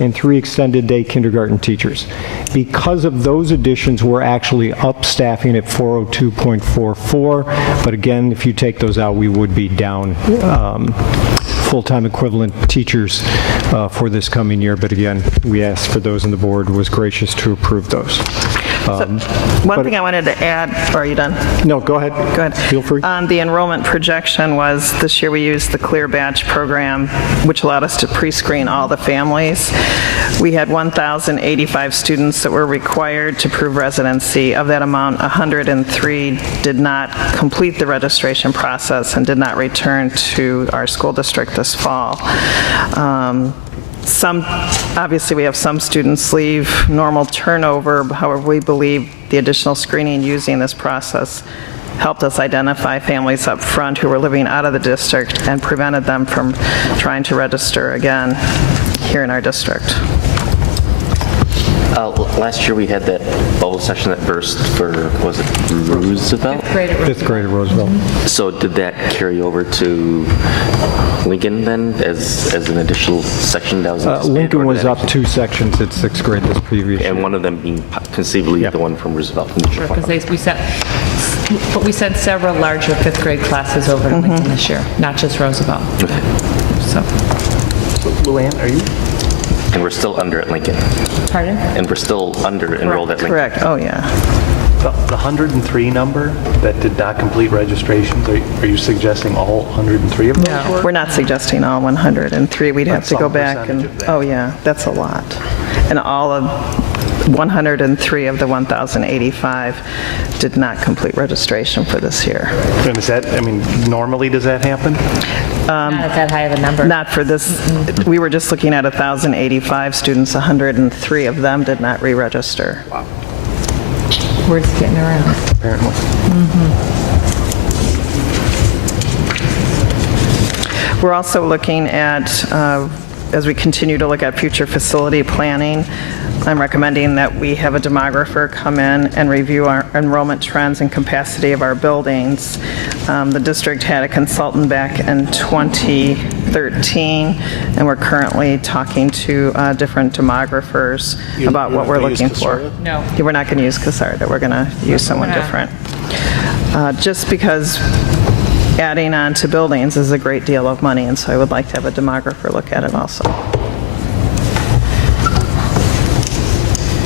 and 3 extended day kindergarten teachers. Because of those additions, we're actually up staffing at 402.44, but again, if you take those out, we would be down full-time equivalent teachers for this coming year. But again, we asked for those and the board was gracious to approve those. One thing I wanted to add, or are you done? No, go ahead. Go ahead. Feel free. The enrollment projection was, this year we used the Clear Batch program, which allowed us to pre-screen all the families. We had 1,085 students that were required to prove residency. Of that amount, 103 did not complete the registration process and did not return to our school district this fall. Obviously, we have some students leave normal turnover. However, we believe the additional screening using this process helped us identify families up front who were living out of the district and prevented them from trying to register again here in our district. Last year we had that bubble session that burst for, was it Roosevelt? Fifth grade at Roosevelt. So did that carry over to Lincoln then as an additional section that was anticipated? Lincoln was up 2 sections at 6th grade this previous year. And one of them being conceivably the one from Roosevelt. Sure, because we sent several larger 5th grade classes over to Lincoln this year, not just Roosevelt. Okay. So, Luann, are you? And we're still under at Lincoln. pardon? And we're still under enrolled at Lincoln. Correct, oh yeah. The 103 number that did not complete registrations, are you suggesting all 103 of those No, were? we're not suggesting all 103. We'd have But to go some back and, percentage of that. oh yeah, that's a lot. And all of 103 of the 1,085 did not complete registration for this year. And is that, I mean, normally does that happen? Not at that high of a number. Not for this, we were just looking at 1,085 students, 103 of them did not re-register. Wow. Word's getting around. Apparently. We're also looking at, as we continue to look at future facility planning, I'm recommending that we have a demographer come in and review our enrollment trends and capacity of our buildings. The district had a consultant back in 2013, and we're currently talking to different demographers about what we're looking for. No. Yeah, we're not going to use Casarda, we're going to use someone different. Just because adding on to buildings is a great deal of money, and so I would like to have a demographer look at it also.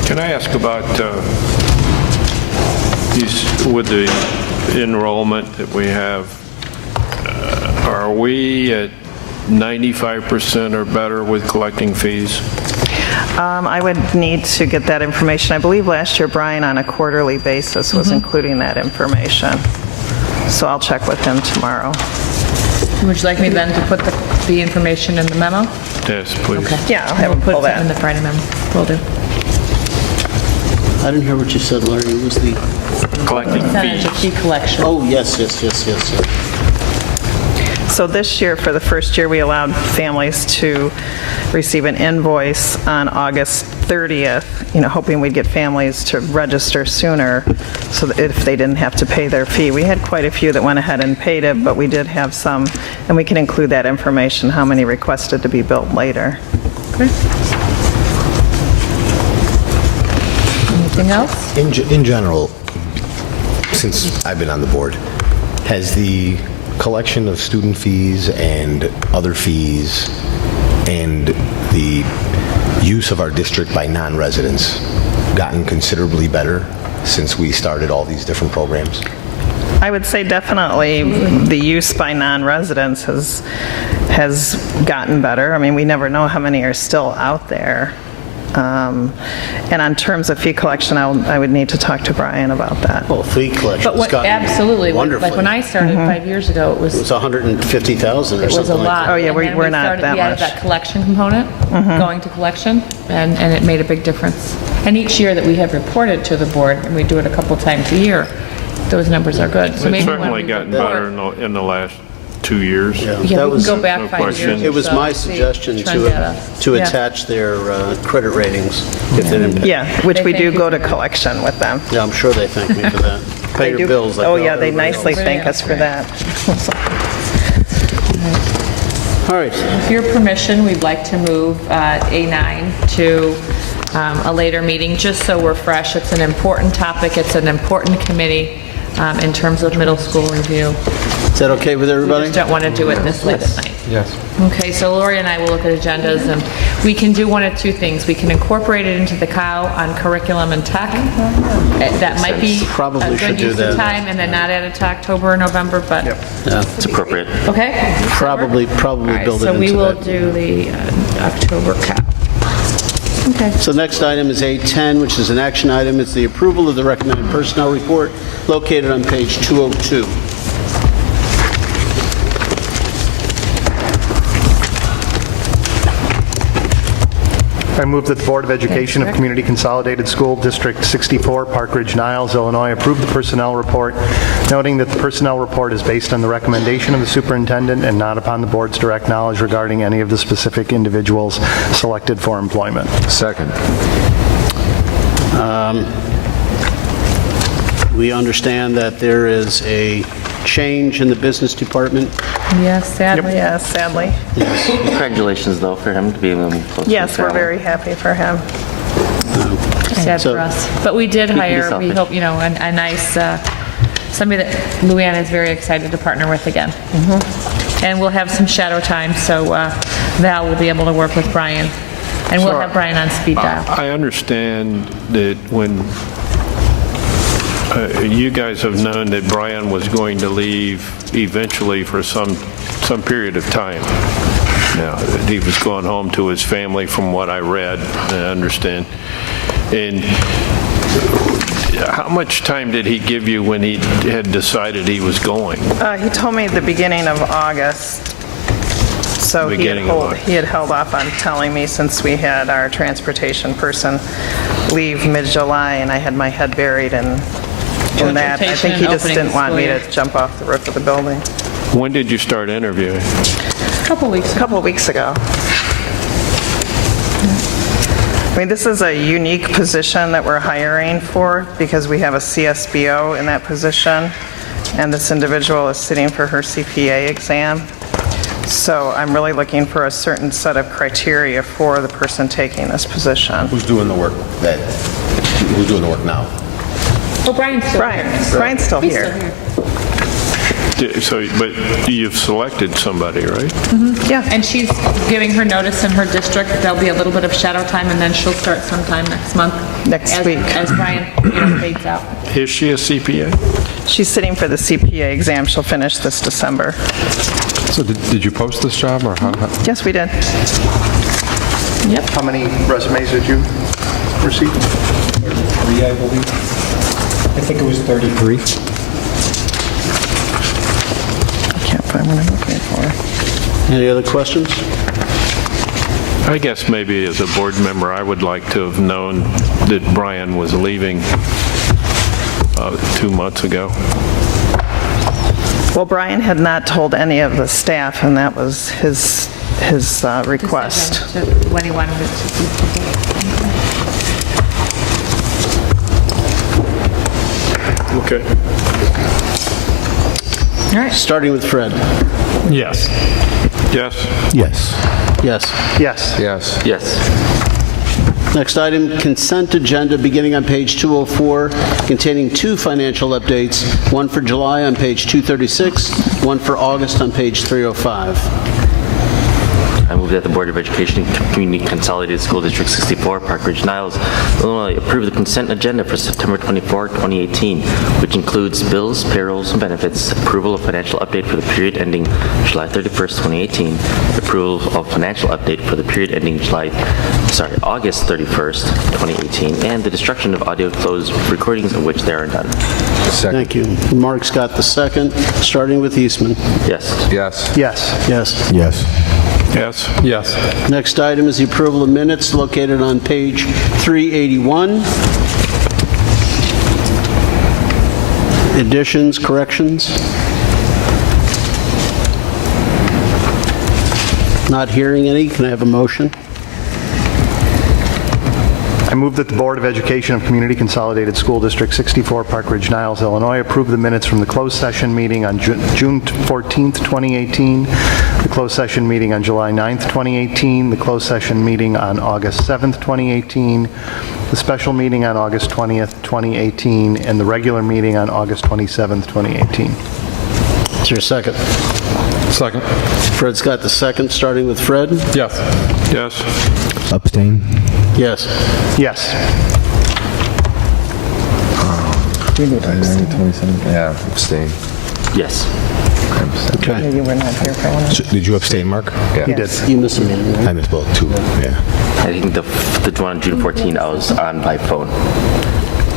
Can I ask about with the enrollment that we have, are we at 95% or better with collecting fees? I would need to get that information. I believe last year Brian on a quarterly basis was including that information. So I'll check with him tomorrow. Would you like me then to put the information in the memo? Yes, please. Okay. Yeah, I'll have him We'll pull put it in that. the Friday memo. Will do. I didn't hear what you said, Larry. It was the... Collecting Percentage fees. of fee collection. Oh, yes. So this year, for the first year, we allowed families to receive an invoice on August 30th, hoping we'd get families to register sooner so that if they didn't have to pay their fee. We had quite a few that went ahead and paid it, but we did have some, and we can include that information, how many requested to be billed later. Okay. Anything else? In general, since I've been on the board, has the collection of student fees and other fees and the use of our district by non-residents gotten considerably better since we started all these different programs? I would say definitely the use by non-residents has gotten better. I mean, we never know how many are still out there. And on terms of fee collection, I would need to talk to Brian about that. Well, fee collection But absolutely. wonderfully. Like when I started 5 years ago, it was 150,000 or it was something a like lot. that. Oh, yeah, And then we're not that we added much. that collection component, going to collection, and it made a big difference. And each year that we have reported to the board, and we do it a couple times a year, those numbers are good. So It's maybe when certainly we gotten report- better in the last 2 years. Yeah, we can go back no 5 question. years. It was or so, my see suggestion trend data. to Yeah. attach their credit ratings if they didn't pay. Yeah, which They we thank do you go for to that. collection with them. Yeah, I'm sure they thank me for that. Pay They your do- bills. like Oh, yeah, they everybody nicely else. thank us for that. All right. With your permission, we'd like to move A9 to a later meeting, just so we're fresh. It's an important topic. It's an important committee. in terms of middle school review. Is that okay with We everybody? just don't want to do it this late at night. Yes. Okay, so Lori and I will look at agendas, and we can do one of two things. We can incorporate it into the cow on curriculum and tech. That might be Probably a should good do use of that. time, and then not add it to October or November, but, It's appropriate. okay? Probably All right, build it so we into will that. do the October cow. Okay. So next item is 810, which is an action item. It's the approval of the recommended personnel report located on page 202. I move that the Board of Education of Community Consolidated School District 64, Park Ridge-Niles, Illinois, approve the personnel report, noting that the personnel report is based on the recommendation of the superintendent and not upon the board's direct knowledge regarding any of the specific individuals selected for employment. Second. We understand that there is a change in the business department. Yes, sadly. Yes, sadly. Congratulations, though, for him to be able to close to Yes, the we're family. very happy for him. Sad So- for us. But we did can be hire, we selfish. hope, a nice, somebody that Luann is very excited to partner with again. And we'll have some shadow time, so Val will be able to work with Brian. And we'll have Brian on speed dial. I understand that when you guys have known that Brian was going to leave eventually for some period of time. Now, he was going home to his family from what I read, I understand. And how much time did he give you when he had decided he was going? He told me at the beginning of August, so he Beginning of August. had held off on telling me since we had our transportation person leave mid-July, and I had my head buried in that. I think he just didn't want me to jump off the roof of the building. When did you start interviewing? A couple weeks ago. I mean, this is a unique position that we're hiring for because we have a CSBO in that position, and this individual is sitting for her CPA exam. So I'm really looking for a certain set of criteria for the person taking this position. Who's doing the work who's doing the work now? Oh, Brian's still here. Brian's still He's here. So, but you've selected somebody, right? Yeah. And she's giving her notice in her district. There'll be a little bit of shadow time, and then she'll start sometime next month. Next week. As Brian, fades out. Is she a CPA? She's sitting for the CPA exam. She'll finish this December. So did you post this job or how? Yes, we did. Yep. How many resumes did you receive? 3, I believe. I think it was 33. I can't find what I'm looking for. Any other questions? I guess maybe as a board member, I would like to have known that Brian was leaving 2 months ago. Well, Brian had not told any of the staff, and that was his request. When he wanted it to be. Okay. All right. Starting with Fred. Yes. Yes. Yes. Yes. Yes. Yes. Yes. Next item, consent agenda beginning on page 204, containing 2 financial updates, one for July on page 236, one for August on page 305. I move that the Board of Education and Community Consolidated School District 64, Park Ridge-Niles, Illinois, approve the consent agenda for September 24, 2018, which includes bills, payrolls, and benefits, approval of financial update for the period ending July 31st, 2018, approval of financial update for the period ending August 31st, 2018, and the destruction of audio closed recordings of which there are none. Thank you. Mark's got the second, starting with Eastman. Yes. Yes. Yes. Yes. Yes. Yes. Yes. Next item is the approval of minutes located on page 381. Additions, corrections? Not hearing any. Can I have a motion? I move that the Board of Education of Community Consolidated School District 64, Park Ridge-Niles, Illinois, approve the minutes from the closed session meeting on June 14th, 2018, the closed session meeting on July 9th, 2018, the closed session meeting on August 7th, 2018, the special meeting on August 20th, 2018, and the regular meeting on August 27th, 2018. Is there a second? Second. Fred's got the second, starting with Fred? Yes. Yes. Abstain? Yes. Yes. Yeah, abstain. Yes. Okay. You were not here for one. So, did you abstain, Mark? He did. You missed a meeting, right? I missed both, too, yeah. I think the one on June 14, I was on by phone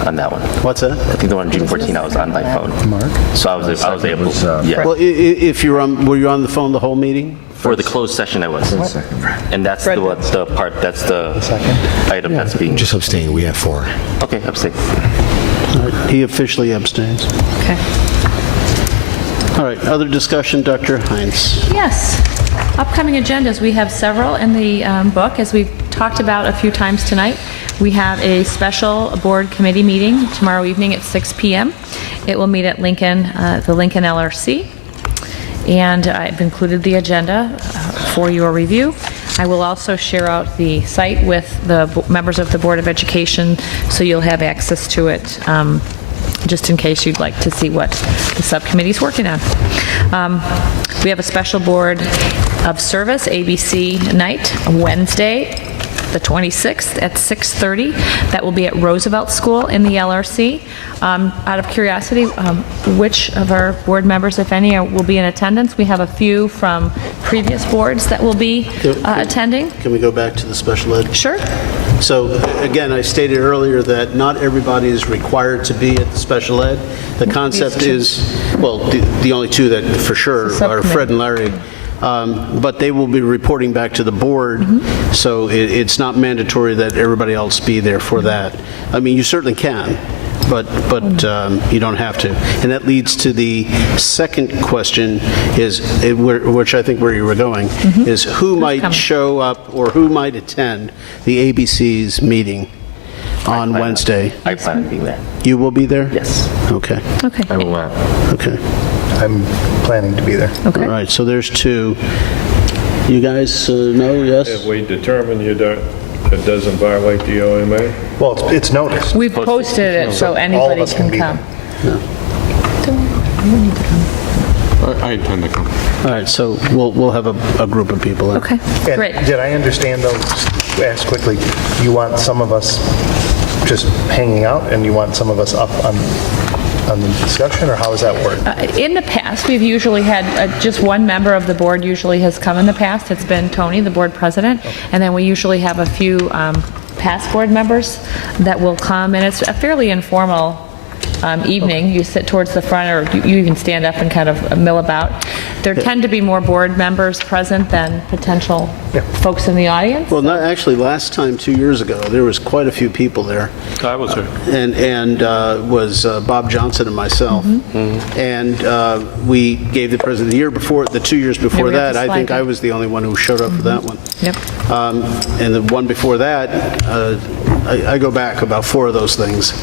on that one. What's that? I think the one on June 14, I was on by phone. Mark? So I was able to, yeah. Well, if you're on, were you on the phone the whole meeting? For the closed session, I was. And that's the item that's being... Just abstain, we have 4. Okay, abstain. All right, he officially abstains. Okay. All right, other discussion, Dr. Heinz. Yes. Upcoming agendas, we have several in the book, as we've talked about a few times tonight. We have a special board committee meeting tomorrow evening at 6 p.m. It will meet at Lincoln, the Lincoln LRC. And I've included the agenda for your review. I will also share out the site with the members of the Board of Education, so you'll have access to it just in case you'd like to see what the subcommittee's working on. We have a special Board of Service, ABC night, Wednesday, the 26th at 6:30. That will be at Roosevelt School in the LRC. Out of curiosity, which of our board members, if any, will be in attendance? We have a few from previous boards that will be attending. Can we go back to the special ed? Sure. So again, I stated earlier that not everybody is required to be at the special ed. The concept is, well, the only two that for sure are Fred and Larry. But they will be reporting back to the board, so it's not mandatory that everybody else be there for that. I mean, you certainly can, but you don't have to. And that leads to the second question, which I think where you were going, is who might show up or who might attend the ABC's meeting on Wednesday? I plan on being there. You will be there? Yes. Okay. Okay. I will not. Okay. I'm planning to be there. Okay. All right, so there's 2. You guys know, yes? Have we determined it doesn't violate the OMA? Well, it's noticed. We've posted it so anybody can come. I intend to come. All right, so we'll have a group of people there. Okay, And great. did I understand, though, just ask quickly, you want some of us just hanging out, and you want some of us up on the discussion, or how does that work? In the past, we've usually had just one member of the board usually has come in the past. It's been Tony, the board president, and then we usually have a few past board members that will come, and it's a fairly informal evening. You sit towards the front, or you even stand up and kind of mill about. There tend to be more board members present than potential folks in the audience. Well, not actually, last time, 2 years ago, there was quite a few people there. I was there. And was Bob Johnson and myself. And we gave the president the 2 years before we have that, the I slide think deck. I was the only one who showed up for that one. Yep. And the one before that, I go back about 4 of those things.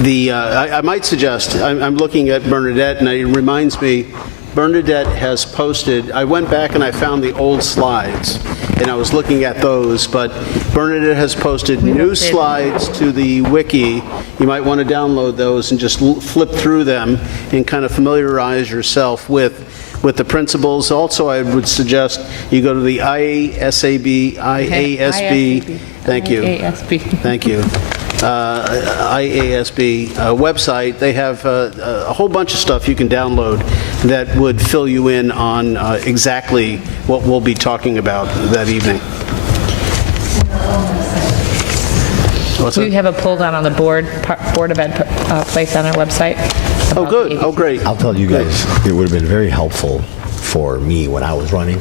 I might suggest, I'm looking at Bernadette, and it reminds me, Bernadette has posted, I went back and I found the old slides, and I was looking at those, but Bernadette has posted new slides to the wiki. You might want to download those and just flip through them and kind of familiarize yourself with the principles. Also, I would suggest you go to the IASB, thank you. Thank you. IASB website. They have a whole bunch of stuff you can download that would fill you in on exactly what we'll be talking about that evening. We have a pull down on the Board of Ed place on our website. Oh, good. Oh, great. I'll tell you guys, it would have been very helpful for me when I was running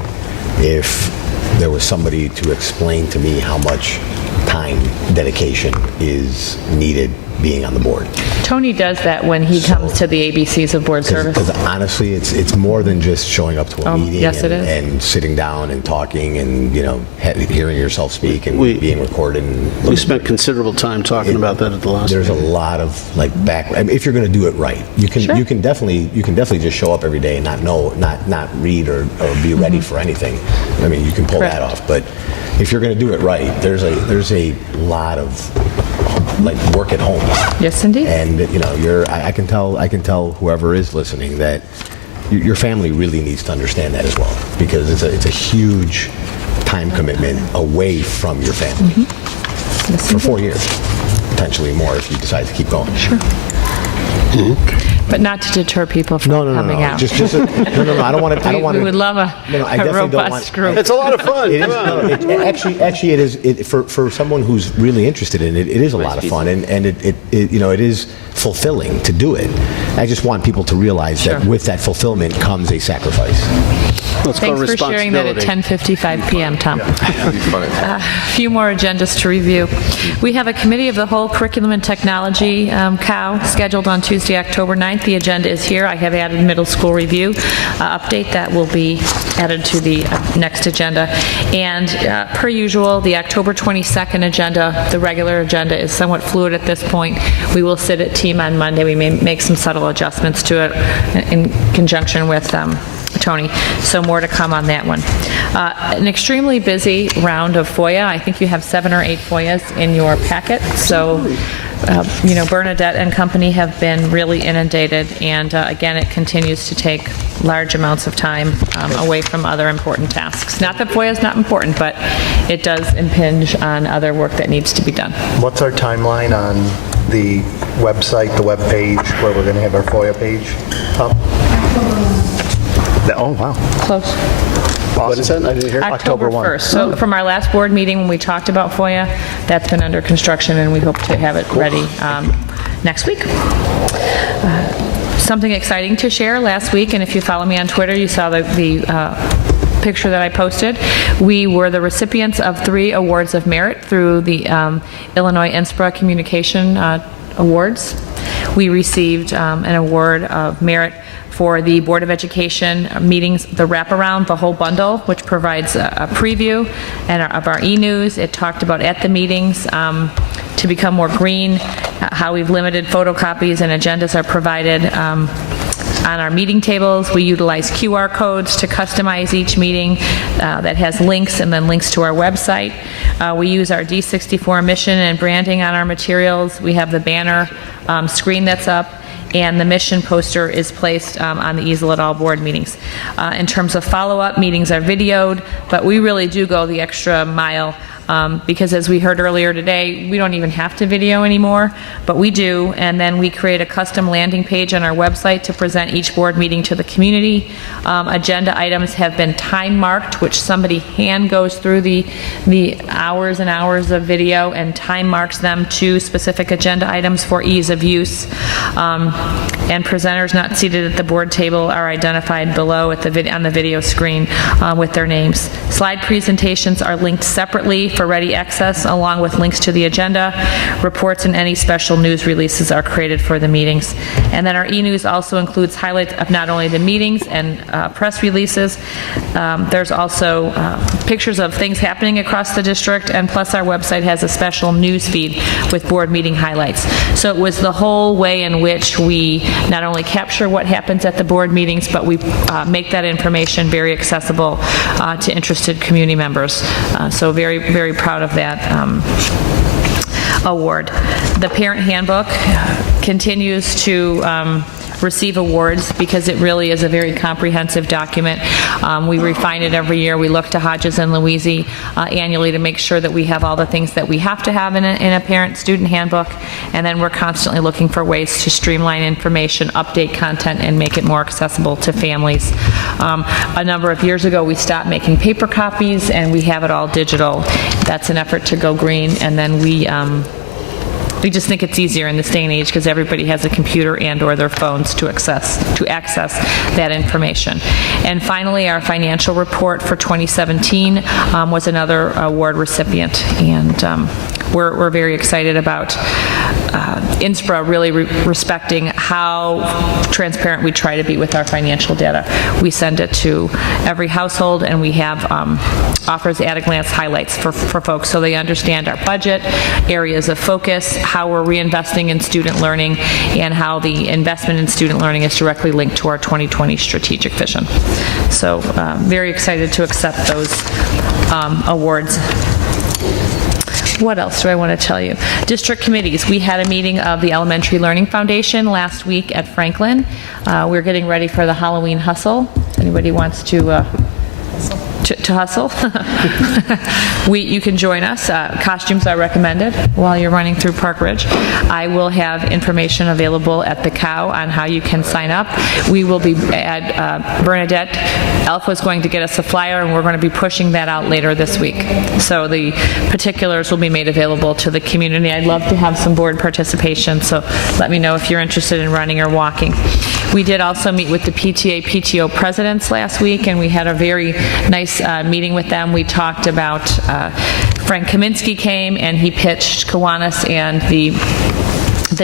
if there was somebody to explain to me how much time dedication is needed being on the board. Tony does that when he comes to the ABCs of board service. Because honestly, it's more than just showing up to a meeting yes, it is. and sitting down and talking and, hearing yourself speak and being recorded. We spent considerable time talking about that at the last There's meeting. a lot of if you're going to do it right, you can definitely just show up every day and not read or be ready for anything. I mean, you can pull that off, but if you're going to do it right, there's a lot of like work at home. Yes, indeed. And you know, I can tell whoever is listening that your family really needs to understand that as well, because it's a huge time commitment away from your family for 4 years, potentially more if you decide to keep going. Sure. But not to deter people from coming out. Just no. I don't want to. We would love a robust group. It's a lot of fun. It is, actually, it is for someone who's really interested in it. It is a lot of fun, and it is fulfilling to do it. I just want people to realize that with that fulfillment comes a sacrifice. Thanks for sharing that at 10:55 p.m., Tom. A few more agendas to review. We have a Committee of the Whole Curriculum and Technology, COW, scheduled on Tuesday, October 9th. The agenda is here. I have added middle school review update that will be added to the next agenda. And per usual, the October 22nd agenda, the regular agenda, is somewhat fluid at this point. We will sit at team on Monday. We may make some subtle adjustments to it in conjunction with Tony. So more to come on that one. An extremely busy round of FOIA. I think you have 7 or 8 FOIAs in your packet. So, Bernadette and company have been really inundated, and again, it continues to take large amounts of time away from other important tasks. Not that FOIA is not important, but it does impinge on other work that needs to be done. What's our timeline on the website, the web page, where we're going to have our FOIA page up? Oh, wow. Close. Awesome. What is that? I didn't hear. October 1st. So from our last board meeting when we talked about FOIA, that's been under construction, and we hope to have it ready next week. Something exciting to share last week, and if you follow me on Twitter, you saw the picture that I posted. We were the recipients of 3 awards of merit through the Illinois INSPRA Communication Awards. We received an award of merit for the Board of Education meetings, the wraparound, the whole bundle, which provides a preview of our e-news. It talked about at the meetings to become more green, how we've limited photocopies and agendas are provided on our meeting tables. We utilize QR codes to customize each meeting that has links and then links to our website. We use our D64 mission and branding on our materials. We have the banner screen that's up, and the mission poster is placed on the easel at all board meetings. In terms of follow-up, meetings are videoed, but we really do go the extra mile because as we heard earlier today, we don't even have to video anymore, but we do, and then we create a custom landing page on our website to present each board meeting to the community. Agenda items have been time marked, which somebody hand goes through the hours and hours of video and time marks them to specific agenda items for ease of use. And presenters not seated at the board table are identified below at on the video screen with their names. Slide presentations are linked separately for ready access, along with links to the agenda. Reports and any special news releases are created for the meetings. And then our e-news also includes highlights of not only the meetings and press releases, there's also pictures of things happening across the district, and plus our website has a special news feed with board meeting highlights. So it was the whole way in which we not only capture what happens at the board meetings, but we make that information very accessible to interested community members. So very, very proud of that award. The parent handbook continues to receive awards because it really is a very comprehensive document. We refine it every year. We look to Hodges and Louisi annually to make sure that we have all the things that we have to have in a parent-student handbook, and then we're constantly looking for ways to streamline information, update content, and make it more accessible to families. A number of years ago, we stopped making paper copies, and we have it all digital. That's an effort to go green, and then we just think it's easier in this day and age because everybody has a computer and or their phones to access that information. And finally, our financial report for 2017 was another award recipient, and we're very excited about INSPRA really respecting how transparent we try to be with our financial data. We send it to every household, and we have offers at-a-glance highlights for folks so they understand our budget, areas of focus, how we're reinvesting in student learning, and how the investment in student learning is directly linked to our 2020 strategic vision. So very excited to accept those awards. What else do I want to tell you? District committees. We had a meeting of the Elementary Learning Foundation last week at Franklin. We're getting ready for the Halloween hustle. If anybody wants to hustle, you can join us. Costumes are recommended while you're running through Park Ridge. I will have information available at the cow on how you can sign up. We will be at Bernadette. Alpha is going to get us a flyer, and we're going to be pushing that out later this week. So the particulars will be made available to the community. I'd love to have some board participation, so let me know if you're interested in running or walking. We did also meet with the PTA, PTO presidents last week, and we had a very nice meeting with them. We talked about, Frank Kaminsky came and he pitched Kiwanis and the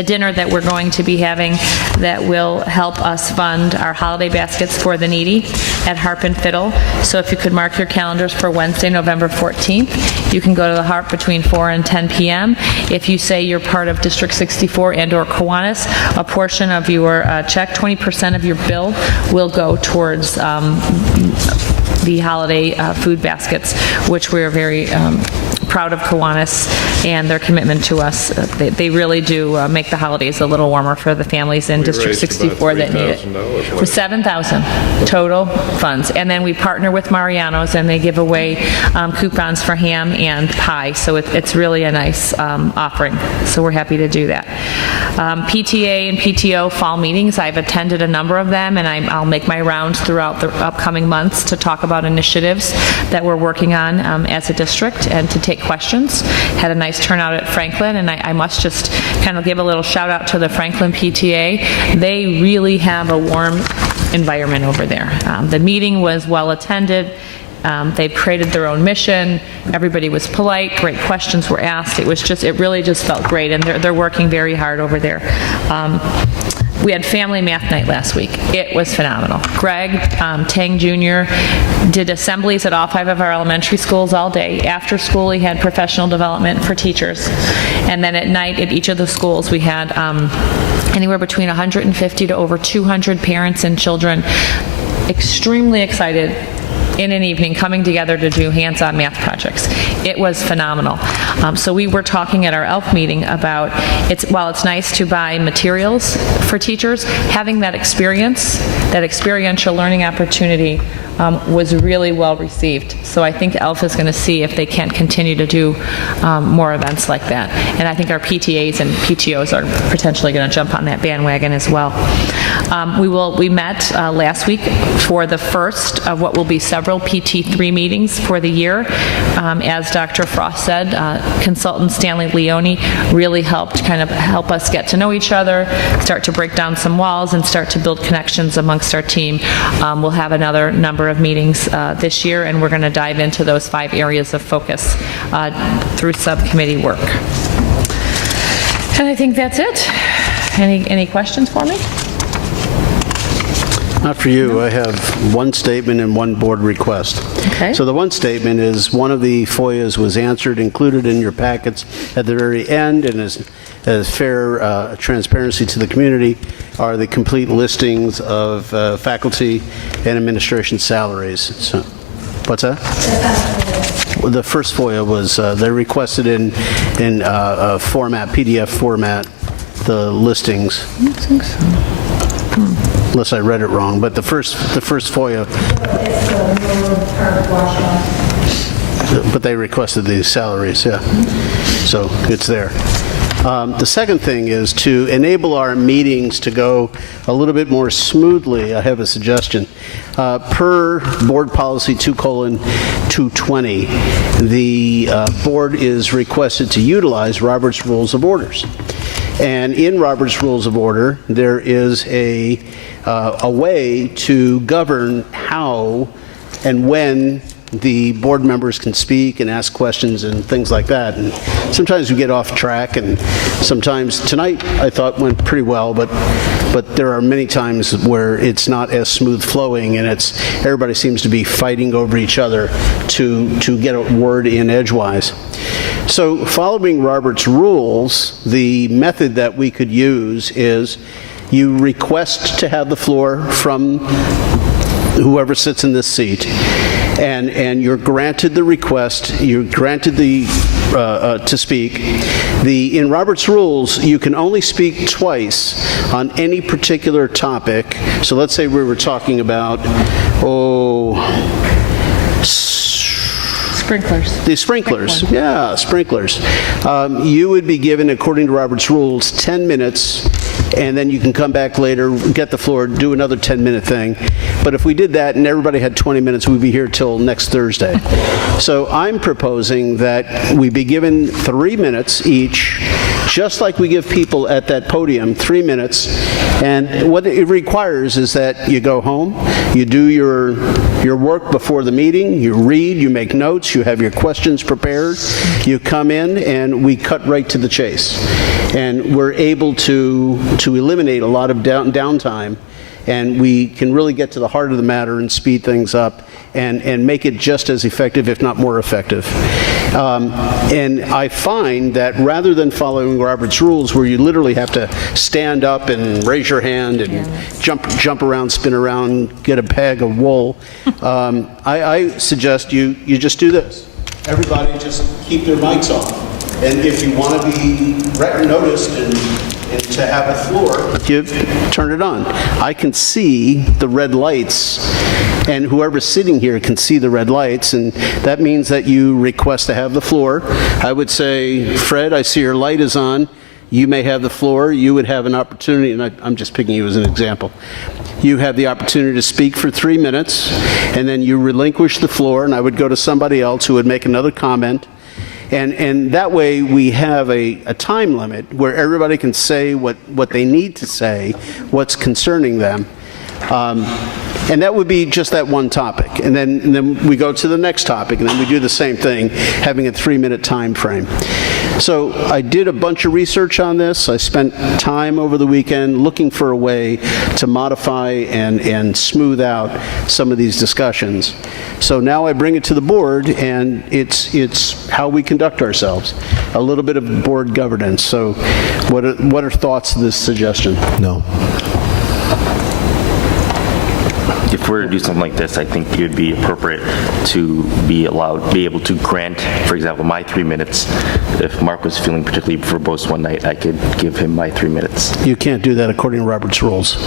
dinner that we're going to be having that will help us fund our holiday baskets for the needy at Harp and Fiddle. So if you could mark your calendars for Wednesday, November 14th, you can go to the Harp between 4 and 10 p.m. If you say you're part of District 64 and or Kiwanis, a portion of your check, 20% of your bill, will go towards the holiday food baskets, which we're very proud of Kiwanis and their commitment to us. They really do make the holidays a little warmer for the families in District 64 that need it. For $7,000 total funds. And then we partner with Mariano's, and they give away coupons for ham and pie. So it's really a nice offering. So we're happy to do that. PTA and PTO fall meetings, I've attended a number of them, and I'll make my rounds throughout the upcoming months to talk about initiatives that we're working on as a district and to take questions. Had a nice turnout at Franklin, and I must just kind of give a little shout out to the Franklin PTA. They really have a warm environment over there. The meeting was well attended. They've created their own mission. Everybody was polite. Great questions were asked. It really just felt great, and they're working very hard over there. We had family math night last week. It was phenomenal. Greg Tang Jr. did assemblies at all 5 of our elementary schools all day. After school, he had professional development for teachers. And then at night at each of the schools, we had anywhere between 150 to over 200 parents and children extremely excited in an evening coming together to do hands-on math projects. It was phenomenal. So we were talking at our ELF meeting about, while it's nice to buy materials for teachers, having that experience, that experiential learning opportunity was really well received. So I think ELF is going to see if they can't continue to do more events like that. And I think our PTAs and PTOs are potentially going to jump on that bandwagon as well. We met last week for the first of what will be several PT3 meetings for the year. As Dr. Frost said, consultant Stanley Leone really helped help us get to know each other, start to break down some walls, and start to build connections amongst our team. We'll have another number of meetings this year, and we're going to dive into those 5 areas of focus through subcommittee work. And I think that's it. Any questions for me? Not for you. I have one statement and one board request. Okay. So the one statement is one of the FOIAs was answered, included in your packets at the very end, and as fair transparency to the community are the complete listings of faculty and administration salaries. So, what's that? The first FOIA was they requested in format, PDF format, the listings. I don't think so. Unless I read it wrong, but the first FOIA. But they requested the salaries, yeah. So it's there. The second thing is to enable our meetings to go a little bit more smoothly. I have a suggestion. Per Board Policy 2:220, the board is requested to utilize Robert's Rules of Orders. And in Robert's Rules of Order, there is a way to govern how and when the board members can speak and ask questions and things like that. And sometimes we get off track, and sometimes tonight I thought went pretty well, but there are many times where it's not as smooth flowing, and everybody seems to be fighting over each other to get a word in edgewise. So following Robert's rules, the method that we could use is you request to have the floor from whoever sits in this seat, and you're granted the request, you're granted the to speak. In Robert's rules, you can only speak twice on any particular topic. So let's say we were talking about, Sprinklers. The sprinklers. Yeah, sprinklers. You would be given, according to Robert's rules, 10 minutes, and then you can come back later, get the floor, do another 10-minute thing. But if we did that and everybody had 20 minutes, we'd be here till next Thursday. So I'm proposing that we be given 3 minutes each, just like we give people at that podium 3 minutes. And what it requires is that you go home, you do your work before the meeting, you read, you make notes, you have your questions prepared, you come in, and we cut right to the chase. And we're able to eliminate a lot of downtime, and we can really get to the heart of the matter and speed things up and make it just as effective, if not more effective. And I find that rather than following Robert's rules, where you literally have to stand up and raise your hand and jump around, spin around, get a bag of wool, I suggest you just do this. Everybody just keep their mics off. And if you want to be noticed and to have a floor, you turn it on. I can see the red lights, and whoever's sitting here can see the red lights, and that means that you request to have the floor. I would say, Fred, I see your light is on. You may have the floor. You would have an opportunity, and I'm just picking you as an example. You have the opportunity to speak for 3 minutes, and then you relinquish the floor, and I would go to somebody else who would make another comment. And that way we have a time limit where everybody can say what they need to say, what's concerning them. And that would be just that one topic. And then we go to the next topic, and then we do the same thing, having a 3-minute time frame. So I did a bunch of research on this. I spent time over the weekend looking for a way to modify and smooth out some of these discussions. So now I bring it to the board, and it's how we conduct ourselves. A little bit of board governance. So what are thoughts of this suggestion? No. If we're to do something like this, I think it would be appropriate to be able to grant, for example, my 3 minutes. If Mark was feeling particularly verbose one night, I could give him my 3 minutes. You can't do that according to Robert's rules.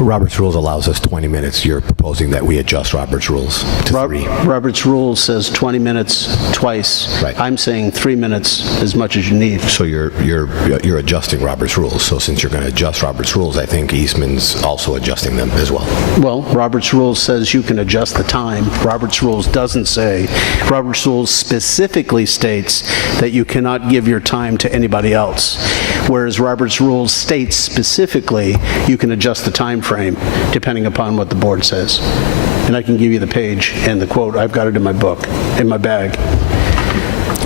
Robert's rules allows us 20 minutes. You're proposing that we adjust Robert's rules to 3. Robert's rules says 20 minutes twice. Right. I'm saying 3 minutes, as much as you need. So you're adjusting Robert's rules. So since you're going to adjust Robert's rules, I think Eastman's also adjusting them as well. Well, Robert's rules says you can adjust the time. Robert's rules doesn't say. Robert's rules specifically states that you cannot give your time to anybody else. Whereas Robert's rules states specifically you can adjust the time frame depending upon what the board says. And I can give you the page and the quote. I've got it in my book, in my bag.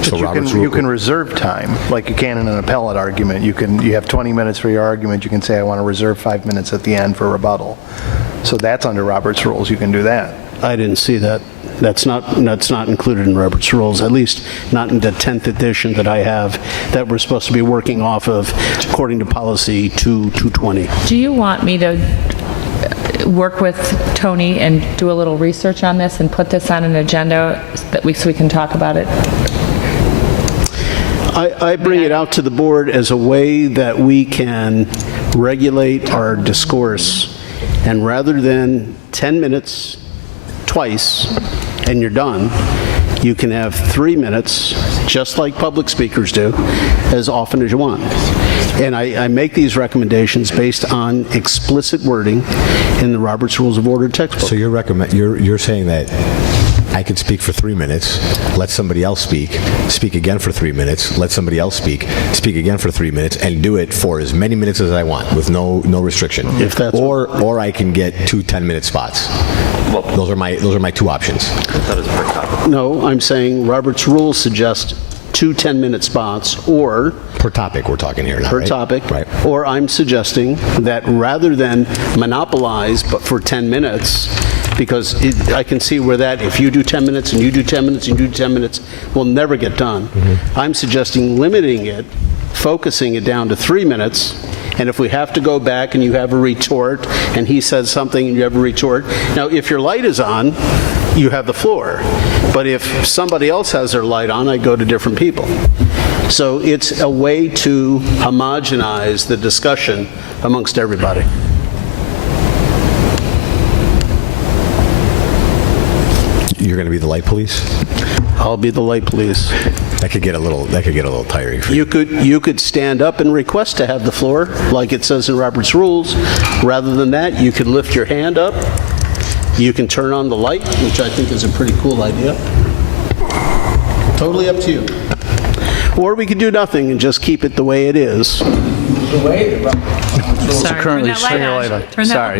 So you can reserve time, like you can in an appellate argument. You have 20 minutes for your argument. You can say, I want to reserve 5 minutes at the end for rebuttal. So that's under Robert's rules. You can do that. I didn't see that. That's not included in Robert's rules, at least not in the 10th edition that I have that we're supposed to be working off of according to policy 220. Do you want me to work with Tony and do a little research on this and put this on an agenda so we can talk about it? I bring it out to the board as a way that we can regulate our discourse, and rather than 10 minutes twice and you're done, you can have 3 minutes, just like public speakers do, as often as you want. And I make these recommendations based on explicit wording in the Robert's Rules of Order textbook. So you're saying that I could speak for 3 minutes, let somebody else speak again for 3 minutes, let somebody else speak again for 3 minutes, and do it for as many minutes as I want with no restriction. If that's or I can get 2 10-minute spots. Those are my two options. No, I'm saying Robert's rules suggest 2 10-minute spots, or per topic we're talking here now, per right? topic, Right. Or I'm suggesting that rather than monopolize, but for 10 minutes, because I can see where that, if you do 10 minutes and you do 10 minutes and you do 10 minutes, will never get done. I'm suggesting limiting it, focusing it down to 3 minutes, and if we have to go back and you have a retort, and he says something and you have a retort. Now, if your light is on, you have the floor. But if somebody else has their light on, I go to different people. So it's a way to homogenize the discussion amongst everybody. You're going to be the light police? I'll be the light police. That could get a little tiring for you. You could stand up and request to have the floor, like it says in Robert's rules. Rather than that, you could lift your hand up. You can turn on the light, which I think is a pretty cool idea. Totally up to you. Or we could do nothing and just keep it the way it is. The way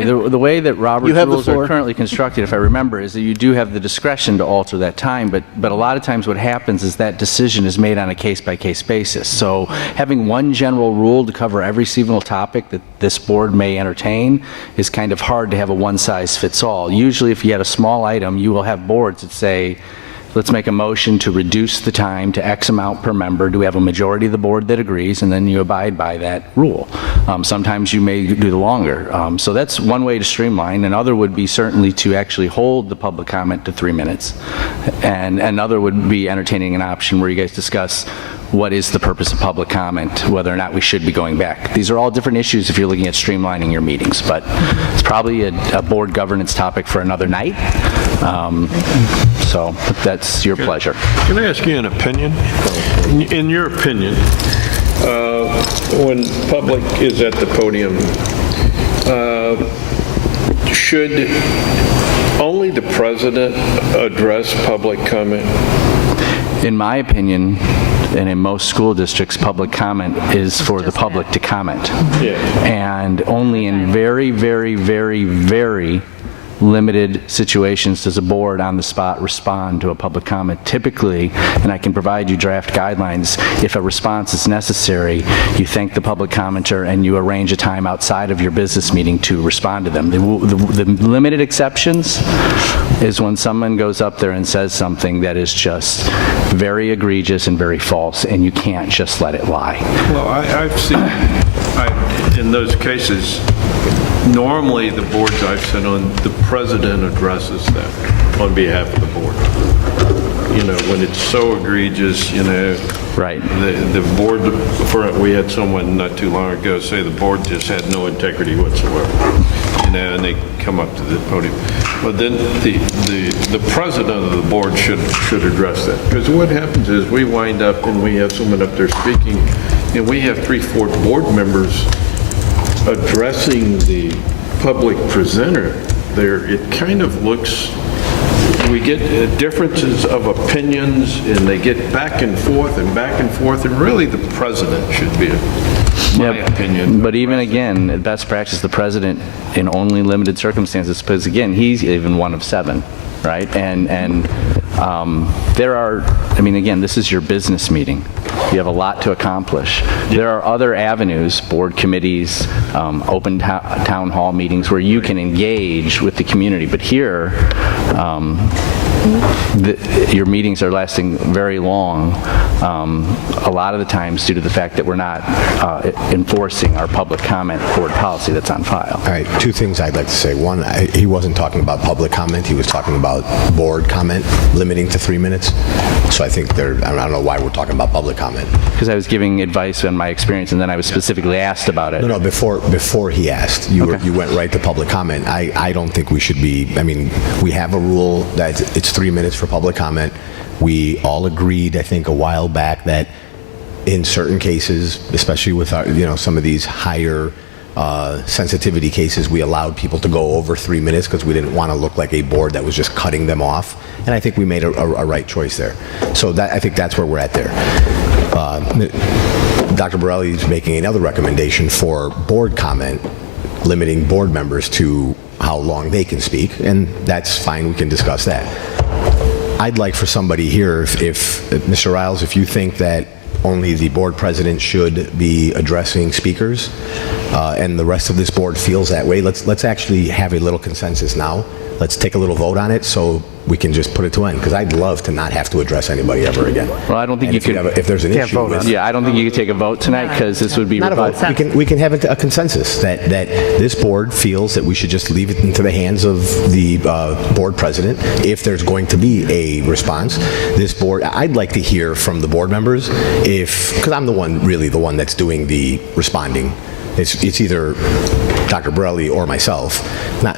the way that Robert's rules are currently constructed, if I remember, is that you do have the discretion to alter that time, but a lot of times what happens is that decision is made on a case-by-case basis. So having one general rule to cover every single topic that this board may entertain is kind of hard to have a one-size-fits-all. Usually if you had a small item, you will have boards that say, let's make a motion to reduce the time to X amount per member. Do we have a majority of the board that agrees? And then you abide by that rule. Sometimes you may do the longer. So that's one way to streamline. Another would be certainly to actually hold the public comment to 3 minutes. And another would be entertaining an option where you guys discuss what is the purpose of public comment, whether or not we should be going back. These are all different issues if you're looking at streamlining your meetings, but it's probably a board governance topic for another night. So but that's your pleasure. Can I ask you an opinion? In your opinion, when public is at the podium, should only the president address public comment? In my opinion, and in most school districts, public comment is for the public to comment. Yeah. And only in very, very, very, very limited situations does a board on the spot respond to a public comment. Typically, and I can provide you draft guidelines, if a response is necessary, you thank the public commenter and you arrange a time outside of your business meeting to respond to them. The limited exceptions is when someone goes up there and says something that is just very egregious and very false, and you can't just let it lie. Well, I've seen, in those cases, normally the boards I've sat on, the president addresses them on behalf of the board. You know, when it's so egregious, you know. Right. The board, we had someone not too long ago say the board just had no integrity whatsoever. You know, and they come up to the podium. But then the president of the board should address that. Because what happens is we wind up and we have someone up there speaking, and we have 3/4 board members addressing the public presenter there. It kind of looks, we get differences of opinions, and they get back and forth, and really the president should be, my opinion. But even again, best practice, the president in only limited circumstances, because again, he's even one of 7, right? And there are, I mean, again, this is your business meeting. You have a lot to accomplish. There are other avenues, board committees, open town hall meetings where you can engage with the community. But here, your meetings are lasting very long, a lot of the times due to the fact that we're not enforcing our public comment board policy that's on file. All right, 2 things I'd like to say. One, he wasn't talking about public comment. He was talking about board comment, limiting to 3 minutes. So I think I don't know why we're talking about public comment. Because I was giving advice on my experience, and then I was specifically asked about it. No, before he asked, you went right to public comment. I don't think we should be, I mean, we have a rule that it's 3 minutes for public comment. We all agreed, I think, a while back that in certain cases, especially with our, some of these higher sensitivity cases, we allowed people to go over 3 minutes because we didn't want to look like a board that was just cutting them off. And I think we made a right choice there. So I think that's where we're at there. Dr. Borelli is making another recommendation for board comment, limiting board members to how long they can speak, and that's fine, we can discuss that. I'd like for somebody here, if Mr. Riles, if you think that only the board president should be addressing speakers, and the rest of this board feels that way, let's actually have a little consensus now. Let's take a little vote on it so we can just put it to end, because I'd love to not have to address anybody ever again. Well, I don't think you could. If there's an issue with, yeah, I don't think you could take a vote tonight because this would be not a vote. We can have a consensus that this board feels that we should just leave it into the hands of the board president. If there's going to be a response, this board, I'd like to hear from the board members because I'm the one that's doing the responding. It's either Dr. Borelli or myself.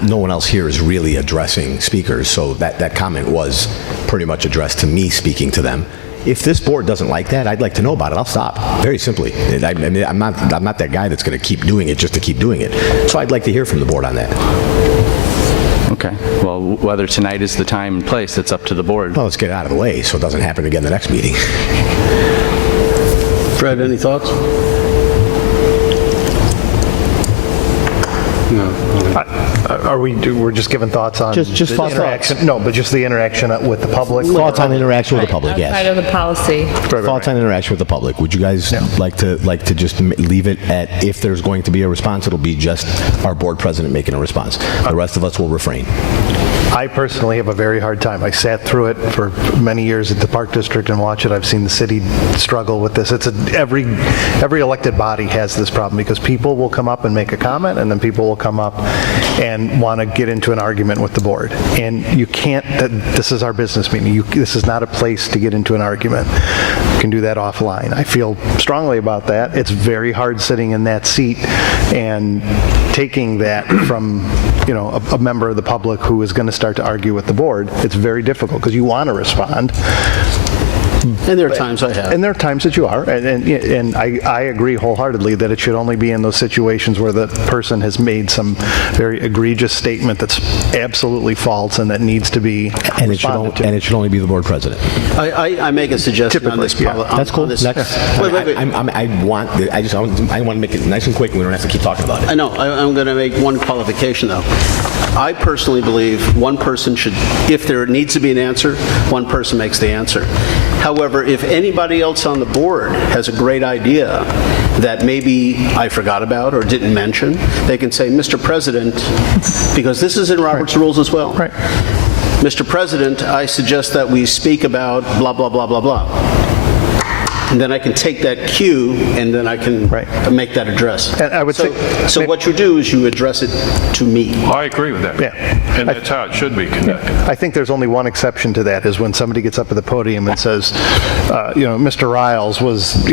No one else here is really addressing speakers, so that comment was pretty much addressed to me speaking to them. If this board doesn't like that, I'd like to know about it. I'll stop, very simply. I mean, I'm not that guy that's going to keep doing it just to keep doing it. So I'd like to hear from the board on that. Okay. Well, whether tonight is the time and place, it's up to the board. Well, let's get it out of the way so it doesn't happen again the next meeting. Fred, any thoughts? No. We're just giving thoughts on Just the thoughts. interaction? No, but just the interaction with the public. Thoughts on interaction with the public, yes. Outside of the policy. Thoughts on interaction with the public. Would you guys like to just leave it at, if there's going to be a response, it'll be just our board president making a response. The rest of us will refrain. I personally have a very hard time. I sat through it for many years at the Park District and watched it. I've seen the city struggle with this. Every elected body has this problem because people will come up and make a comment, and then people will come up and want to get into an argument with the board. And you can't, this is our business meeting. This is not a place to get into an argument. You can do that offline. I feel strongly about that. It's very hard sitting in that seat and taking that from, a member of the public who is going to start to argue with the board. It's very difficult because you want to respond. And there are times I have. And there are times that you are. And I agree wholeheartedly that it should only be in those situations where the person has made some very egregious statement that's absolutely false and that needs to be responded to. And it should only be the board president. I make a suggestion on this. That's cool. Next. Wait. I want to make it nice and quick and we don't have to keep talking about it. I know. I'm going to make one qualification, though. I personally believe one person should, if there needs to be an answer, one person makes the answer. However, if anybody else on the board has a great idea that maybe I forgot about or didn't mention, they can say, Mr. President, because this is in Robert's rules as well. Right. Mr. President, I suggest that we speak about blah, blah, blah, blah, blah. And then I can take that cue, and then I can make that address. And I would say, so what you do is you address it to me. I agree with that. Yeah. And that's how it should be conducted. I think there's only one exception to that, is when somebody gets up at the podium and says, Mr. Riles was,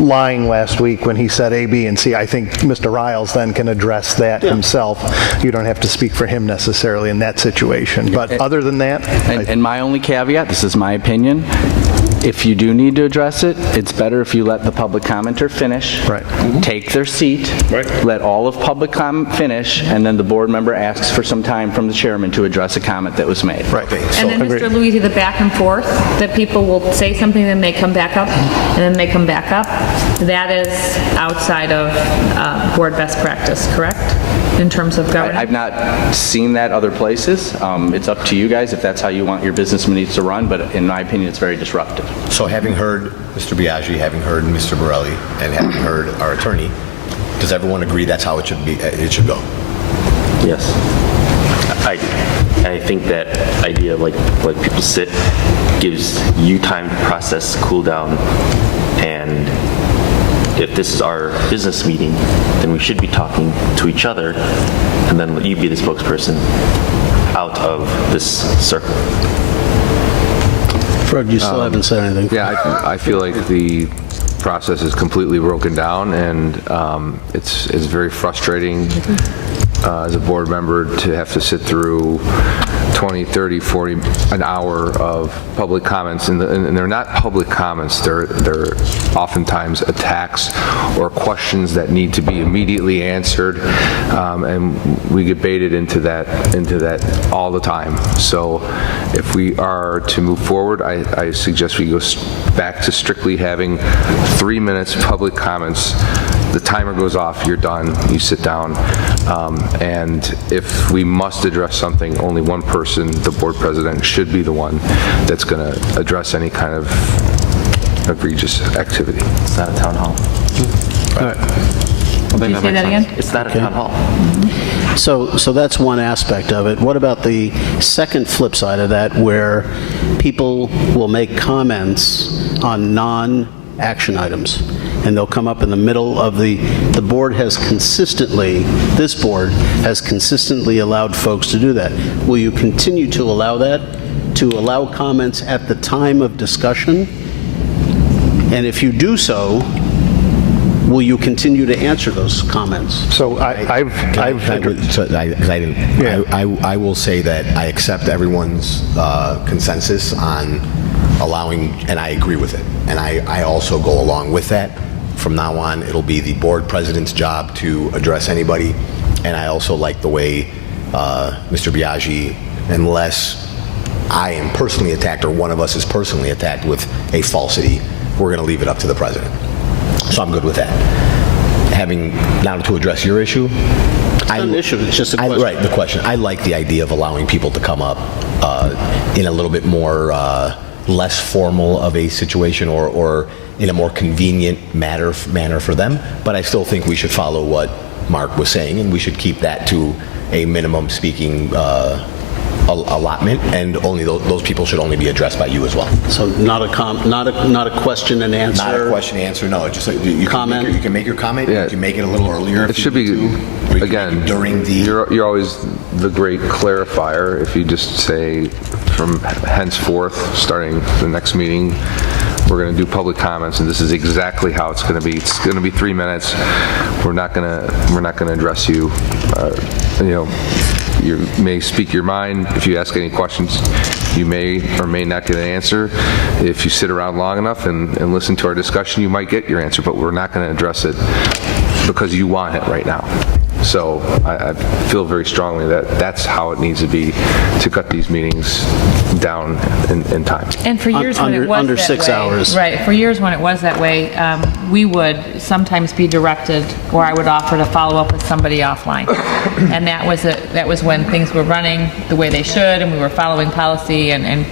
lying last week when he said A, B, and C. I think Mr. Riles then can address that himself. You don't have to speak for him necessarily in that situation. But other than that... And my only caveat, this is my opinion, if you do need to address it, it's better if you let the public commenter finish, take their seat, let all of public comment finish, and then the board member asks for some time from the chairman to address a comment that was made. Right. And then, Mr. Luigi, the back and forth, that people will say something, then they come back up, and then they come back up, that is outside of board best practice, correct? In terms of governance? I've not seen that other places. It's up to you guys if that's how you want your business meetings to run, but in my opinion, it's very disruptive. So having heard Mr. Biaggi, having heard Mr. Borelli, and having heard our attorney, does everyone agree that's how it should be? It should go? Yes. I think that idea of like people sit gives you time to process, cool down, and if this is our business meeting, then we should be talking to each other, and then let you be the spokesperson out of this circle. Fred, you still haven't said anything. Yeah, I feel like the process is completely broken down, and it's very frustrating as a board member to have to sit through 20, 30, 40, an hour of public comments, and they're not public comments, they're oftentimes attacks or questions that need to be immediately answered, and we get baited into that all the time. So if we are to move forward, I suggest we go back to strictly having 3 minutes public comments. The timer goes off, you're done, you sit down, and if we must address something, only one person, the board president, should be the one that's going to address any kind of egregious activity. It's not a town hall. Did you say that again? It's not a town hall. So that's one aspect of it. What about the second flip side of that, where people will make comments on non-action items, and they'll come up in the middle of the board has consistently, this board has consistently allowed folks to do that. Will you continue to allow that, to allow comments at the time of discussion? And if you do so, will you continue to answer those comments? So I will say that I accept everyone's consensus on allowing, and I agree with it. And I also go along with that. From now on, it'll be the board president's job to address anybody. And I also like the way Mr. Biaggi, unless I am personally attacked or one of us is personally attacked with a falsity, we're going to leave it up to the president. So I'm good with that. Having, now to address your issue. It's not an issue, it's just a question. Right, the question. I like the idea of allowing people to come up in a little bit more, less formal of a situation or in a more convenient manner for them. But I still think we should follow what Mark was saying, and we should keep that to a minimum speaking allotment, and only those people should only be addressed by you as well. So not a question and answer? Not a question and answer, no. Just you comment? You can make your comment. Yeah. You can make it a little earlier if It should be, again, during the... You're always the great clarifier if you just say from henceforth, starting the next meeting, we're going to do public comments, and this is exactly how it's going to be. It's going to be 3 minutes. We're not going to address you. You may speak your mind. If you ask any questions, you may or may not get an answer. If you sit around long enough and listen to our discussion, you might get your answer, but we're not going to address it because you want it right now. So I feel very strongly that that's how it needs to be to cut these meetings down in time. And for years when it was under that 6 way, hours. right? For years when it was that way, we would sometimes be directed, or I would offer to follow up with somebody offline, and that was when things were running the way they should, and we were following policy and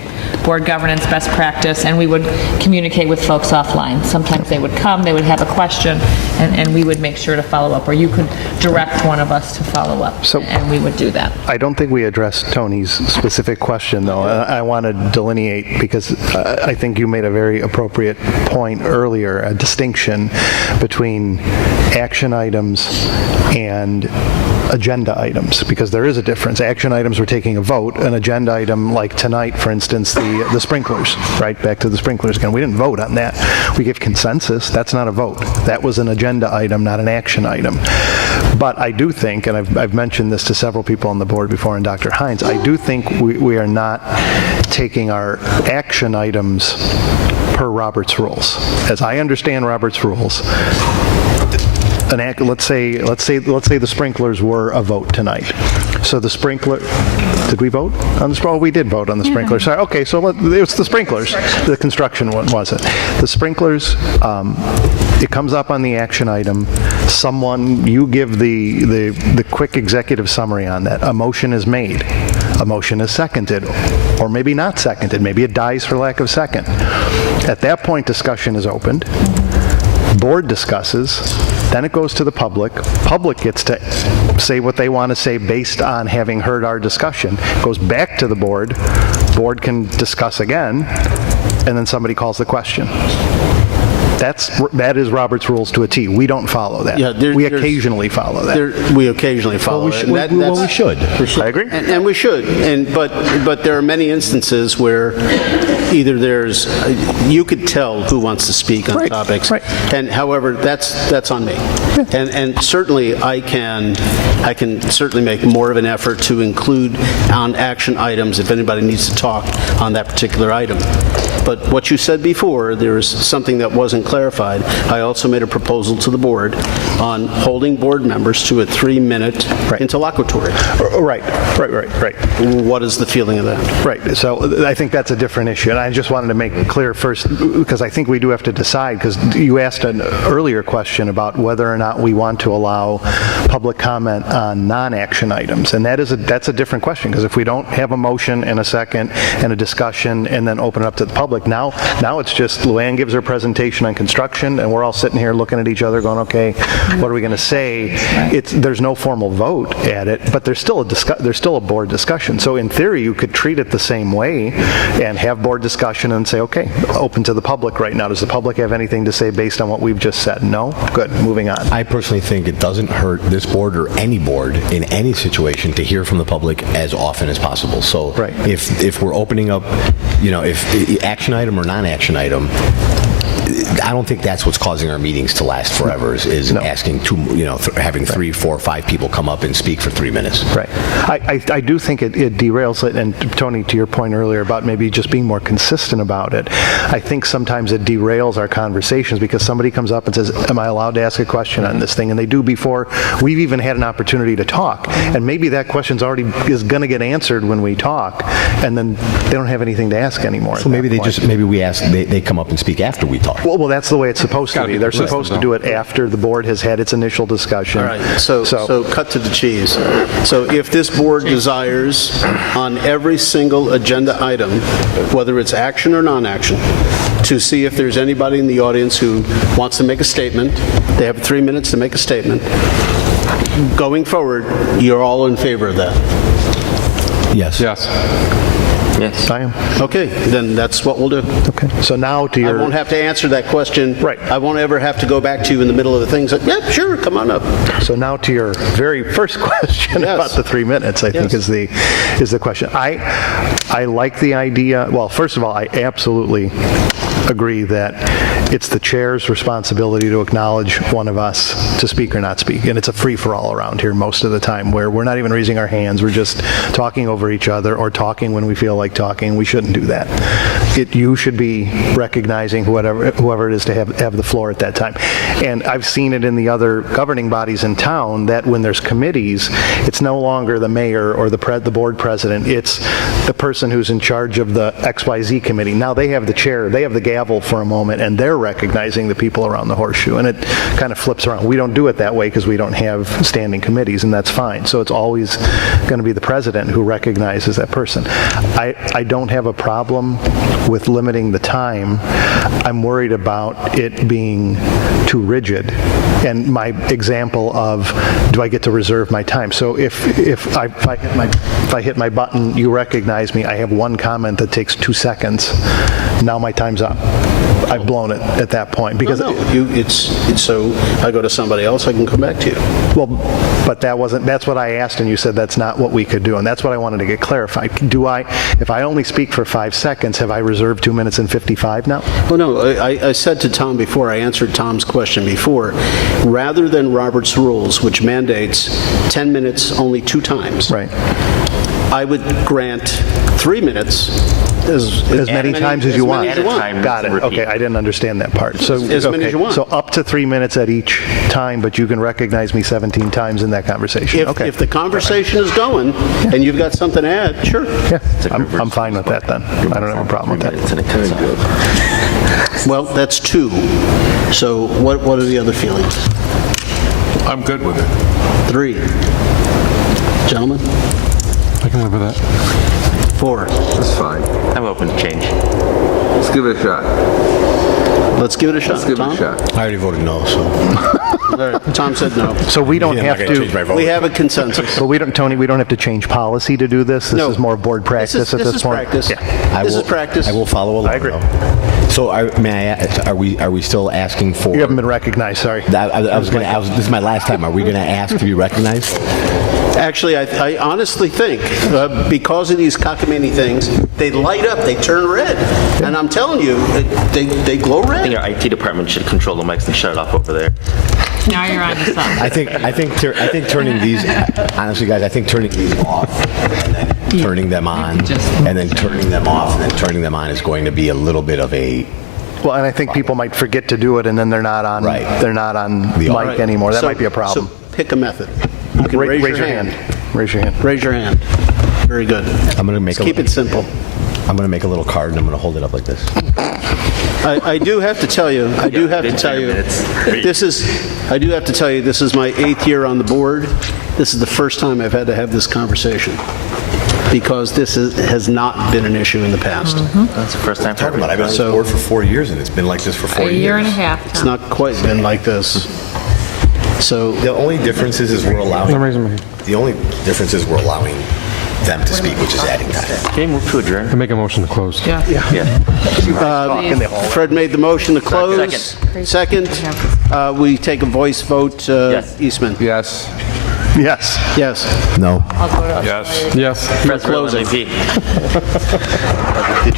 board governance best practice, and we would communicate with folks offline. Sometimes they would come, they would have a question, and we would make sure to follow up, or you could direct one of us to follow up, and we would do that. I don't think we addressed Tony's specific question, though. I want to delineate, because I think you made a very appropriate point earlier, a distinction between action items and agenda items, because there is a difference. Action items, we're taking a vote. An agenda item, like tonight, for instance, the sprinklers, right? Back to the sprinklers again. We didn't vote on that. We give consensus. That's not a vote. That was an agenda item, not an action item. But I do think, and I've mentioned this to several people on the board before, and Dr. Hines, I do think we are not taking our action items per Robert's rules. As I understand Robert's rules, let's say the sprinklers were a vote tonight. So the sprinkler, did we vote on the sprinkler? Oh, we did vote on the sprinklers. Sorry. Okay, so it's the sprinklers. The construction one wasn't. The sprinklers, it comes up on the action item. You give the quick executive summary on that. A motion is made. A motion is seconded, or maybe not seconded. Maybe it dies for lack of second. At that point, discussion is opened. Board discusses, then it goes to the public. Public gets to say what they want to say based on having heard our discussion. Goes back to the board. Board can discuss again, and then somebody calls the question. That is Robert's rules to a T. We don't follow that. Yeah, we occasionally follow that. We occasionally follow it. We should. I agree. And we should. But there are many instances where either there's, you could tell who wants to speak on topics. right. And however, that's on me. And certainly I can certainly make more of an effort to include on action items if anybody needs to talk on that particular item. But what you said before, there was something that wasn't clarified. I also made a proposal to the board on holding board members to a 3-minute interlocutory. Right. What is the feeling of that? Right, so I think that's a different issue, and I just wanted to make it clear first, because I think we do have to decide, because you asked an earlier question about whether or not we want to allow public comment on non-action items, and that's a different question, because if we don't have a motion and a second and a discussion and then open it up to the public, now it's just Luann gives her presentation on construction, and we're all sitting here looking at each other going, okay, what are we going to say? There's no formal vote at it, but there's still a board discussion. So in theory, you could treat it the same way and have board discussion and say, okay, open to the public right now. Does the public have anything to say based on what we've just said? No? Good, moving on. I personally think it doesn't hurt this board or any board in any situation to hear from the public as often as possible. So if we're opening up, if action item or non-action item, I don't think that's what's causing our meetings to last forever, is asking having 3, 4, 5 people come up and speak for 3 minutes. Right. I do think it derails it, and Tony, to your point earlier about maybe just being more consistent about it, I think sometimes it derails our conversations because somebody comes up and says, am I allowed to ask a question on this thing? And they do before we've even had an opportunity to talk. And maybe that question's already is going to get answered when we talk, and then they don't have anything to ask anymore. So maybe they come up and speak after we talk. Well, that's the way it's supposed to be. They're supposed to do it after the board has had its initial discussion. All right, so cut to the cheese. So if this board desires on every single agenda item, whether it's action or non-action, to see if there's anybody in the audience who wants to make a statement, they have 3 minutes to make a statement. Going forward, you're all in favor of that? Yes. Yes. Yes. I am. Okay, then that's what we'll do. Okay. So now to your... I won't have to answer that question. Right. I won't ever have to go back to you in the middle of the thing and say, yeah, sure, come on up. So now to your very first question about the 3 minutes, I think is the question. I like the idea. Well, first of all, I absolutely agree that it's the chair's responsibility to acknowledge one of us to speak or not speak. And it's a free-for-all around here most of the time where we're not even raising our hands. We're just talking over each other or talking when we feel like talking. We shouldn't do that. You should be recognizing whoever it is to have the floor at that time. And I've seen it in the other governing bodies in town that when there's committees, it's no longer the mayor or the board president. It's the person who's in charge of the XYZ committee. Now they have the chair, they have the gavel for a moment, and they're recognizing the people around the horseshoe. And it kind of flips around. We don't do it that way because we don't have standing committees, and that's fine. So it's always going to be the president who recognizes that person. I don't have a problem with limiting the time. I'm worried about it being too rigid. And my example of, do I get to reserve my time? So if I hit my button, you recognize me, I have one comment that takes 2 seconds, now my time's up. I've blown it at that point. Because it's so I go to somebody else, I can come back to you. Well, but that's what I asked, and you said that's not what we could do, and that's what I wanted to get clarified. If I only speak for 5 seconds, have I reserved 2 minutes and 55 now? Well, no, I said to Tom before, I answered Tom's question before, rather than Robert's rules, which mandates 10 minutes only 2 times. Right. I would grant 3 minutes as many times as you want. Got Got it. Okay, I didn't understand that part. So as many as you want. So up to 3 minutes at each time, but you can recognize me 17 times in that conversation. If the conversation is going and you've got something to add, sure. Yeah, I'm fine with that then. I don't have a problem with that. Well, that's 2. So what are the other feelings? I'm good with it. 3. Gentlemen? I can live with that. 4. That's fine. I'm open to change. Let's give it a shot. Let's give it a shot. Let's give Tom? it a shot. I already voted no, so. All right, Tom said no. So we don't have to. We have a consensus. But we don't, Tony. We don't have to change policy to do this. This is more board practice at this point. Practice. Yeah. This is practice. I will follow along. I agree. So may I ask, are we still asking for? You haven't been recognized. Sorry. This is my last time. Are we going to ask to be recognized? Actually, I honestly think, because of these cockamamie things, they light up, they turn red. And I'm telling you, they glow I think red. our IT department should control the mics and shut it off over there. Now you're on to something. I think turning these, honestly, guys, I think turning these off and then turning them on and then turning them off and then turning them on is going to be a little bit of a. Well, and I think people might forget to do it, and then they're not on. Right. They're not on mic Right. anymore. That So- might be a problem. So pick a method. You can raise your hand. Raise your hand. Raise your hand. Very good. I'm going to make Let's keep it simple. I'm going to make a little card and I'm going to hold it up like this. I do have to tell you, this is my 8th year on the board. This is the first time I've had to have this conversation, because this has not been an issue in the past. That's the first time for Talking about, I've been on this board for 4 years and it's been like this for 4 A years. year and a half. It's not quite been like this. So The only difference is we're allowing. The only difference is we're allowing them to speak, which is adding time. Can you move to adjourn? I make a motion to close. Yeah. Fred made the motion to close. Second. We take a voice vote. Yes. Eastman. Yes. Yes. Yes. No. Yes. Yes. Yes. President MVP.